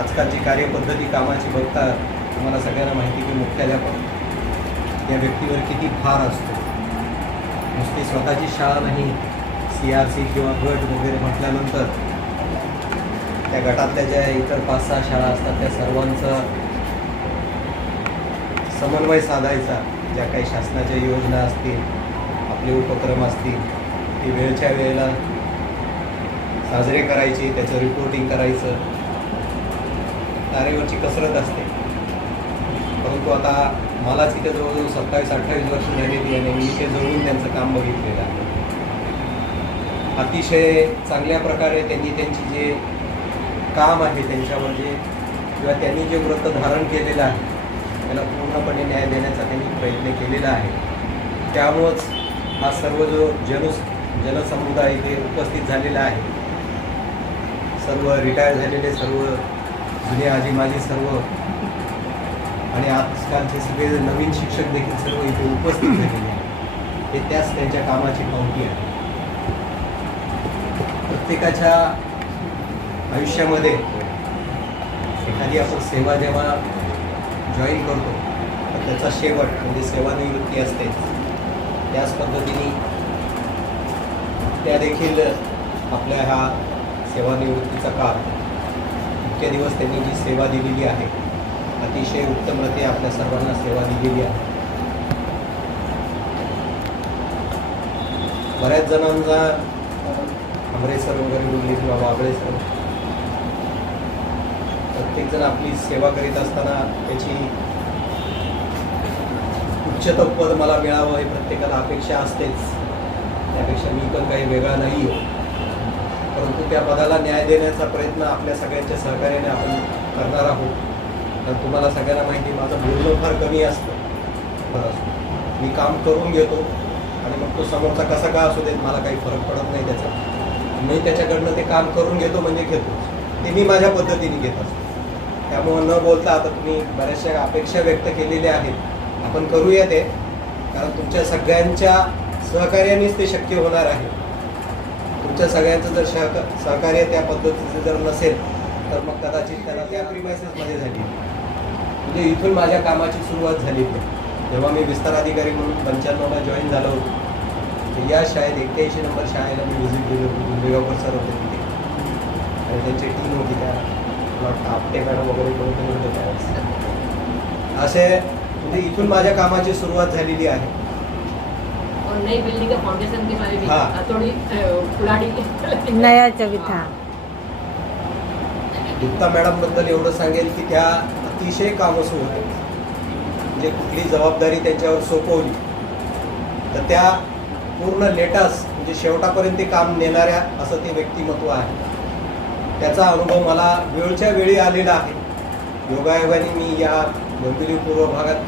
आजकालची कार्यपद्धती कामाची बघता तुम्हाला सगळ्यांना माहिती की मुख्याध्यापक या व्यक्तीवर किती भार असतो. नुसती स्वतःची शाळा नाही, CRC किंवा गट वगैरे म्हटल्यानंतर त्या गटातल्या ज्या इतर 5-6 शाळा असतात त्या सर्वांचा समन्वय साधायचा. ज्या काही शासनाच्या योजना असतील, आपले उपक्रम असतील, ते वेळच्या वेळेला साजरे करायचे, त्याचं रिपोर्टिंग करायचं, तारेवरची कसरत असते. परंतु आता मलाच इथे जवळजवळ 27-28 वर्ष झालेली आहे. मी इथे जवळून त्यांचं काम बघितलेलं आहे. अतिशय चांगल्या प्रकारे त्यांनी त्यांची जे काम आहे त्यांच्यावर जे, किंवा त्यांनी जे व्रत धारण केलेलं आहे त्याला पूर्णपणे न्याय देण्याचा त्यांनी प्रयत्न केलेला आहे. त्यामुळंच हा सर्व जो जनसमुदाय इथे उपस्थित झालेला आहे, सर्व रिटायर झालेले, सर्व जुने आजी माझी सर्व, आणि आजकालचे सगळे नवीन शिक्षक देखील सर्व इथे उपस्थित झालेले आहेत. हे त्याच त्यांच्या कामाची पावती आहे. प्रत्येकाच्या आयुष्यामध्ये एखादी आपण सेवा जेव्हा जॉईन करतो तर त्याचा शेवट म्हणजे सेवानिवृत्ती असते. त्याच पद्धतीने त्या देखील आपल्या हा सेवानिवृत्तीचा काळ, इतके दिवस त्यांनी जी सेवा दिलेली आहे, अतिशय उत्तमरीत्या आपल्या सर्वांना सेवा दिलेली आहे. बऱ्याच जणांना आमरे सर वगैरे बोलले किंवा बाबळे सर, प्रत्येकजण आपली सेवा करीत असताना त्याची उच्चतम पद मला मिळावं हे प्रत्येकाला अपेक्षा असतेच. त्यापेक्षा मी पण काही वेगळा नाही आहे, परंतु त्या पदाला न्याय देण्याचा प्रयत्न आपल्या सगळ्यांच्या सहकार्याने आपण करणार आहोत. कारण तुम्हाला सगळ्यांना माहिती, माझं बोलणं फार कमी असतं. बरं, मी काम करून घेतो आणि मग तो समोरचा कसा का असू देत मला काही फरक पडत नाही त्याचा. मी त्याच्याकडनं ते काम करून घेतो म्हणजे घेतो, ते मी माझ्या पद्धतीने घेत असतो. त्यामुळं न बोलता आता तुम्ही बऱ्याचशा अपेक्षा व्यक्त केलेल्या आहेत, आपण करूया ते, कारण तुमच्या सगळ्यांच्या सहकार्यानेच ते शक्य होणार आहे. तुमच्या सगळ्यांचं जर सहकार्य त्या पद्धतीचं जर नसेल तर मग कदाचित त्याला त्या प्रिमायसेसमध्ये झाली. म्हणजे इथून माझ्या कामाची सुरुवात झाली. जेव्हा मी विस्तार अधिकारी म्हणून 95ला जॉईन झालो होतो तर या शाळेत 81 नंबर शाळेला मी व्हिजिट दिली होती. गुंडेगावकर सर होते तिथे आणि त्यांची टीम होती. त्या आपटे मॅडम वगैरे कोणीतरी होते त्यावेळेस. असे म्हणजे इथून माझ्या कामाची सुरुवात झालेली आहे. और नई बिल्डिंग का फाउंडेशन के बारे में हाँ। थोड़ी पुराड़ी नया चविथा. गुप्ता मॅडमबद्दल एवढं सांगेल की त्या अतिशय कामसू होत्या. म्हणजे कुठली जबाबदारी त्यांच्यावर सोपवली तर त्या पूर्ण लेटास म्हणजे शेवटापर्यंत ते काम नेणाऱ्या असं ते व्यक्तिमत्व आहे. त्याचा अनुभव मला वेळच्या वेळी आलेला आहे. योगायोगाने मी या डोंबिवली पूर्व भागात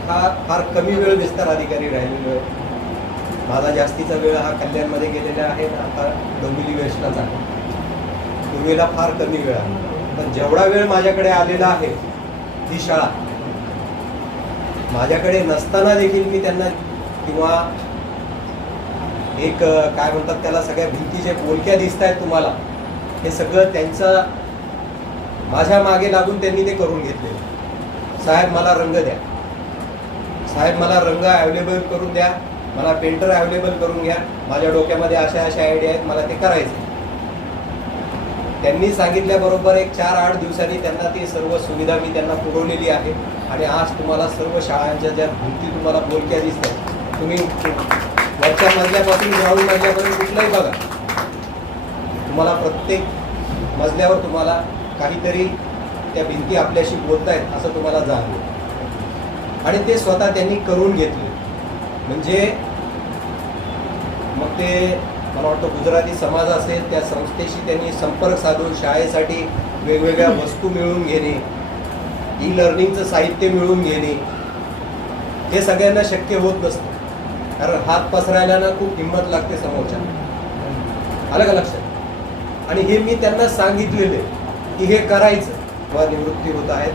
फार कमी वेळ विस्तार अधिकारी राहिलेलो आहे. माझा जास्तीचा वेळ हा कल्याणमध्ये गेलेला आहे. आता डोंबिवली वेस्टलाच आहे. पूर्वीला फार कमी वेळ आहे. पण जेवढा वेळ माझ्याकडे आलेला आहे ही शाळा माझ्याकडे नसताना देखील मी त्यांना किंवा एक काय म्हणतात त्याला सगळ्या भिंती जे बोलक्या दिसत आहेत तुम्हाला हे सगळं त्यांचं माझ्या मागे लागून त्यांनी ते करून घेतले. साहेब मला रंग द्या, साहेब मला रंग अवेलेबल करून द्या, मला पेंटर अवेलेबल करून घ्या, माझ्या डोक्यामध्ये अशा अशा आयडिया आहेत, मला ते करायचे. त्यांनी सांगितल्याबरोबर एक 4-8 दिवसांनी त्यांना ती सर्व सुविधा मी त्यांना पुरवलेली आहे. आणि आज तुम्हाला सर्व शाळांच्या ज्या भिंती तुम्हाला बोलक्या दिसतात तुम्ही वरच्या मजल्यापासून ग्राउंड मजल्यापर्यंत कुठलाही बघा तुम्हाला प्रत्येक मजल्यावर तुम्हाला काहीतरी त्या भिंती आपल्याशी बोलतायत असं तुम्हाला जाणवेल. आणि ते स्वतः त्यांनी करून घेतले. म्हणजे मग ते मला वाटतं गुजराती समाज असेल त्या संस्थेशी त्यांनी संपर्क साधून शाळेसाठी वेगवेगळ्या वस्तू मिळवून घेणे, ई लर्निंगचं साहित्य मिळवून घेणे हे सगळ्यांना शक्य होत नसतं. कारण हात पसरायला खूप हिंमत लागते समोरच्या. आलं का लक्षात? आणि हे मी त्यांना सांगितलेले की हे करायचं. व निवृत्ती होत आहेत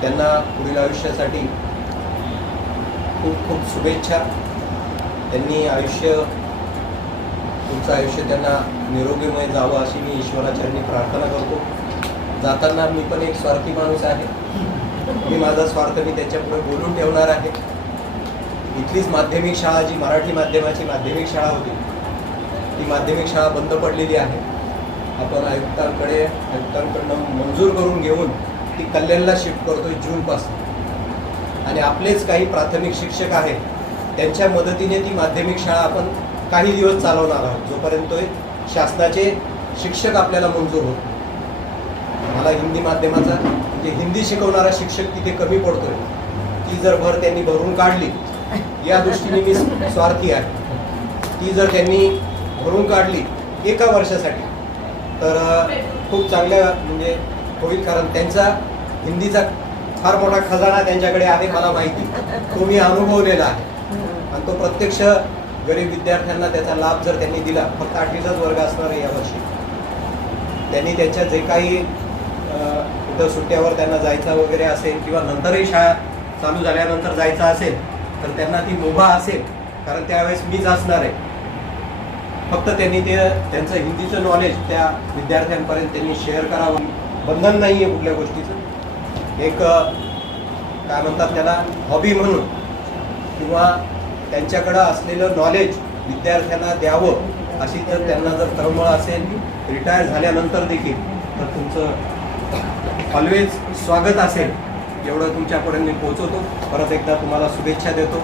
त्यांना पुढील आयुष्यासाठी खूप खूप शुभेच्छा. त्यांनी तुमचं आयुष्य त्यांना निरोगीमय जावं अशी मी ईश्वराचरणी प्रार्थना करतो. जाताना मी पण एक स्वार्थी माणूस आहे. मी माझा स्वार्थ मी त्याच्यापुढे बोलून ठेवणार आहे. इथलीच माध्यमिक शाळा जी मराठी माध्यमाची माध्यमिक शाळा होती ती माध्यमिक शाळा बंद पडलेली आहे. आपण आयुक्तांकडनं मंजूर करून घेऊन ती कल्याणला शिफ्ट करतोय जूनपासून. आणि आपलेच काही प्राथमिक शिक्षक आहेत त्यांच्या मदतीने ती माध्यमिक शाळा आपण काही दिवस चालवणार आहोत जोपर्यंत शासनाचे शिक्षक आपल्याला मंजूर होत. मला हिंदी माध्यमाचा म्हणजे हिंदी शिकवणारा शिक्षक तिथे कमी पडतोय. ती जर भर त्यांनी भरून काढली या दृष्टीने मी स्वार्थी आहे. ती जर त्यांनी भरून काढली एका वर्षासाठी तर खूप चांगल्या म्हणजे होईल. कारण त्यांचा हिंदीचा फार मोठा खजाना त्यांच्याकडे आहे मला माहिती. तो मी अनुभवलेला आहे. आणि तो प्रत्यक्ष गरीब विद्यार्थ्यांना त्याचा लाभ जर त्यांनी दिला. फक्त 8वीचाच वर्ग असणार आहे यावर्षी. त्यांनी त्यांच्या जे काही कुठं सुट्ट्यावर त्यांना जायचं वगैरे असेल किंवा नंतरही शाळा चालू झाल्यानंतर जायचं असेल तर त्यांना ती मुभा असेल. कारण त्यावेळेस मीच असणार आहे. फक्त त्यांनी त्यांचं हिंदीचं नॉलेज त्या विद्यार्थ्यांपर्यंत त्यांनी शेअर करावं. बंधन नाही आहे कुठल्या गोष्टीचं. एक काय म्हणतात त्याला हॉबी म्हणून किंवा त्यांच्याकडं असलेलं नॉलेज विद्यार्थ्यांना द्यावं अशी जर त्यांना जर तळमळ असेल रिटायर झाल्यानंतर देखील तर तुमचं ऑलवेज स्वागत असेल. एवढं तुमच्यापर्यंत मी पोहोचवतो. परत एकदा तुम्हाला शुभेच्छा देतो.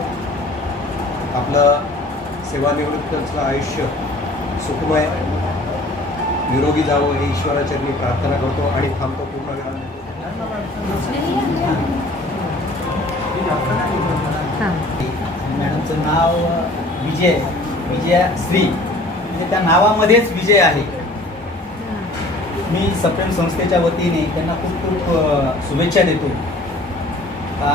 आपलं सेवानिवृत्तीचं आयुष्य सुखमय निरोगी जावं हे ईश्वराचरणी प्रार्थना करतो आणि थांबतो. पूर्ण विराम देतो. मॅडमचं नाव विजयाश्री म्हणजे त्या नावामध्येच विजय आहे. मी सप्रेम संस्थेच्या वतीने त्यांना खूप खूप शुभेच्छा देतो.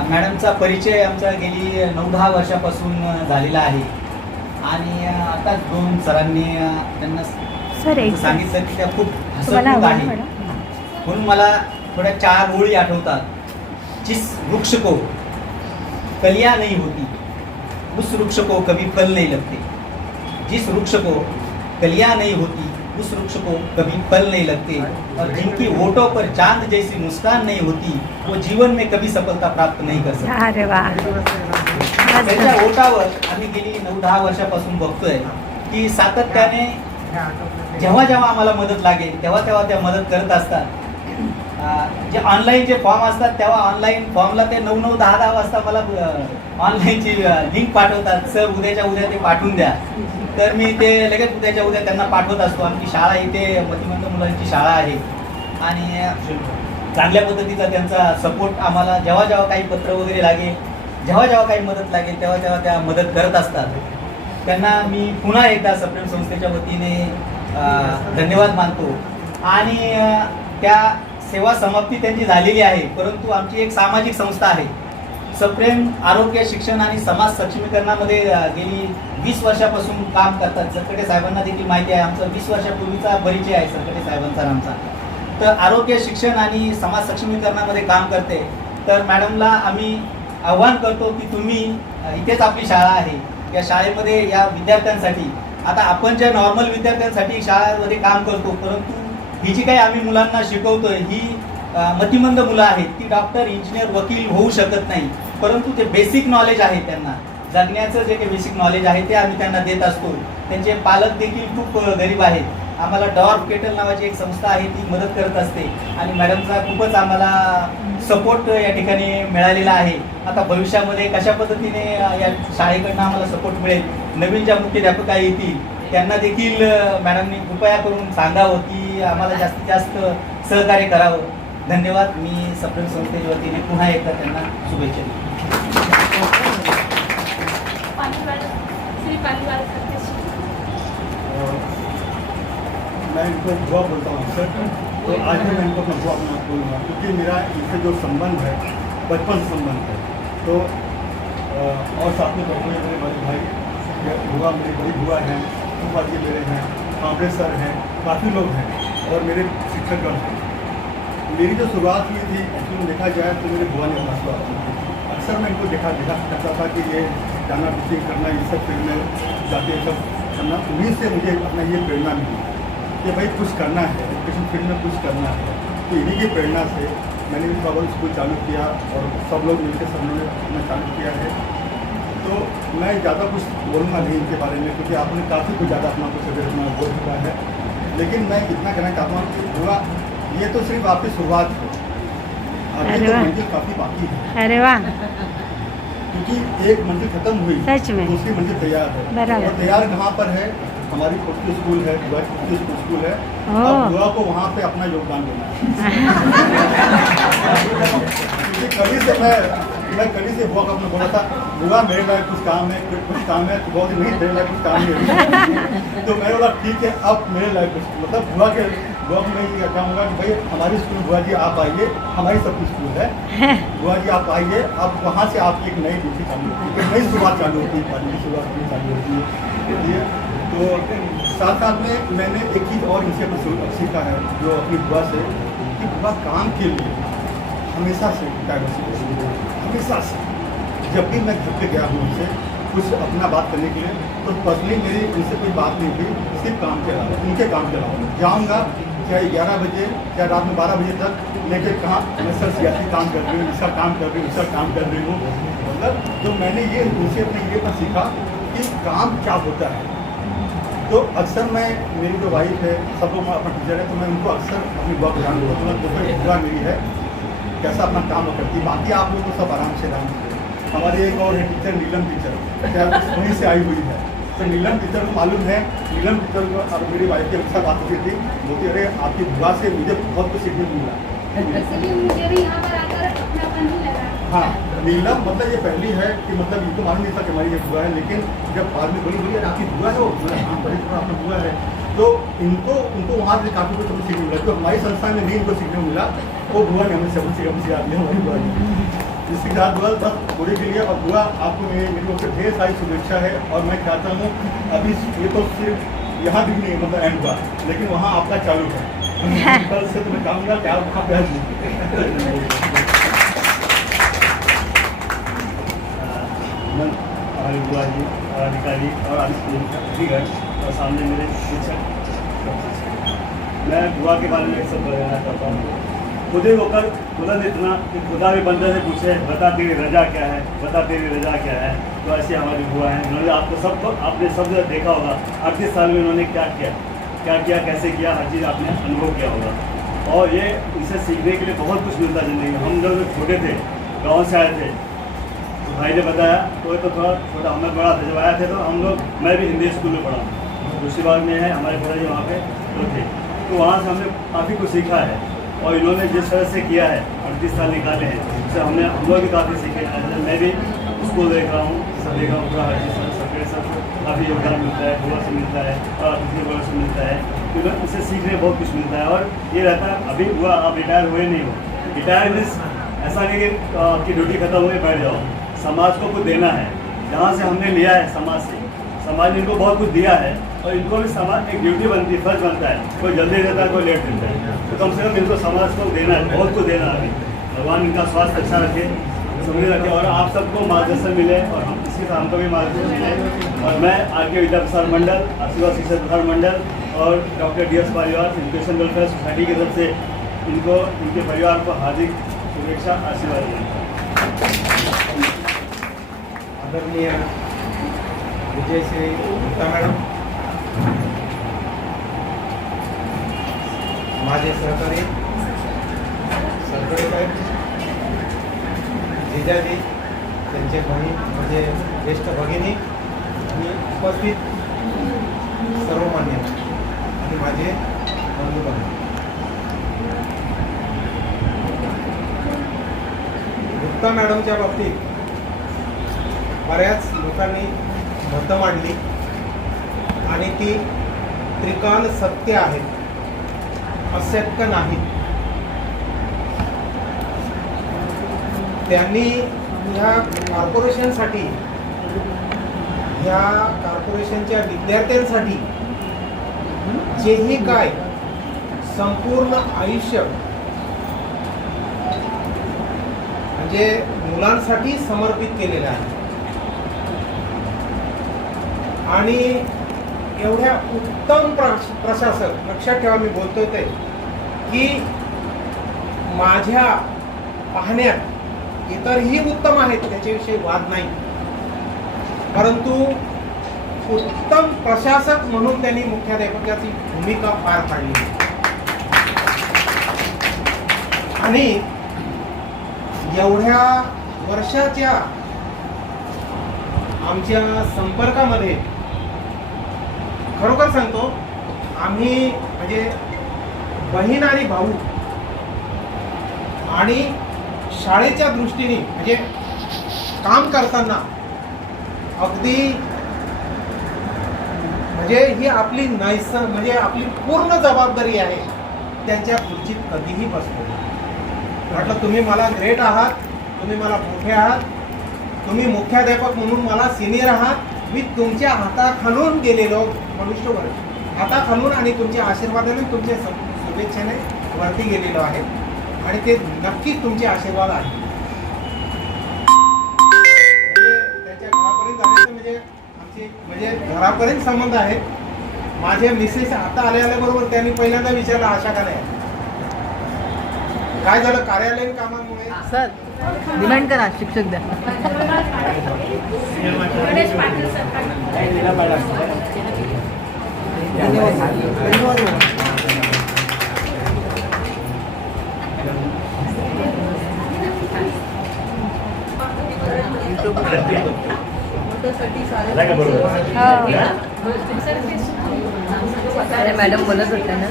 मॅडमचा परिचय आमचा गेली 9-10 वर्षापासून झालेला आहे. आणि आता 2 सरांनी त्यांना सांगितलं की त्या खूप हसतमुख आहे. म्हणून मला थोड्या 4 ओळी आठवतात. जिस वृक्ष को कलियां नहीं होती उस वृक्ष को कभी फल नहीं लगते. जिस वृक्ष को कलियां नहीं होती उस वृक्ष को कभी फल नहीं लगते और जिनकी होठों पर चांद जैसी मुस्कान नहीं होती वो जीवन में कभी सफलता प्राप्त नहीं कर सकते. अरे वा. त्याच्या ओठावर आम्ही गेली 9-10 वर्षापासून बघतोय की सातत्याने जेव्हा जेव्हा आम्हाला मदत लागेल तेव्हा तेव्हा त्या मदत करत असतात. जे ऑनलाईन जे फॉर्म असतात तेव्हा ऑनलाईन फॉर्मला ते 9-10 वाजता मला ऑनलाईनची लिंक पाठवतात. सर उद्याच्या उद्या ते पाठवून द्या. तर मी ते लगेच उद्याच्या उद्या त्यांना पाठवत असतो. आमची शाळा इथे मतिमंद मुलांची शाळा आहे आणि चांगल्या पद्धतीचा त्यांचा सपोर्ट आम्हाला जेव्हा जेव्हा काही पत्र वगैरे लागेल जेव्हा जेव्हा काही मदत लागेल तेव्हा तेव्हा त्या मदत करत असतात. त्यांना मी पुन्हा एकदा सप्रेम संस्थेच्या वतीने धन्यवाद मानतो. आणि त्या सेवा समाप्ती त्यांची झालेली आहे परंतु आमची एक सामाजिक संस्था आहे सप्रेम आरोग्य शिक्षण आणि समाज सक्षमीकरणामध्ये गेली 20 वर्षापासून काम करतात. सरकटे साहेबांना देखील माहिती आहे. आमचा 20 वर्षापूर्वीचा परिचय आहे सरकटे साहेबांचा आमचा. तर आरोग्य शिक्षण आणि समाज सक्षमीकरणामध्ये काम करते. तर मॅडमला आम्ही आव्हान करतो की तुम्ही इथेच आपली शाळा आहे या शाळेमध्ये या विद्यार्थ्यांसाठी आता आपण ज्या नॉर्मल विद्यार्थ्यांसाठी शाळेमध्ये काम करतो परंतु ही जी काही आम्ही मुलांना शिकवतोय ही मतिमंद मुलं आहेत. ती डॉक्टर इंजिनियर वकील होऊ शकत नाही परंतु ते बेसिक नॉलेज आहे त्यांना जगण्याचं जे काही बेसिक नॉलेज आहे ते आम्ही त्यांना देत असतो. त्यांचे पालक देखील खूप गरीब आहेत. आम्हाला डॉर्फ केटल नावाची एक संस्था आहे ती मदत करत असते आणि मॅडमचा खूपच आम्हाला सपोर्ट या ठिकाणी मिळालेला आहे. आता भविष्यामध्ये कशा पद्धतीने या शाळेकडनं आम्हाला सपोर्ट मिळेल नवीन ज्या मुख्याध्यापका येतील त्यांना देखील मॅडमनी कृपया करून सांगावं की आम्हाला जास्तीत जास्त सहकार्य करावं. धन्यवाद. मी सप्रेम संस्थेच्या वतीने पुन्हा एकदा त्यांना शुभेच्छा देतो. मैं इनको दुआ बोलता हूँ सर. तो आज भी मैं इनको अपना दुआ बोलूँगा क्योंकि मेरा इनसे जो संबंध है बचपन संबंध है. तो और साथ में बैठे मेरे बड़े भाई हुआ मेरी बड़ी बुआ हैं फूफा जी मेरे हैं कांबड़े सर हैं काफ़ी लोग हैं और मेरे शिक्षकगण हैं. मेरी जो शुरुआत हुई थी एक्चुअली देखा जाए तो मेरे बुआ ने अपना शुरुआत की थी. अक्सर मैं इनको देखा करता था कि ये गाना टीचिंग करना ये सब फील्ड में जाके सब करना. उन्हीं से मुझे अपना ये प्रेरणा मिली कि भाई कुछ करना है एजुकेशन फील्ड में कुछ करना है. तो इन्हीं की प्रेरणा से मैंने भी पब्लिक स्कूल चालू किया और सब लोग मिलकर सब लोगों ने अपना चालू किया है. तो मैं ज़्यादा कुछ बोलूँगा नहीं इनके बारे में क्योंकि आपने काफ़ी कुछ ज़्यादा अपना कुछ अपना बोल चुका है. लेकिन मैं इतना कहना चाहता हूँ कि पूरा ये तो सिर्फ आपकी शुरुआत है. अभी तो मंजिल काफ़ी बाकी है. अरे वाह. क्योंकि एक मंजिल खत्म हुई सच में दूसरी मंजिल तैयार है. और तैयार कहाँ पर है? हमारी खुद स्कूल है स्कूल है. अब बुआ को वहाँ पे अपना योगदान देना है. क्योंकि कभी से मैं कभी से बुआ को अपना बोला था बुआ मेरे लायक कुछ काम है तो बहुत नहीं मेरे लायक कुछ काम नहीं. तो मैंने बोला ठीक है अब मेरे लायक कुछ मतलब बुआ को मैं ये कहूँगा कि भाई हमारी स्कूल बुआ जी आप आइए हमारी सबकी स्कूल है. बुआ जी आप आइए अब वहाँ से आपकी एक नई ड्यूटी चालू होती है नई शुरुआत चालू होती है पढ़ने की शुरुआत चालू होती है. तो साथ में मैंने एक चीज़ और इनसे सीखा है जो अपनी बुआ से कि बुआ काम के लिए हमेशा से हमेशा से जब भी मैं घर पे गया हूँ उनसे कुछ अपना बात करने के लिए तो पर्सनली मेरी उनसे कोई बात नहीं हुई सिर्फ काम के अलावा उनके काम के अलावा जाऊँगा चाहे 11 बजे चाहे रात में 12 बजे तक लेकर कहाँ मैं सर सियासी काम कर रही हूँ इसका काम कर रही हूँ उसका काम कर रही हूँ. मतलब तो मैंने ये उनसे अपने ये पर सीखा कि काम क्या होता है. तो अक्सर मैं मेरी जो वाइफ है सब लोग अपना टीचर है तो मैं उनको अक्सर अपनी बुआ को ध्यान देता हूँ. तो बुआ मेरी है कैसा अपना काम करती है. बाकी आप लोग तो सब आराम से हमारे एक और है टीचर नीलम टीचर क्या वहीं से आई हुई है. तो नीलम टीचर को मालूम है नीलम टीचर को और मेरी वाइफ की अक्सर बात होती थी बोलती अरे आपकी बुआ से मुझे बहुत कुछ सीखने को मिला. मुझे भी यहाँ पर आकर अपनापन ही लगा. हाँ नीलम मतलब ये पहली है कि मतलब इनको मालूम नहीं था कि हमारी ये बुआ है लेकिन जब बाद में बोली अरे आपकी बुआ है वो हाँ बड़ी आपकी बुआ है तो उनको वहाँ से काफ़ी कुछ हमें सीखने मिला. तो हमारी संस्था में नहीं इनको सीखने मिला वो बुआ ने हमें सब सिखा दिया हमारी बुआ ने. इसके साथ बुआ बस पूरे के लिए और बुआ आपको मेरी ओर से ढेर सारी शुभेच्छा है. और मैं चाहता हूँ अभी ये तो सिर्फ यहाँ भी नहीं मतलब एंड हुआ लेकिन वहाँ आपका चालू है. कल से तो मैं चाहूँगा कि आप वहाँ पे हमारी बुआ जी और अधिकारी और अधिगण और सामने मेरे शिक्षक मैं दुआ के बारे में सब बताना चाहता हूँ। खुद ही होकर खुदा ने इतना कि खुदा भी बंदे से पूछे बता तेरी रजा क्या है, बता तेरी रजा क्या है। तो ऐसी हमारी दुआ है। उन्होंने आपने सब देखा होगा 38 साल में उन्होंने क्या किया, कैसे किया, हर चीज़ आपने अनुभव किया होगा। और ये इसे सीखने के लिए बहुत कुछ मिलता ज़िंदगी में। हम जब छोटे थे, गाँव से आए थे, तो भाई ने बताया तो थोड़ा छोटा, हमें बड़ा था। जब आए थे तो हम लोग, मैं भी हिंदी स्कूल में पढ़ा, मुर्शिदाबाद में है, हमारे पिताजी वहाँ पे तो थे। तो वहाँ से हमने काफ़ी कुछ सीखा है। और इन्होंने जिस तरह से किया है, 38 साल निकाले हैं, उससे हम लोग भी काफ़ी सीखे हैं। मैं भी स्कूल देख रहा हूँ, सब देख रहा हूँ, पूरा हर चीज़ सब काफ़ी योगदान मिलता है, गोवा से मिलता है और दूसरे गोवा से मिलता है। तो इससे सीखने बहुत कुछ मिलता है। और ये रहता है अभी हुआ, आप रिटायर हुए नहीं हो। रिटायर मीन्स ऐसा नहीं कि आपकी ड्यूटी खत्म हुई बैठ जाओ। समाज को कुछ देना है। जहाँ से हमने लिया है समाज से, समाज ने इनको बहुत कुछ दिया है और इनको भी समाज एक ड्यूटी बनती है, फर्ज बनता है। कोई जल्दी देता है, कोई लेट देता है, तो कम से कम इनको समाज को देना है, बहुत कुछ देना है। भगवान इनका स्वास्थ्य अच्छा रखे, समझ रखे और आप सबको मार्गदर्शन मिले और हम इसी तरह हमको भी मार्गदर्शन मिले। और मैं आर.के. विद्या प्रसाद मंडल, आशीर्वाद शिक्षा प्रसाद मंडल और डॉक्टर D.S. परिवार एजुकेशन वेलफेयर सोसाइटी की तरफ से इनको, इनके परिवार को हार्दिक शुभेच्छा, आशीर्वाद दें। आदरणीय विजयश्री गुप्ता मॅडम, माझे सहकारी सरकडे साहेब, जिजाजी, त्यांचे बहीण म्हणजे ज्येष्ठ भगिनी आणि उपस्थित सर्व मान्य आणि माझे बंधू. गुप्ता मॅडमच्या बाबतीत बऱ्याच लोकांनी मतं मांडली आणि ती त्रिकाल सत्य आहेत, असत्य नाहीत. त्यांनी ह्या कॉर्पोरेशनसाठी, ह्या कॉर्पोरेशनच्या विद्यार्थ्यांसाठी जेही काय संपूर्ण आयुष्य म्हणजे मुलांसाठी समर्पित केलेलं आहे. आणि एवढ्या उत्तम प्रशासक, लक्षात ठेवा मी बोलतोय ते, की माझ्या पाहण्यात इतरही उत्तम आहेत, त्याच्याविषयी वाद नाही, परंतु उत्तम प्रशासक म्हणून त्यांनी मुख्याध्यापकाची भूमिका पार पाडली. आणि एवढ्या वर्षाच्या आमच्या संपर्कामध्ये खरोखर सांगतो, आम्ही म्हणजे बहीण आणि भाऊ आणि शाळेच्या दृष्टीने म्हणजे काम करताना अगदी म्हणजे ही आपली म्हणजे आपली पूर्ण जबाबदारी आहे. त्यांच्या खुर्चीत कधीही बसतो. म्हटलं तुम्ही मला ग्रेट आहात, तुम्ही मला मोठे आहात, तुम्ही मुख्याध्यापक म्हणून मला सिनियर आहात. मी तुमच्या हाताखालून गेलेलो मनुष्यवर, हाताखालून आणि तुमच्या आशीर्वादाने, तुमच्या शुभेच्छेने वरती गेलेलो आहे आणि ते नक्कीच तुमचे आशीर्वाद आहेत. त्याच्या घरापर्यंत जाण्याचं म्हणजे आमचे म्हणजे घरापर्यंत संबंध आहेत. माझे मिसेस आता आल्याबरोबर त्यांनी पहिल्यांदा विचारलं आशा का नाही, काय झालं कार्यालयीन कामामुळे. सर डिमांड करा, शिक्षक द्या. गणेश पाटील सर. अरे मॅडम बोलत होत्या ना.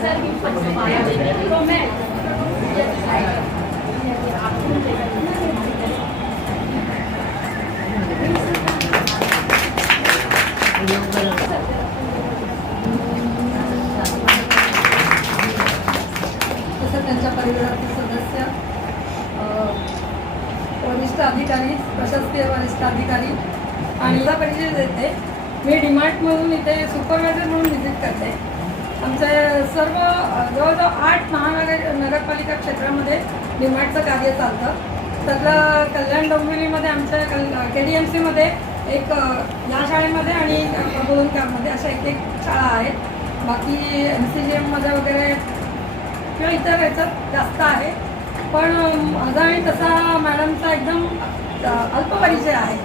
तसं त्यांच्या परिवारातील सदस्य, वरिष्ठ अधिकारी, प्रशासकीय वरिष्ठ अधिकारी आणि मला परिचय देते. मी डीमार्टमधून इथे सुपरवायझर म्हणून व्हिजिट करते. आमचे सर्व जवळजवळ 8 नगरपालिका क्षेत्रामध्ये डीमार्टचं कार्य चालतं. त्यातलं कल्याण डोंबिवलीमध्ये आमच्या KDMCमध्ये एक, या शाळेमध्ये आणि प्रबोधनकारमध्ये अशा एक शाळा आहेत. बाकी MCGMमध्ये वगैरे किंवा इतर याच्यात जास्त आहे. पण माझा आणि तसा मॅडमचा एकदम अल्प परिचय आहे.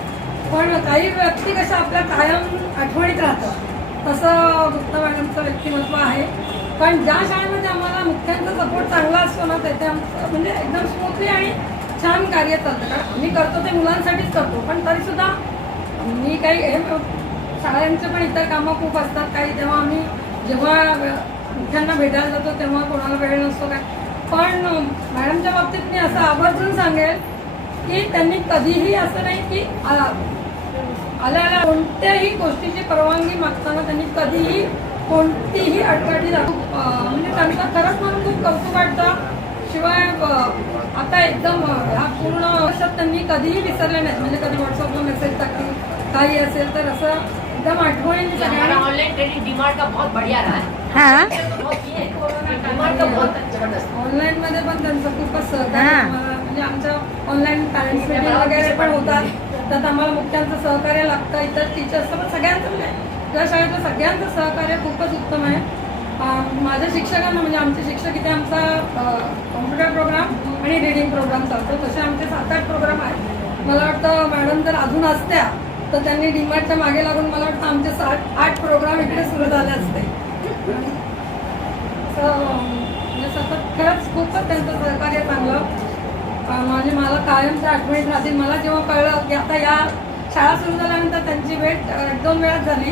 पण काही व्यक्ती कशा आपल्या कायम आठवणीत राहतात, तसं गुप्ता मॅडमचं व्यक्तिमत्व आहे. पण ज्या शाळेमध्ये आम्हाला मुख्यांचा सपोर्ट चांगला असतो ना, तेथे आमचं म्हणजे एकदम स्मूथली आणि छान कार्य चालतं. कारण आम्ही करतो ते मुलांसाठीच करतो, पण तरीसुद्धा मी काही हे शाळांचे पण इतर कामं खूप असतात. काही तेव्हा आम्ही जेव्हा मुख्यांना भेटायला जातो तेव्हा कोणाला वेळ नसतो काय. पण मॅडमच्या बाबतीत मी असं आवर्जून सांगेल की त्यांनी कधीही असं नाही की आल्याला कोणत्याही गोष्टीची परवानगी मागताना त्यांनी कधीही कोणतीही अडचणी म्हणजे त्यांचं खरंच म्हणून खूप कौतुक वाटतं. शिवाय आता एकदम ह्या पूर्ण वर्षात त्यांनी कधीही विसरले नाहीत. म्हणजे कधी व्हॉट्सअपला मेसेज टाकतील, काही असेल तर असं एकदम आठवणी सगळ्यांना. ऑनलाइन ट्रेनिंग डिमांड का बहुत बढ़िया रहा है. ऑनलाईन मध्ये पण त्यांचं खूपच सहकार्य म्हणजे आमच्या ऑनलाईन पॅरेंट्स मीटिंग वगैरे पण होतात, त्यात आम्हाला मुख्यांचं सहकार्य लागतं. इतर टीचर्सचं पण सगळ्यांचं म्हणजे त्या शाळेतलं सगळ्यांचं सहकार्य खूपच उत्तम आहे. माझ्या शिक्षकांना म्हणजे आमचे शिक्षक इथे आमचा कॉम्प्युटर प्रोग्राम आणि रीडिंग प्रोग्राम चालतो. तसे आमचे 7-8 प्रोग्राम आहेत. मला वाटतं मॅडम जर अजून असत्या तर त्यांनी डीमार्टच्या मागे लागून मला वाटतं आमचे 7-8 प्रोग्राम इकडे सुरू झाले असते. म्हणजे सतत खरंच खूपच त्यांचं सहकार्य चांगलं म्हणजे मला कायमच्या आठवणीत राहतील. मला जेव्हा कळलं की आता या शाळा सुरू झाल्यानंतर त्यांची भेट 1-2 वेळाच झाली,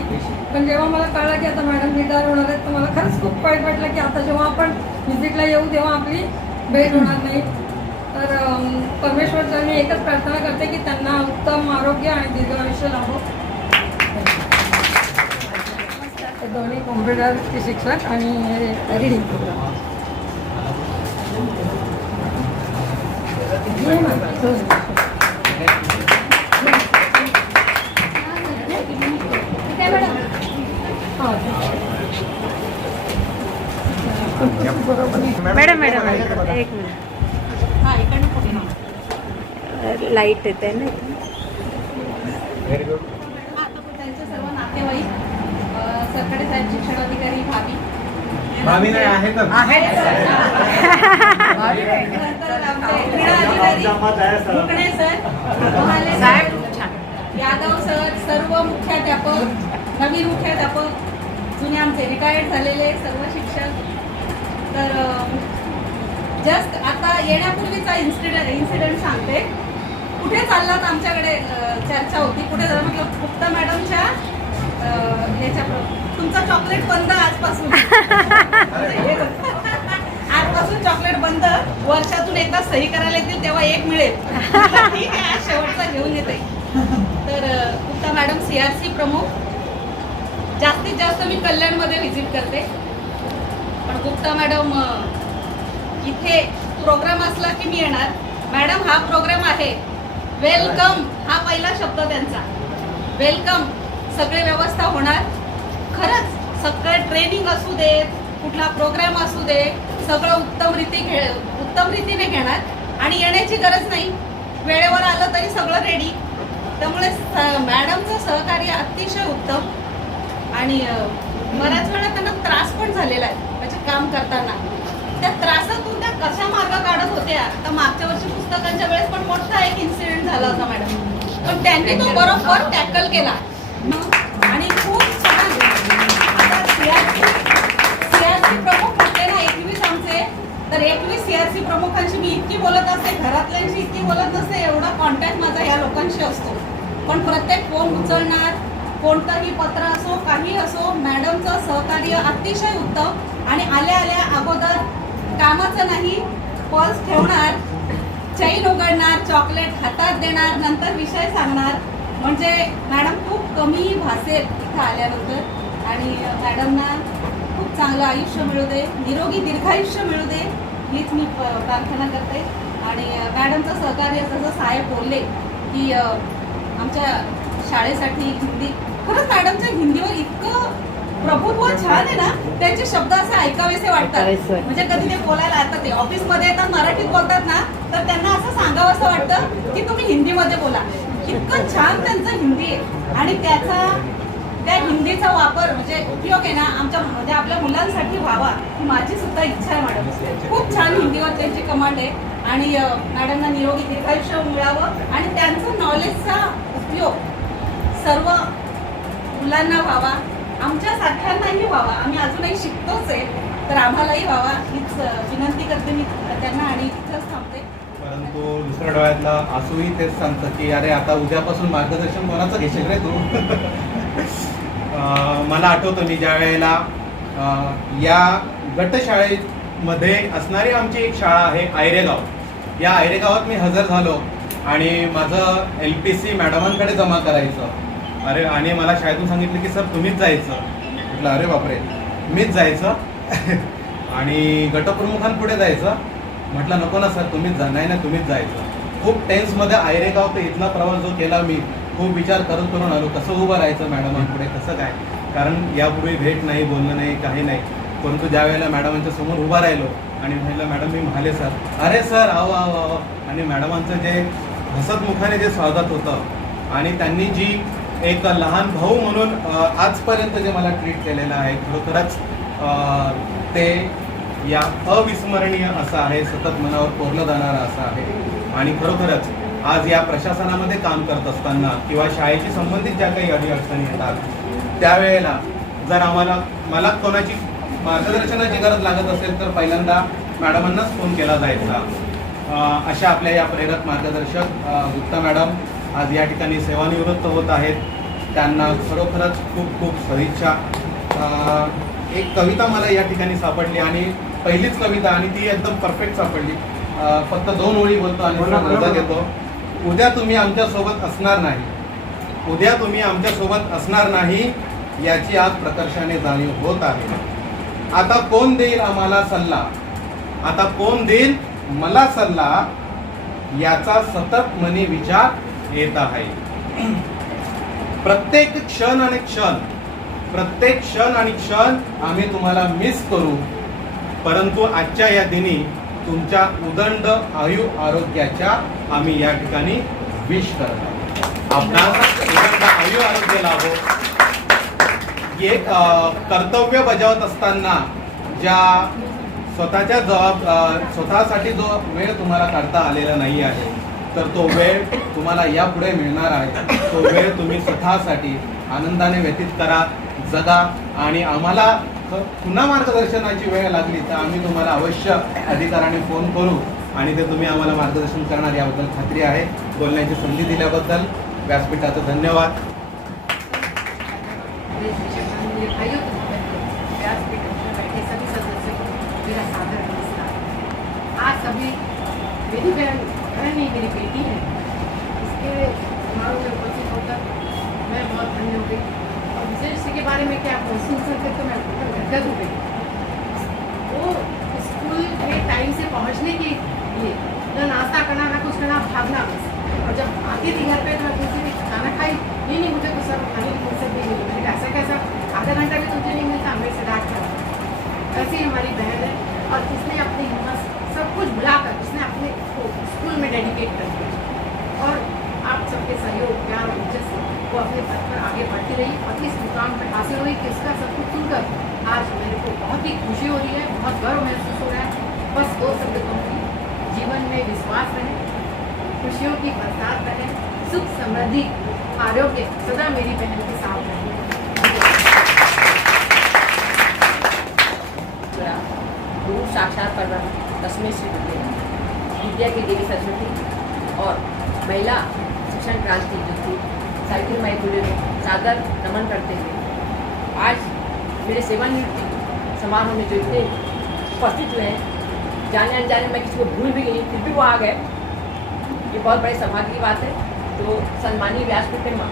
पण जेव्हा मला कळलं की आता मॅडम रिटायर होणार आहेत तर मला खरंच खूप वाईट वाटलं की आता जेव्हा आपण व्हिजिटला येऊ तेव्हा आपली भेट होणार नाही. तर परमेश्वरचं मी एकच प्रार्थना करते की त्यांना उत्तम आरोग्य आणि दीर्घ आयुष्य लाभो. दोन्ही कॉम्प्युटरचे शिक्षक आणि रीडिंग प्रोग्राम. मॅडम एक मिनिट, लाईट येते ना. त्यांचे सर्व नातेवाईक, सरकारी साहेब, शिक्षणाधिकारी, भाभी नाही आहे तर मुकणे सर, महाले साहेब, यादव सर, सर्व मुख्याध्यापक, नवीन मुख्याध्यापक, जुने आमचे रिटायर्ड झालेले सर्व शिक्षक. तर जस्ट आता येण्यापूर्वीचा इन्सिडेंट सांगते. कुठे चाललात आमच्याकडे चर्चा होती, कुठे झालं म्हटलं गुप्ता मॅडमच्या ह्याच्या तुमचा चॉकलेट बंद आजपासून. आजपासून चॉकलेट बंद, वर्षातून एकदा सही करायला येतील तेव्हा एक मिळेल. ठीक आहे, आज शेवटचा घेऊन येते. तर गुप्ता मॅडम CRC प्रमुख. जास्तीत जास्त मी कल्याणमध्ये व्हिजिट करते, पण गुप्ता मॅडम इथे प्रोग्राम असला की मी येणार. मॅडम हा प्रोग्राम आहे, वेलकम हा पहिला शब्द त्यांचा. वेलकम, सगळे व्यवस्था होणार. खरंच सगळे ट्रेनिंग असू देत, कुठला प्रोग्राम असू दे, सगळं उत्तम रीतीने घेणार. आणि येण्याची गरज नाही, वेळेवर आलं तरी सगळं रेडी. त्यामुळे मॅडमचं सहकार्य अतिशय उत्तम. आणि बऱ्याच वेळा त्यांना त्रास पण झालेला आहे म्हणजे काम करताना. त्या त्रासातून त्या कशा मार्ग काढत होत्या. आता मागच्या वर्षी पुस्तकांच्या वेळेस पण मोठा एक इन्सिडेंट झाला होता मॅडम, पण त्यांनी तो बरोबर टॅकल केला आणि खूप छान. आता CRC प्रमुख म्हटले ना 21 आमचे, तर 21 CRC प्रमुखांशी मी इतकी बोलत असते, घरातल्यांशी इतकी बोलत नसते. एवढा कॉन्टॅक्ट माझा या लोकांशी असतो. पण प्रत्येक फोन उचलणार, कोणतंही पत्र असो, काही असो, मॅडमचं सहकार्य अतिशय उत्तम. आणि आल्या अगोदर कामाचं नाही, पर्स ठेवणार, चैन उघडणार, चॉकलेट हातात देणार, नंतर विषय सांगणार. म्हणजे मॅडम खूप कमी भासेल इथं आल्यानंतर. आणि मॅडमना खूप चांगलं आयुष्य मिळू दे, निरोगी दीर्घायुष्य मिळू दे, हीच मी प्रार्थना करते. आणि मॅडमचं सहकार्य जसं साहेब बोलले की आमच्या शाळेसाठी हिंदी, खरंच मॅडमच्या हिंदीवर इतकं प्रभुत्व छान आहे ना, त्यांचे शब्द असे ऐकावेसे वाटतात. म्हणजे कधी ते बोलायला आता ते ऑफिसमध्ये येतात मराठीत बोलतात ना, तर त्यांना असं सांगावं असं वाटतं की तुम्ही हिंदीमध्ये बोला. इतकं छान त्यांचं हिंदी आहे. आणि त्याचा त्या हिंदीचा वापर म्हणजे उपयोग आहे ना आमच्या म्हणजे आपल्या मुलांसाठी व्हावा ही माझी सुद्धा इच्छा आहे मॅडम. खूप छान हिंदीवर त्यांची कमांड आहे आणि मॅडमना निरोगी दीर्घायुष्य मिळावं आणि त्यांचं नॉलेजचा उपयोग सर्व मुलांना व्हावा, आमच्यासारख्यांनाही व्हावा. आम्ही अजूनही शिकतोच आहे, तर आम्हालाही व्हावा हीच विनंती करते मी त्यांना आणि इथंच थांबते. परंतु दुसऱ्या डोळ्यातला आसूही तेच सांगतं की अरे आता उद्यापासून मार्गदर्शन कोणाचं घेशील रे तू. मला आठवतं मी ज्या वेळेला या गटशाळेमध्ये असणारी आमची एक शाळा आहे आयरेगाव. या आयरेगावात मी हजर झालो आणि माझं LPC मॅडमांकडे जमा करायचं. अरे आणि मला शाळेतून सांगितलं की सर तुम्हीच जायचं. म्हटलं अरे बापरे मीच जायचं आणि गटप्रमुखांपुढे जायचं. म्हटलं नको ना सर तुम्हीच जा. नाही ना तुम्हीच जायचं. खूप टेन्समध्ये आयरेगाव ते इथला प्रवास जो केला मी खूप विचार करून आलो कसं उभं राहायचं मॅडमांपुढे कसं काय, कारण यापूर्वी भेट नाही बोलणं नाही काही नाही. परंतु ज्या वेळेला मॅडमांच्या समोर उभा राहिलो आणि म्हटलं मॅडम मी महाले सर, अरे सर आहो आहो आहो. आणि मॅडमांचं जे हसतमुखाने जे स्वागत होतं आणि त्यांनी जी एक लहान भाऊ म्हणून आजपर्यंत जे मला ट्रीट केलेलं आहे खरोखरच ते या अविस्मरणीय असं आहे, सतत मनावर कोरलं जाणारं असं आहे. आणि खरोखरच आज या प्रशासनामध्ये काम करत असताना किंवा शाळेशी संबंधित ज्या काही अडीअडचणी येतात त्यावेळेला जर मला कोणाची मार्गदर्शनाची गरज लागत असेल तर पहिल्यांदा मॅडमांनाच फोन केला जायचा. अशा आपल्या या प्रेरक मार्गदर्शक गुप्ता मॅडम आज या ठिकाणी सेवानिवृत्त होत आहेत. त्यांना खरोखरच खूप खूप सदिच्छा. एक कविता मला या ठिकाणी सापडली आणि पहिलीच कविता आणि ती एकदम परफेक्ट सापडली. फक्त 2 ओळी बोलतो आणि मजा घेतो. उद्या तुम्ही आमच्यासोबत असणार नाही, उद्या तुम्ही आमच्यासोबत असणार नाही याची आज प्रकर्षाने जाणीव होत आहे. आता कोण देईल आम्हाला सल्ला, आता कोण देईल मला सल्ला याचा सतत मनी विचार येत आहे. प्रत्येक क्षण आणि क्षण आम्ही तुम्हाला मिस करू, परंतु आजच्या या दिनी तुमच्या उदंड आयु आरोग्याच्या आम्ही या ठिकाणी विश करत आहोत. आपणास उदंड आयु आरोग्य लाभो. एक कर्तव्य बजावत असताना ज्या स्वतःसाठी जो वेळ तुम्हाला काढता आलेला नाही आहे तर तो वेळ तुम्हाला यापुढे मिळणार आहे. तो वेळ तुम्ही स्वतःसाठी आनंदाने व्यतीत करा, जगा. आणि आम्हाला पुन्हा मार्गदर्शनाची वेळ लागली तर आम्ही तुम्हाला अवश्य अधिकाराने फोन करू आणि ते तुम्ही आम्हाला मार्गदर्शन करणार याबद्दल खात्री आहे. बोलण्याची संधी दिल्याबद्दल व्यासपीठाचं धन्यवाद. सभी सदस्यों को मेरा सादर नमस्कार. आज सभी मेरी बहन नहीं मेरी बेटी है, इसके समारोह में उपस्थित होकर मैं बहुत धन्य हो गई. और मुझे इसके बारे में क्या सुन सकते तो मैं गदगद हो गई. वो स्कूल के टाइम से पहुंचने के लिए न नाश्ता करना ना कुछ करना, भागना बस. और जब आती थी घर पे तो मैं पूछती थी खाना खाई, नहीं मुझे कुछ सब खाने की फुर्सत नहीं मिली. मैंने ऐसा कैसा आधा घंटा भी तुझे नहीं मिलता, मेरे से डांट कर. ऐसी हमारी बहन है और जिसने अपनी हिम्मत सब कुछ भुलाकर उसने अपने को स्कूल में डेडिकेट कर दिया और आप सबके सहयोग प्यार और इज्जत से वो अपने पद पर आगे बढ़ती रही और इस मुकाम पर हासिल हुई कि उसका सब कुछ सुनकर आज मेरे को बहुत ही खुशी हो रही है, बहुत गर्व महसूस हो रहा है. बस 2 शब्द कहूँगी, जीवन में विश्वास रहे, खुशियों की बरसात रहे, सुख समृद्धि आरोग्य सदा मेरी बहन के साथ रहे. गुरु साक्षात परब्रह्म तस्मै श्री गुरुदेव. विद्या की देवी सरस्वती और महिला शिक्षण क्रांति जो थी सावित्रीबाई फुले को सादर नमन करते हुए आज मेरे सेवानिवृत्ति समारोह में जो इतने उपस्थित हुए हैं, जाने अनजाने में किसी को भूल भी गई फिर भी वो आ गए, ये बहुत बड़े सौभाग्य की बात है. तो सम्मानीय व्यासपीठ में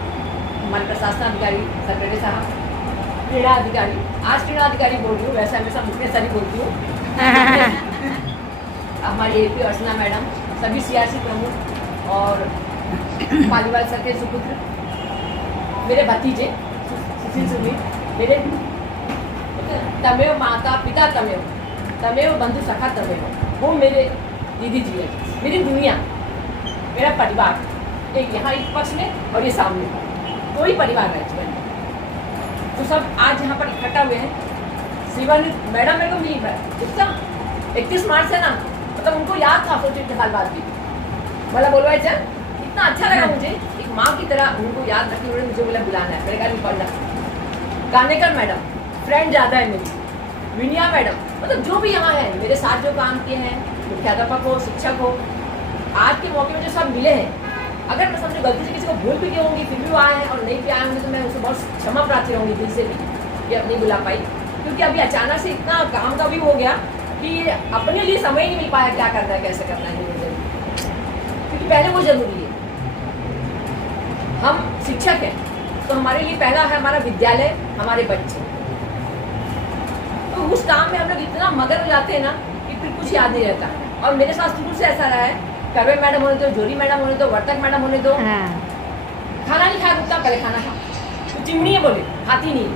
हमारे प्रशासन अधिकारी सरकरे साहब, क्रीड़ा अधिकारी, आज क्रीड़ा अधिकारी बोल रही हूँ, वैसे हमेशा मुख्य सर ही बोलती हूँ, हमारी AP अर्चना मैडम, सभी CRC प्रमुख और पालीवाल सर के सुपुत्र, मेरे भतीजे सुशील सुमी, मेरे तमेव माता पिता तमेव बंधु सखा तमेव, वो मेरे दीदी जी है, मेरी दुनिया, मेरा परिवार. एक यहाँ एक पक्ष में और ये सामने, कोई परिवार है जीवन में. तो सब आज यहाँ पर इकट्ठा हुए हैं। शिवानी मैडम मेरे को मिली, कितना 31 मार्च है ना, मतलब उनको याद था, सोचिए इतने साल बाद भी मतलब बोलवाए चल, इतना अच्छा लगा मुझे। एक माँ की तरह उनको याद रखी, उन्होंने मुझे बोला बुलाना है, मेरे घर में पढ़ना। कानेकर मैडम फ्रेंड ज़्यादा है मेरी, विनिया मैडम, मतलब जो भी यहाँ है मेरे साथ जो काम किए हैं, मुख्याध्यापक हो, शिक्षक हो, आज के मौके में जो सब मिले हैं, अगर मैं समझो गलती से किसी को भूल भी गई होंगी, फिर भी वो आए हैं और नहीं भी आए होंगे, तो मैं उसे बहुत क्षमा प्रार्थी रहूँगी दिल से भी कि अब नहीं बुला पाई, क्योंकि अभी अचानक से इतना काम का भी हो गया कि अपने लिए समय ही नहीं मिल पाया क्या करना है, कैसे करना है, क्योंकि पहले वो जरूरी है। हम शिक्षक हैं तो हमारे लिए पहला है हमारा विद्यालय, हमारे बच्चे। तो उस काम में हम लोग इतना मगन हो जाते हैं ना कि फिर कुछ याद नहीं रहता। और मेरे साथ शुरू से ऐसा रहा है, करवे मैडम होने दो, जोरी मैडम होने दो, वर्तक मैडम होने दो, खाना नहीं खाया रुकता, पहले खाना खा, तो चिमनी है बोले, खाती नहीं।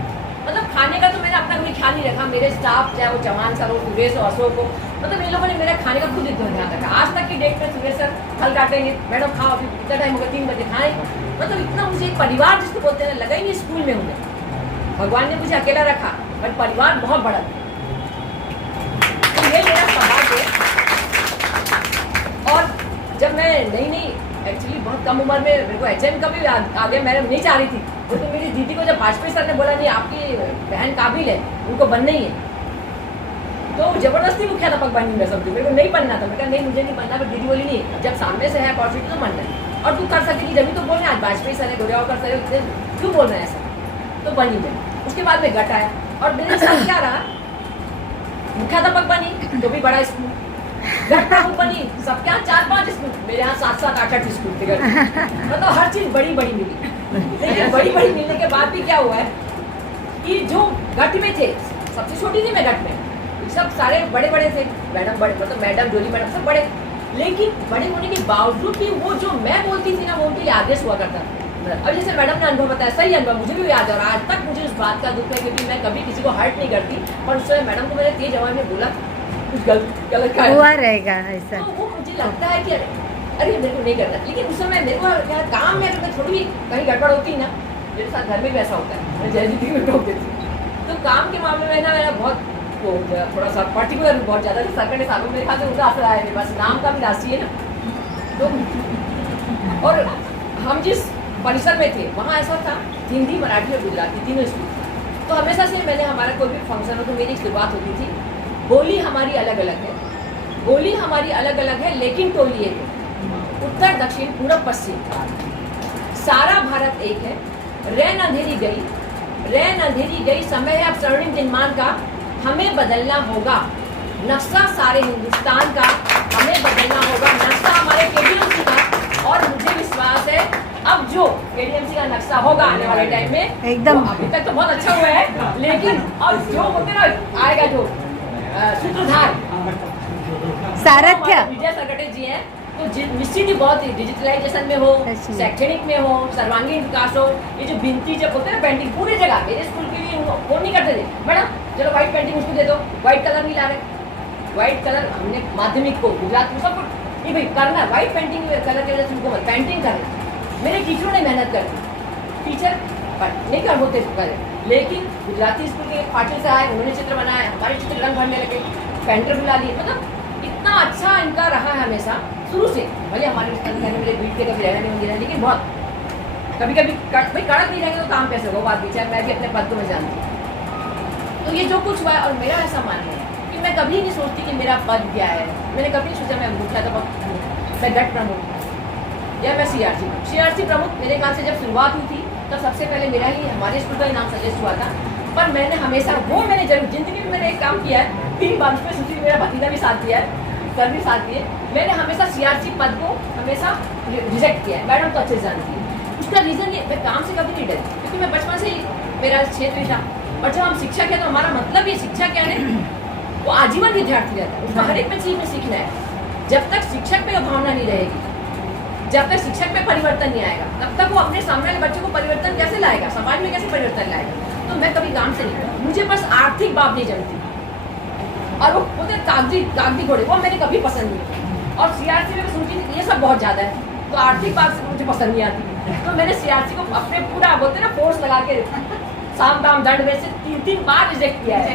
मतलब खाने का तो मैंने अपना कोई ख्याल नहीं रखा, मेरे स्टाफ चाहे वो चौहान सर हो, सुरेश हो, अशोक हो, मतलब इन लोगों ने मेरा खाने का खुद इतना ध्यान रखा। आज तक की डेट में सुरेश सर फल काटेंगे, मैडम खाओ, अभी कितना टाइम होगा, 3 बजे खाएं, मतलब इतना मुझे एक परिवार जिसको बोलते हैं लगा ही नहीं स्कूल में हूँ। भगवान ने मुझे अकेला रखा, बट परिवार बहुत बड़ा था। तो ये मेरा सौभाग्य है। और जब मैं नई एक्चुअली बहुत कम उम्र में मेरे को HM का भी आ गया, मैं नहीं चाह रही थी, तो मेरी दीदी को जब वाजपेयी सर ने बोला नहीं आपकी बहन काबिल है, उनको बनना ही है, तो जबरदस्ती मुख्याध्यापक बनी। मैं समझी मेरे को नहीं बनना था, मैं कहा नहीं मुझे नहीं बनना, पर दीदी बोली नहीं जब सामने से है अपॉर्चुनिटी तो बनना है, और तू कर सकती थी, जब तो बोल रहे आज वाजपेयी सर है, गोरेगांवकर सर है, इतने क्यों बोल रहे हैं ऐसा, तो बनी मैं। उसके बाद में गट आया और मेरे साथ क्या रहा, मुख्याध्यापक बनी तो भी बड़ा स्कूल, गट प्रमुख बनी, सबके यहाँ 4-5 स्कूल, मेरे यहाँ 7-7, 8-8 स्कूल थे, मतलब हर चीज बड़ी बड़ी मिली। लेकिन बड़ी बड़ी मिलने के बाद भी क्या हुआ है कि जो गट में थे, सबसे छोटी थी मैं गट में, सब सारे बड़े बड़े थे, मैडम बड़े, मतलब मैडम जोली मैडम सब बड़े, लेकिन बड़े होने के बावजूद भी वो जो मैं बोलती थी ना वो उनके लिए आदेश हुआ करता था। अब जैसे मैडम ने अनुभव बताया, सही अनुभव मुझे भी याद है, और आज तक मुझे उस बात का दुख है, क्योंकि मैं कभी किसी को हर्ट नहीं करती, और उस समय मैडम को मैंने तेज आवाज में बोला कुछ गलत हुआ रहेगा ऐसा, तो वो मुझे लगता है कि अरे मेरे को नहीं करना, लेकिन उस समय मेरे को क्या काम में अगर मैं थोड़ी भी कहीं गड़बड़ होती ना, मेरे साथ घर में भी ऐसा होता है, मैं जय दीदी में टोक देती हूँ। तो काम के मामले में ना मेरा बहुत थोड़ा सा पर्टिकुलर बहुत ज़्यादा सरकार ने सालों मेरे ख्याल से उनका असर आया, मेरे पास नाम का भी राशि है ना, तो और हम जिस परिसर में थे वहाँ ऐसा था हिंदी, मराठी और गुजराती तीनों स्कूल। तो हमेशा से मैंने हमारा कोई भी फंक्शन हो तो मेरी शुरुआत होती थी, बोली हमारी अलग अलग है, बोली हमारी अलग अलग है, लेकिन टोली एक है, उत्तर दक्षिण पूर्व पश्चिम, सारा भारत एक है, रैन अंधेरी गई, समय है अब स्वर्णिम दिनमान का, हमें बदलना होगा नक्शा सारे हिंदुस्तान का, हमें बदलना होगा नक्शा हमारे KDMC का, और मुझे विश्वास है अब जो KDMC का नक्शा होगा आने वाले टाइम में एकदम अभी तक तो बहुत अच्छा हुआ है, लेकिन अब जो होते ना आएगा जो सूत्रधार सारथ्य विजय सरकटे जी हैं, तो निश्चित ही बहुत ही डिजिटलाइजेशन में हो, शैक्षणिक में हो, सर्वांगीण विकास हो, ये जो बिनती जब होते हैं ना पेंटिंग पूरी जगह, मेरे स्कूल के लिए वो नहीं करते थे, मैडम चलो व्हाइट पेंटिंग उसको दे दो, व्हाइट कलर नहीं ला रहे, व्हाइट कलर हमने माध्यमिक को गुजरात को सबको ये भाई करना है, व्हाइट पेंटिंग कलर के वजह से उनको पेंटिंग करना। मेरे टीचरों ने मेहनत कर दी, टीचर नहीं कर होते करे, लेकिन गुजराती स्कूल के पाटिल से आए, उन्होंने चित्र बनाए, हमारे चित्र रंग भरने लगे, पेंटर बुला लिए, मतलब इतना अच्छा इनका रहा है हमेशा शुरू से। भले हमारे कहने मेरे बीट के कभी रहना नहीं होंगे, लेकिन बहुत कभी कभी भाई कड़क नहीं रहेंगे तो काम कैसे होगा, बात पीछे मैं भी अपने पद को मैं जानती हूँ। तो ये जो कुछ हुआ है, और मेरा ऐसा मानना है कि मैं कभी नहीं सोचती कि मेरा पद क्या है, मैंने कभी नहीं सोचा मैं मुख्याध्यापक, मैं गट प्रमुख या मैं CRC प्रमुख। मेरे ख्याल से जब शुरुआत हुई थी तब सबसे पहले मेरा ही हमारे स्कूल का ही नाम सजेस्ट हुआ था, पर मैंने हमेशा मैंने जरूर जिंदगी में मैंने एक काम किया है, 3 बार उसमें सूची मेरा भतीजा भी साथ दिया है, सर भी साथ दिए, मैंने हमेशा CRC पद को हमेशा रिजेक्ट किया है, मैडम तो अच्छे से जानती है। उसका रीज़न ये, मैं काम से कभी नहीं डरी, क्योंकि मैं बचपन से ही मेरा क्षेत्र ही था, और जब हम शिक्षक है तो हमारा मतलब ये शिक्षा क्या है, वो आजीवन विद्यार्थी रहता है, उसको हर एक में चीज़ में सीखना है। जब तक शिक्षक में भावना नहीं रहेगी, जब तक शिक्षक में परिवर्तन नहीं आएगा, तब तक वो अपने सामने वाले बच्चों को परिवर्तन कैसे लाएगा, समाज में कैसे परिवर्तन लाएगा। तो मैं कभी काम से नहीं, मुझे बस आर्थिक बात नहीं जमती, और वो बोलते कागजी घोड़े वो मेरे कभी पसंद नहीं। और CRC में सुनती थी ये सब बहुत ज़्यादा है, तो आर्थिक बात मुझे पसंद नहीं आती, तो मैंने CRC को अपने पूरा बोलते ना फोर्स लगा के साम दाम दंड में से 3 बार रिजेक्ट किया है,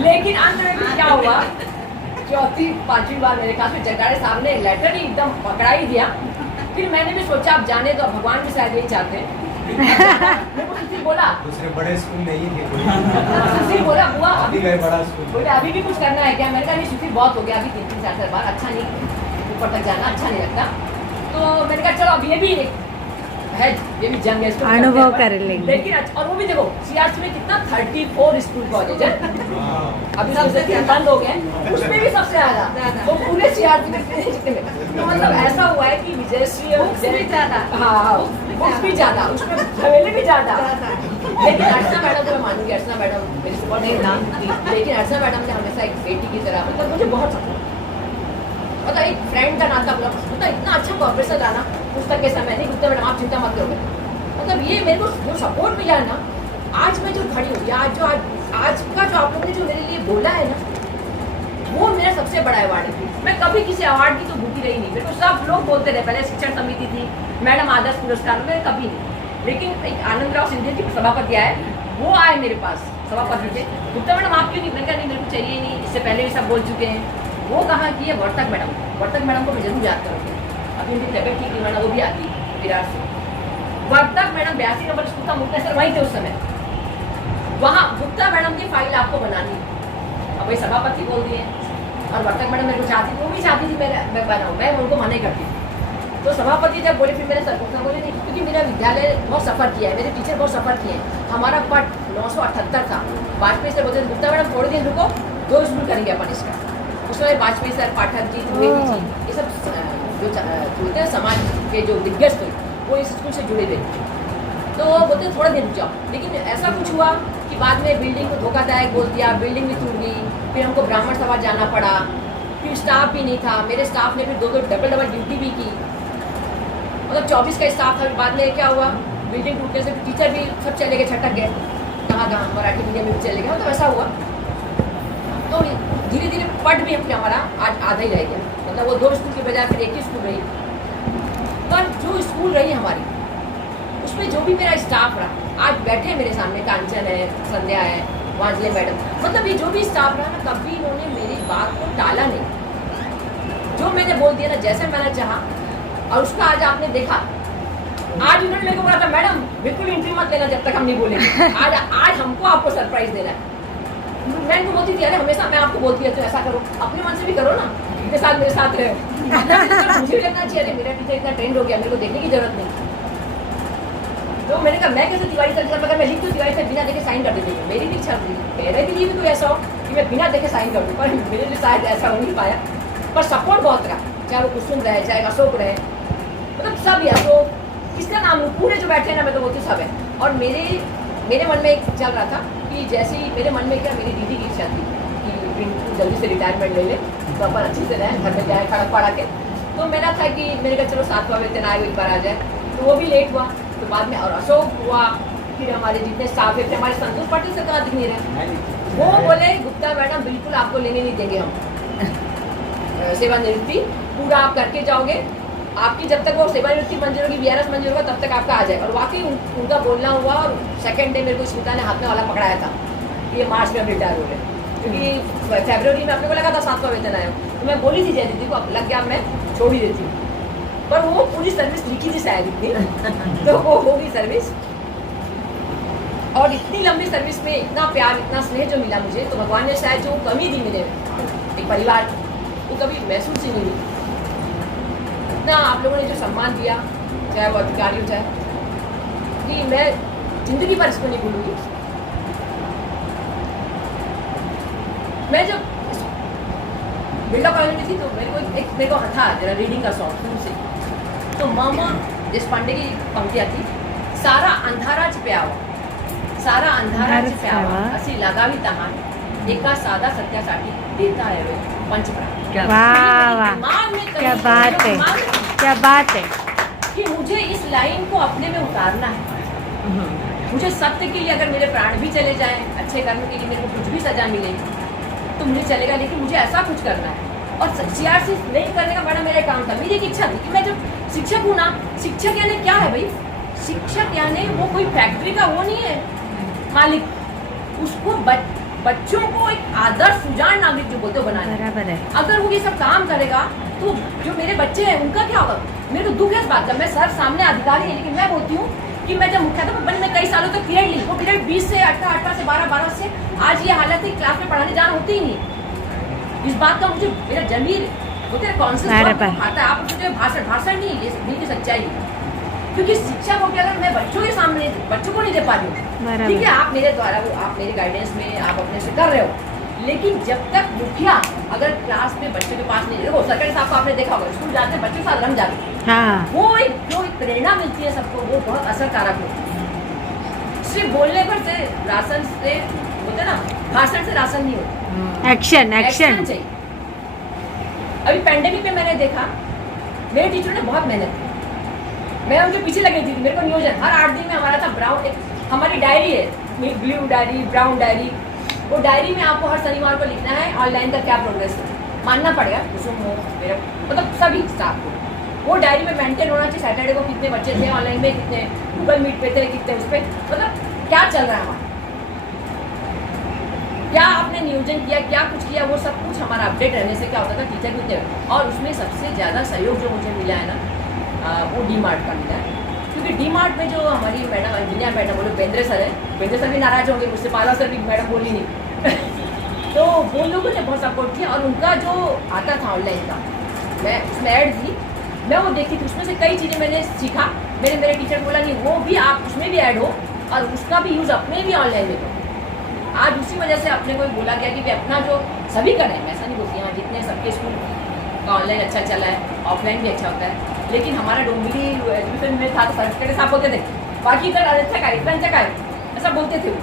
लेकिन अंत में भी क्या हुआ, 4-5वीं बार मेरे ख्याल में जगाड़े साहब ने लेटर ही एकदम पकड़ा ही दिया। फिर मैंने भी सोचा अब जाने दो, भगवान भी शायद यही चाहते हैं। मेरे को सुशील बोला, दूसरे बड़े स्कूल नहीं थे सुशील बोला बुआ अभी गए बड़ा स्कूल, बोले अभी भी कुछ करना है क्या? मैंने कहा नहीं सुशील बहुत हो गया, अभी 3-4 बार अच्छा नहीं, ऊपर तक जाना अच्छा नहीं लगता। तो मैंने कहा चलो अब ये भी है, ये भी जंग है, इसको भी अनुभव करते हैं। कर लेंगे। लेकिन और वो भी देखो सीआरसी में कितना 34 स्कूल कॉलेज है, अभी सबसे बंद हो गए, उसमें भी सबसे ज्यादा वो पूरे सीआरसी में जितने, तो मतलब ऐसा हुआ है कि विजयश्री भी ज्यादा, हाँ बुक्स भी ज्यादा, उसमें झमेले भी ज्यादा। लेकिन अर्चना मैडम को मैं मानूंगी, अर्चना मैडम मेरी सुपर नहीं नाम थी, लेकिन अर्चना मैडम ने हमेशा एक बेटी की तरह मतलब मुझे बहुत सपोर्ट, मतलब एक फ्रेंड का नाता बोला, मतलब इतना अच्छा कॉपरेशन लाना पुस्तक के समय नहीं, गुप्ता मैडम आप चिंता मत करोगे, मतलब ये मेरे को जो सपोर्ट मिला है ना, आज मैं जो खड़ी हूँ, आज का जो आप लोगों ने जो मेरे लिए बोला है ना, वो मेरा सबसे बड़ा अवार्ड है। मैं कभी किसी अवार्ड की तो भूखी रही नहीं, मेरे को सब लोग बोलते रहे, पहले शिक्षण समिति थी, मैडम आदर्श पुरस्कार, मैं कभी नहीं, लेकिन एक आनंदराव सिंधिया जी सभापति आए, वो आए मेरे पास सभापति थे, गुप्ता मैडम आप क्यों नहीं? मैंने कहा नहीं मेरे को चाहिए नहीं, इससे पहले भी सब बोल चुके हैं। वो कहा कि ये वर्तक मैडम को मैं जरूर याद करूँगी, अभी उनकी तबियत ठीक नहीं, मैडम वो भी आती विराट से। वर्तक मैडम 82 नंबर स्कूल का मुख्य सर वहीं थे उस समय, वहाँ गुप्ता मैडम की फाइल आपको बनानी है, अब वही सभापति बोल दिए, और वर्तक मैडम मेरे को चाहती थी, वो भी चाहती थी मैं बनाऊँ, मैं उनको मना ही करती थी। तो सभापति जब बोले, फिर मैंने सर को बोले नहीं, क्योंकि मेरा विद्यालय बहुत सफ़र किया है, मेरे टीचर बहुत सफ़र किए हैं, हमारा पट 978 था, वाजपेयी सर बोलते गुप्ता मैडम थोड़े दिन रुको, 2 स्कूल करेंगे अपन इसका। उसमें वाजपेयी सर, पाठक जी, द्विवेदी जी, ये सब जो होते हैं समाज के जो दिग्गज थे वो इस स्कूल से जुड़े हुए थे, तो वो बोलते थोड़ा दिन रुक जाओ। लेकिन ऐसा कुछ हुआ कि बाद में बिल्डिंग को धोखादायक बोल दिया, बिल्डिंग भी टूट गई, फिर हमको ब्राह्मण सभा जाना पड़ा, फिर स्टाफ भी नहीं था, मेरे स्टाफ ने फिर 2 डबल ड्यूटी भी की, मतलब 24 का स्टाफ था। बाद में क्या हुआ, बिल्डिंग टूटने से टीचर भी सब चले गए, छटक गए, कहाँ मराठी मीडियम में भी चले गए, मतलब ऐसा हुआ। तो धीरे धीरे पट भी हमारा आज आधा ही रह गया, मतलब वो 2 स्कूल की बजाय फिर एक ही स्कूल रही, पर जो स्कूल रही हमारी उसमें जो भी मेरा स्टाफ रहा, आज बैठे मेरे सामने, कांचन है, संध्या है, वांजले मैडम, मतलब ये जो भी स्टाफ रहा ना, कभी इन्होंने मेरी बात को टाला नहीं, जो मैंने बोल दिया ना, जैसे मैंने चाहा, और उसका आज आपने देखा। आज उन्होंने मेरे को बोला था मैडम बिल्कुल एंट्री मत लेना जब तक हम नहीं बोलेंगे, आज हमको आपको सरप्राइज देना है। मैं इनको बोलती थी अरे हमेशा मैं आपको बोलती है तो ऐसा करो, अपने मन से भी करो ना, इनके साथ मेरे साथ रहे, मुझे भी लगना चाहिए, अरे मेरा टीचर इतना ट्रेंड हो गया, मेरे को देखने की जरूरत नहीं। तो मैंने कहा मैं कैसे तिवारी सर के साथ, मैं लिख दूँ तिवारी सर बिना देखे साइन कर देती हूँ, मेरी भी इच्छा थी, मेरे के लिए भी कोई ऐसा हो कि मैं बिना देखे साइन कर दूँ, पर मेरे लिए शायद ऐसा हो नहीं पाया, पर सपोर्ट बहुत रहा, चाहे वो कुसुम रहे, चाहे अशोक रहे, मतलब सब है। तो किसका नाम लूँ, पूरे जो बैठे हैं ना, मैं तो बोलती सब है। और मेरे मन में एक चल रहा था कि जैसे ही मेरे मन में क्या, मेरी दीदी की इच्छा थी कि रिंकू जल्दी से रिटायरमेंट ले ले, तो अपन अच्छे से रहें, घर में जाए खड़क पड़ा के, तो मेरा था कि मैंने कहा चलो 7वां वेतन आए एक बार आ जाए, तो वो भी लेट हुआ। तो बाद में और अशोक हुआ, फिर हमारे जितने स्टाफ है, फिर हमारे संतोष पाटिल से कहाँ दिख नहीं रहे, वो बोले गुप्ता मैडम बिल्कुल आपको लेने नहीं देंगे हम, सेवानिवृत्ति पूरा आप करके जाओगे, आपकी जब तक वो सेवानिवृत्ति मंजूर होगी, VRS मंजूर होगा, तब तक आपका आ जाएगा। और वाकई उनका बोलना हुआ, और सेकंड डे मेरे को स्मिता ने हाथ में वाला पकड़ाया था, ये मार्च में रिटायर हो रहे, क्योंकि फरवरी में अपने को लगा था 7वां वेतन आया, तो मैं बोली थी जय दीदी को, अब लग गया मैं छोड़ ही देती हूँ, पर वो पूरी सर्विस लिखी थी शायद इतनी, तो वो होगी सर्विस। और इतनी लंबी सर्विस में इतना प्यार, इतना स्नेह जो मिला मुझे, तो भगवान ने शायद जो कमी दी मेरे एक परिवार, वो कभी महसूस ही नहीं हुई। इतना आप लोगों ने जो सम्मान दिया, चाहे वो अधिकारी हो, चाहे कि मैं जिंदगी भर इसको नहीं भूलूंगी। मैं जब बिल्डा कॉलेज में थी तो मेरे को था जरा रीडिंग का शौक शुरू से, तो मामा देशपांडे की पंक्तियाँ थी, सारा अंधारा छिप्यावा, सारा अंधारा छिप्यावा असी लगावी तहान, एका साधा सत्यासाठी देता है वे पंचप्राण। वाह वाह, क्या बात है, क्या बात है कि मुझे इस लाइन को अपने में उतारना है। मुझे सत्य के लिए अगर मेरे प्राण भी चले जाएं, अच्छे कर्म के लिए मेरे को कुछ भी सजा मिले तो मुझे चलेगा, लेकिन मुझे ऐसा कुछ करना है। और CRC नहीं करने का बड़ा मेरा काम था, मेरी एक इच्छा थी कि मैं जब शिक्षक हूँ ना, शिक्षक यानी क्या है भाई, शिक्षक यानी वो कोई फैक्ट्री का वो नहीं है मालिक, उसको बच्चों को एक आदर्श सुजान नागरिक जो बोलते हो बनाना। बराबर है। अगर वो ये सब काम करेगा तो जो मेरे बच्चे हैं उनका क्या होगा। मेरे को दुख है इस बात का, मैं सर सामने अधिकारी है, लेकिन मैं बोलती हूँ कि मैं जब मुख्याध्यापक बनी मैं कई सालों तक पीरियड ली, वो पीरियड 20 से 18 से 12 से आज ये हालत है क्लास में पढ़ाने जाना होती ही नहीं। इस बात का मुझे मेरा जमीर होते हैं कॉन्सियस आता है। आप मुझे भाषण नहीं, ये दिल की सच्चाई है। क्योंकि शिक्षा को अगर मैं बच्चों के सामने बच्चों को नहीं दे पा रही हूँ, ठीक है आप मेरे द्वारा वो आप मेरे गाइडेंस में आप अपने से कर रहे हो, लेकिन जब तक मुखिया अगर क्लास में बच्चों के पास नहीं, देखो सरकारी साहब को आपने देखा होगा स्कूल जाते हैं बच्चों के साथ रंग जाते हैं, हाँ। वो एक जो एक प्रेरणा मिलती है सबको, वो बहुत असरकारक होती है। सिर्फ बोलने पर से राशन से होते ना, भाषण से राशन नहीं होता, एक्शन चाहिए। अभी पेंडेमिक में मैंने देखा मेरे टीचर ने बहुत मेहनत की, मैं उनके पीछे लगी थी। मेरे को नियोजन हर 8 दिन में हमारा था ब्राउन, एक हमारी डायरी है ब्लू डायरी ब्राउन डायरी, वो डायरी में आपको हर शनिवार को लिखना है ऑनलाइन का क्या प्रोग्रेस है, मानना पड़ेगा कुसुम हो मेरा मतलब सभी स्टाफ को, वो डायरी में मेंटेन होना चाहिए। सैटरडे को कितने बच्चे थे ऑनलाइन में, कितने गूगल मीट पे थे, कितने उस पर, मतलब क्या चल रहा है वहाँ, क्या आपने नियोजन किया, क्या कुछ किया, वो सब कुछ हमारा अपडेट रहने से क्या होता था टीचर भी थे। और उसमें सबसे ज़्यादा सहयोग जो मुझे मिला है ना वो डी-मार्ट का मिला है, क्योंकि डी-मार्ट में जो हमारी मैडम इंजीनियर मैडम बोलो बेंद्रे सर है, बेंद्रे सर भी नाराज होंगे मुझसे, पाला सर भी मैडम बोली नहीं तो वो लोगों ने बहुत सपोर्ट किया। और उनका जो आता था ऑनलाइन का, मैं उसमें ऐड थी, मैं वो देखती थी, उसमें से कई चीज़ें मैंने सीखा। मेरे टीचर बोला नहीं वो भी आप उसमें भी ऐड हो और उसका भी यूज़ अपने भी ऑनलाइन में करो। आज उसी वजह से अपने को बोला गया कि वे अपना जो सभी करें, मैं ऐसा नहीं बोलती हाँ जितने सबके स्कूल का ऑनलाइन अच्छा चला है, ऑफलाइन भी अच्छा होता है, लेकिन हमारा डोंबिवली एजुकेशन में था तो सरकारी साहब बोलते थे बाकी इधर अच्छा का इतना का है, ऐसा बोलते थे वो।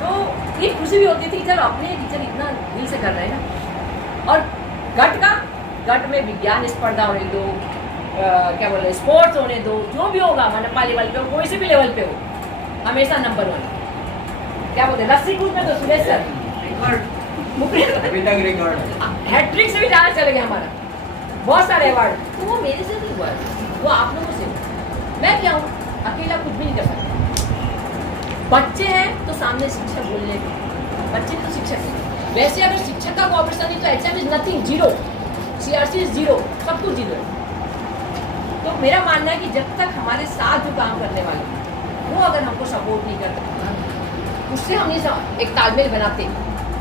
तो ये खुशी भी होती थी चलो अपने टीचर इतना दिल से कर रहे हैं ना। और गट में विज्ञान स्पर्धा होने दो, क्या बोल रहे स्पोर्ट्स होने दो, जो भी होगा मनपा लेवल पे हो कोई से भी लेवल पे हो, हमेशा नंबर 1। क्या बोलते हैं रस्सी कूद में तो सुरेश सर हैट्रिक से भी ज़्यादा चले गए हमारा, बहुत सारे अवार्ड। तो वो मेरे से नहीं हुआ, वो आप लोगों से हुआ। मैं क्या हूँ अकेला कुछ भी नहीं कर सकता। बच्चे हैं तो सामने शिक्षक बोलने के, बच्चे तो शिक्षक है। वैसे अगर शिक्षक का कोऑपरेशन नहीं तो HM is nothing, zero, CRC is zero, सब कुछ जीरो है। तो मेरा मानना है कि जब तक हमारे साथ जो काम करने वाले वो अगर हमको सपोर्ट नहीं करते, उससे हम एक तालमेल बनाते,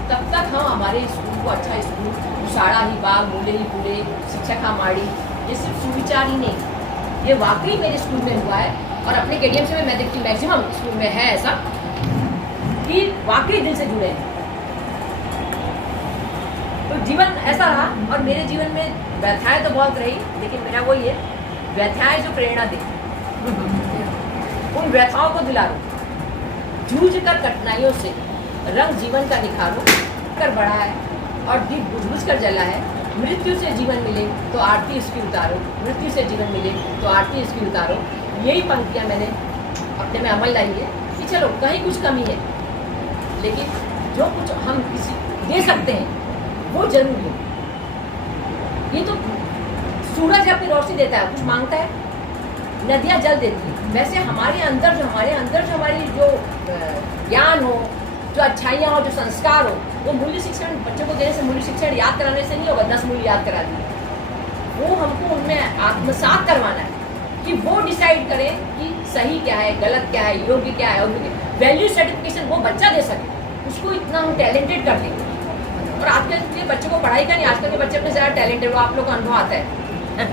तब तक हम हमारे स्कूल को अच्छा स्कूल, उसाड़ा ही बाग, मूले ही पूरे, शिक्षक हमारी, ये सिर्फ सुविचार ही नहीं, ये वाकई मेरे स्कूल में हुआ है। और अपने KDM से मैं देखती मैक्सिमम स्कूल में है ऐसा कि वाकई दिल से जुड़े हैं। तो जीवन ऐसा रहा, और मेरे जीवन में व्यथाएं तो बहुत रही, लेकिन मेरा वही है व्यथाएं जो प्रेरणा दे, उन व्यथाओं को दिला दो, जूझ कर कठिनाइयों से रंग जीवन का निखारो कर बढ़ा है और दीप बुझ कर जला है। मृत्यु से जीवन मिले तो आरती इसकी उतारो, मृत्यु से जीवन मिले तो आरती इसकी उतारो। यही पंक्तियाँ मैंने अपने में अमल लाई है कि चलो कहीं कुछ कमी है, लेकिन जो कुछ हम किसी दे सकते हैं वो जरूर है। ये तो सूरज अपनी रोशनी देता है, कुछ मांगता है, नदियाँ जल देती है। वैसे हमारे अंदर जो हमारी जो ज्ञान हो, जो अच्छाइयाँ हो, जो संस्कार हो, वो मूल्य शिक्षण बच्चों को देने से, मूल्य शिक्षण याद कराने से नहीं होगा, 10 मूल्य याद करा दिए, वो हमको उनमें आत्मसात करवाना है कि वो डिसाइड करें कि सही क्या है, गलत क्या है, योग्य क्या है, अयोग्य। वैल्यू सर्टिफिकेशन वो बच्चा दे सके, उसको इतना हम टैलेंटेड कर देंगे। और आजकल के बच्चों को पढ़ाई का नहीं, आजकल के बच्चे अपने ज़्यादा टैलेंटेड, वो आप लोग को अनुभव आता है,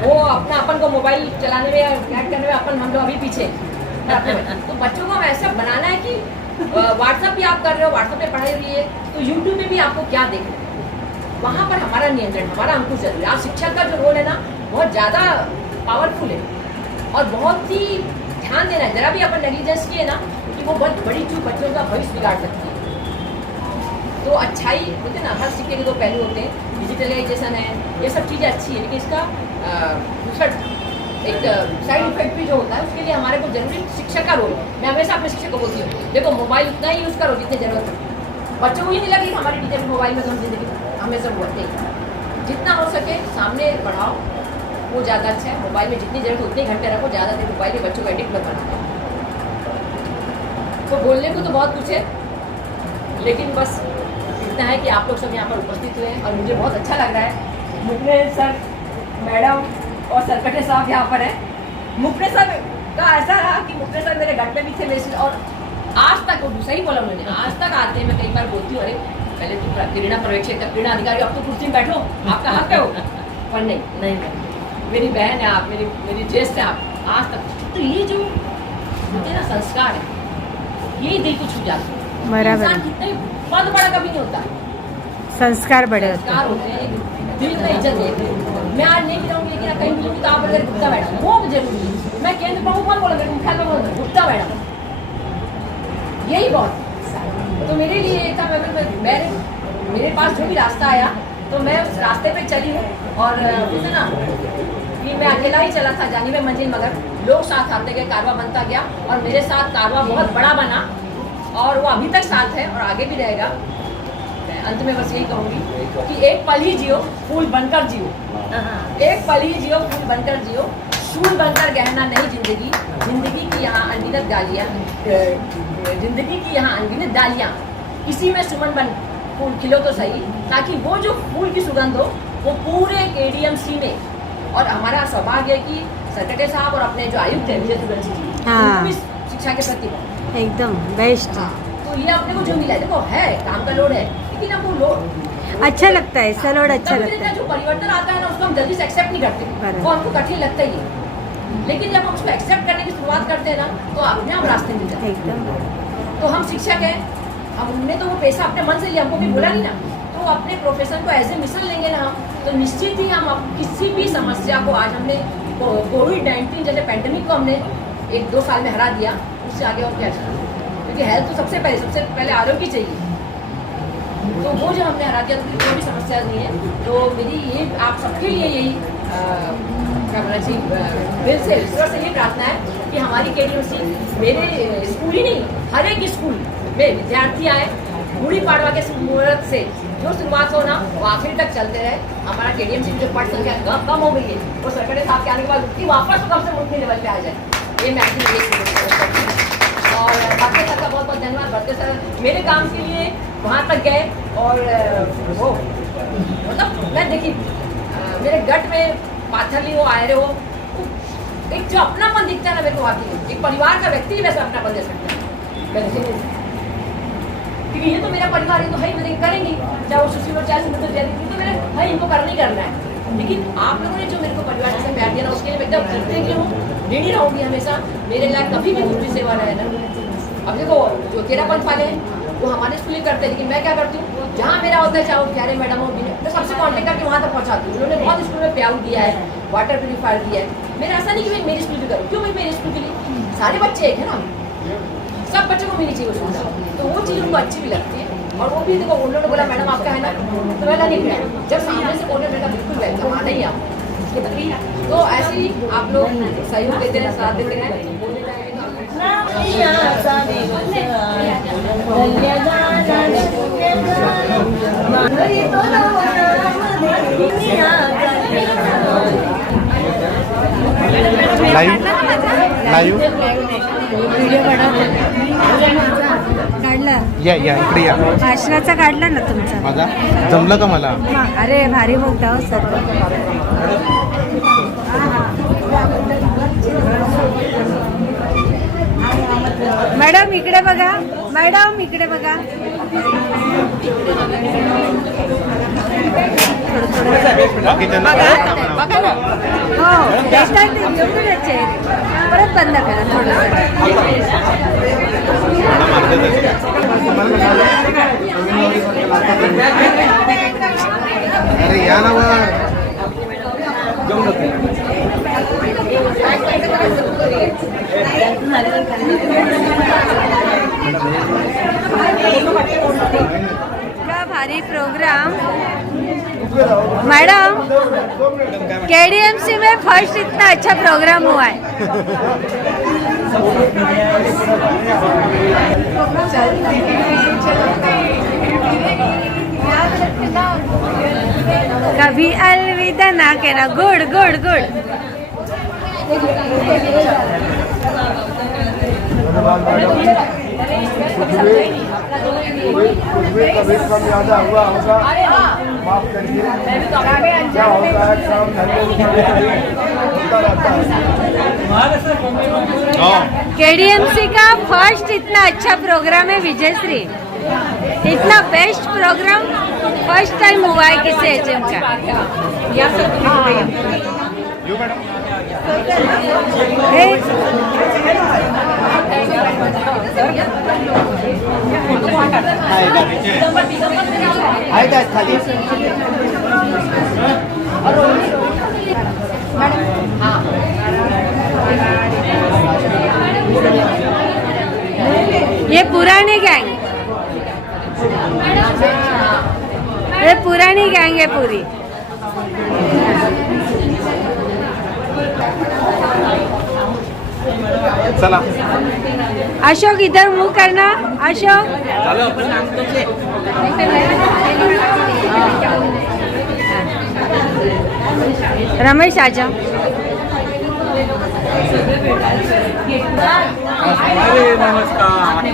वो अपना अपन को मोबाइल चलाने में या चैट करने में अपन हम लोग अभी पीछे। तो बच्चों को हम ऐसा बनाना है कि व्हाट्सअप भी आप कर रहे हो, व्हाट्सअप पे पढ़ाई हुई है तो यूट्यूब में भी आपको क्या देखना है, वहाँ पर हमारा नियंत्रण, हमारा अंकुश जरूरी है। आप शिक्षक का जो रोल है ना बहुत ज़्यादा पावरफुल है और बहुत ही ध्यान देना है। जरा भी अपन नेग्लिजेंस किए ना कि वो बहुत बड़ी चूक बच्चों का भविष्य बिगाड़ सकती है। तो अच्छाई बोलते हैं ना, हर सिक्के के दो पहलू होते हैं। डिजिटलाइजेशन है, ये सब चीज़ें अच्छी है, लेकिन इसका दूसरा एक साइड इफेक्ट भी जो होता है, उसके लिए हमारे को जरूरी शिक्षक का रोल है। मैं हमेशा अपने शिक्षक को बोलती हूँ, देखो मोबाइल उतना ही यूज़ करो जितनी जरूरत है। बच्चों को ये नहीं लगे कि हमारी टीचर मोबाइल में तो हम जिंदगी हमेशा बोलते हैं। जितना हो सके सामने पढ़ाओ, वो ज़्यादा अच्छा है। मोबाइल में जितनी जरूरत उतने घंटे रखो, ज़्यादा देर मोबाइल में बच्चों को एडिक्ट मत बनाओ। तो बोलने को तो बहुत कुछ है, लेकिन बस इतना है कि आप लोग सब यहाँ पर उपस्थित हुए हैं और मुझे बहुत अच्छा लग रहा है। मुखने सर, मैडम और सरकटे साहब यहाँ पर है। मुखने सर का ऐसा रहा कि मुखने सर मेरे घर में भी थे मेरे, और आज तक, वो सही बोला उन्होंने, आज तक आते हैं। मैं कई बार बोलती हूँ, अरे पहले तो क्रीड़ा पर्यवेक्षक, क्रीड़ा अधिकारी, अब तो कुर्सी में बैठो, आपका हक है वो, पर नहीं, मेरी बहन है आप, मेरी ज्येष्ठ है आप, आज तक। तो ये जो होते हैं ना संस्कार है, यही दिल को छू जाते हैं। बराबर। इंसान कितने पद बड़ा कभी नहीं होता है, संस्कार बड़े होते संस्कार होते हैं, दिल में इज्जत देते हैं। मैं आज नहीं रहूँगी, लेकिन आप कहीं मिलूंगी तो आप अगर गुप्ता मैडम, वो जरूरी है। मैं केंद्र प्रमुख कौन बोलूँगा, मुख्यालय में बोलूँगा गुप्ता मैडम, यही बहुत। तो मेरे लिए एक था, मेरे पास जो भी रास्ता आया तो मैं उस रास्ते पे चली हूँ। और जैसे ना कि मैं अकेला ही चला था जानी में मंजिल, मगर लोग साथ आते गए, कारवा बनता गया और मेरे साथ कारवा बहुत बड़ा बना और वो अभी तक साथ है और आगे भी रहेगा। अंत में बस यही कहूँगी कि एक पल ही जियो, फूल बनकर जियो। एक पल ही जियो, फूल बनकर जियो, शूल बनकर गहना नहीं जिंदगी। जिंदगी की यहाँ अनगिनत गालियाँ, जिंदगी की यहाँ अनगिनत डालियाँ, इसी में सुमन बन फूल खिलो तो सही, ताकि वो जो फूल की सुगंध हो वो पूरे KDMC में। और हमारा सौभाग्य है कि सेक्रेटरी साहब और अपने जो आयुक्त हैं विजय तुलसी जी, उनको भी शिक्षा के प्रति एकदम बेस्ट। तो ये अपने को जो मिला है, देखो है काम का लोड है, लेकिन अब वो लोड अच्छा लगता है, ऐसा लोड अच्छा लगता है। जो परिवर्तन आता है ना, उसको हम जल्दी से एक्सेप्ट नहीं करते, वो हमको कठिन लगता ही है। लेकिन जब हम उसको एक्सेप्ट करने की शुरुआत करते हैं ना, तो अपने आप रास्ते मिल जाते हैं। तो हम शिक्षक हैं, हमने तो वो पैसा अपने मन से लिया, हमको भी बोला नहीं ना, तो अपने प्रोफेशन को एज ए मिशन लेंगे ना हम, तो निश्चित ही हम किसी भी समस्या को, आज हमने कोविड-19 जैसे पैंडेमिक को हमने 1-2 साल में हरा दिया, उससे आगे और क्या चाहिए, क्योंकि हेल्थ तो सबसे पहले आरोग्य चाहिए। तो वो जो हमने हरा दिया, तो कोई भी समस्या नहीं है। तो मेरी ये आप सबके लिए यही क्या बोला जी, दिल से ईश्वर से ये प्रार्थना है कि हमारी KDMC, मेरे स्कूल ही नहीं, हर एक स्कूल में विद्यार्थी आए, गुड़ी पाड़वा के मुहूर्त से जो शुरुआत हो ना, वो आखिर तक चलते रहे। हमारा KDMC की जो पट संख्या कम हो गई है, वो सरकारी साहब के आने के बाद उसकी वापस कम से मुख्य लेवल पे आ जाए, ये मैं और बढ़ते सर का बहुत बहुत धन्यवाद। बढ़ते सर मेरे काम के लिए वहाँ तक गए और वो मतलब मैं देखी मेरे गट में पाथरली हो, आए रहे हो, एक जो अपनापन दिखता है ना मेरे को, आती एक परिवार का व्यक्ति वैसे अपनापन दे सकता है, क्योंकि ये तो मेरा परिवार है, तो है ही करेंगी, चाहे वो सुशील हो चाहे सुंदर जयंती, तो मेरे भाई इनको करना ही करना है। लेकिन आप लोगों ने जो मेरे को परिवार से प्यार दिया ना, उसके लिए मैं एकदम कृतज्ञ हूँ, ऋणी रहूँगी हमेशा। मेरे लायक कभी भी दूसरी सेवा रहे ना। अब देखो जो 13 पंथ वाले हैं वो हमारे स्कूल ही करते हैं, लेकिन मैं क्या करती हूँ, जहाँ मेरा होता है, चाहे वो प्यारे मैडम हो, मैं सबसे कॉन्टेक्ट करके वहाँ तक पहुँचाती हूँ। उन्होंने बहुत स्कूल में प्याऊ दिया है, वाटर प्यूरीफायर दिया है। मेरा ऐसा नहीं कि मैं मेरी स्कूल भी करूँ, क्यों भाई मेरे स्कूल के लिए सारे बच्चे एक है ना, सब बच्चों को मिलनी चाहिए वो सुविधा, तो वो चीज़ उनको अच्छी भी लगती है। और वो भी देखो, उन्होंने बोला मैडम आपका है ना, तो मैं नहीं किया, जब सामने से बोले मैडम बिल्कुल वेलकम, आना ही आप। तो ऐसे ही आप लोग सहयोग देते रहे, साथ देते रहे। लाईव्ह व्हिडिओ काढला, या इकडे या. भाषणाचा काढला ना तुमचा, माझा जमलं का मला? अरे भारी बोलता हो सर. मॅडम इकडे बघा, मॅडम इकडे बघा. हो परत बंद करा अरे या ना का भारी प्रोग्राम. मैडम KDMC में फर्स्ट इतना अच्छा प्रोग्राम हुआ है. कभी अलविदा ना कहना. Good good good. धन्यवाद मैडम। कुछ भी कभी कम ज़्यादा हुआ होगा माफ करिए। क्या होता है काम होता रहता है। केडीएमसी का फर्स्ट इतना अच्छा प्रोग्राम है विजयश्री, इतना बेस्ट प्रोग्राम फर्स्ट टाइम हुआ है किसी एचएम का। आहे काय खाली ये पुरानी गैंग, ये पुरानी गैंग है पूरी। चला अशोक इधर मुंह करना, अशोक। रमेश आजा। नमस्कार।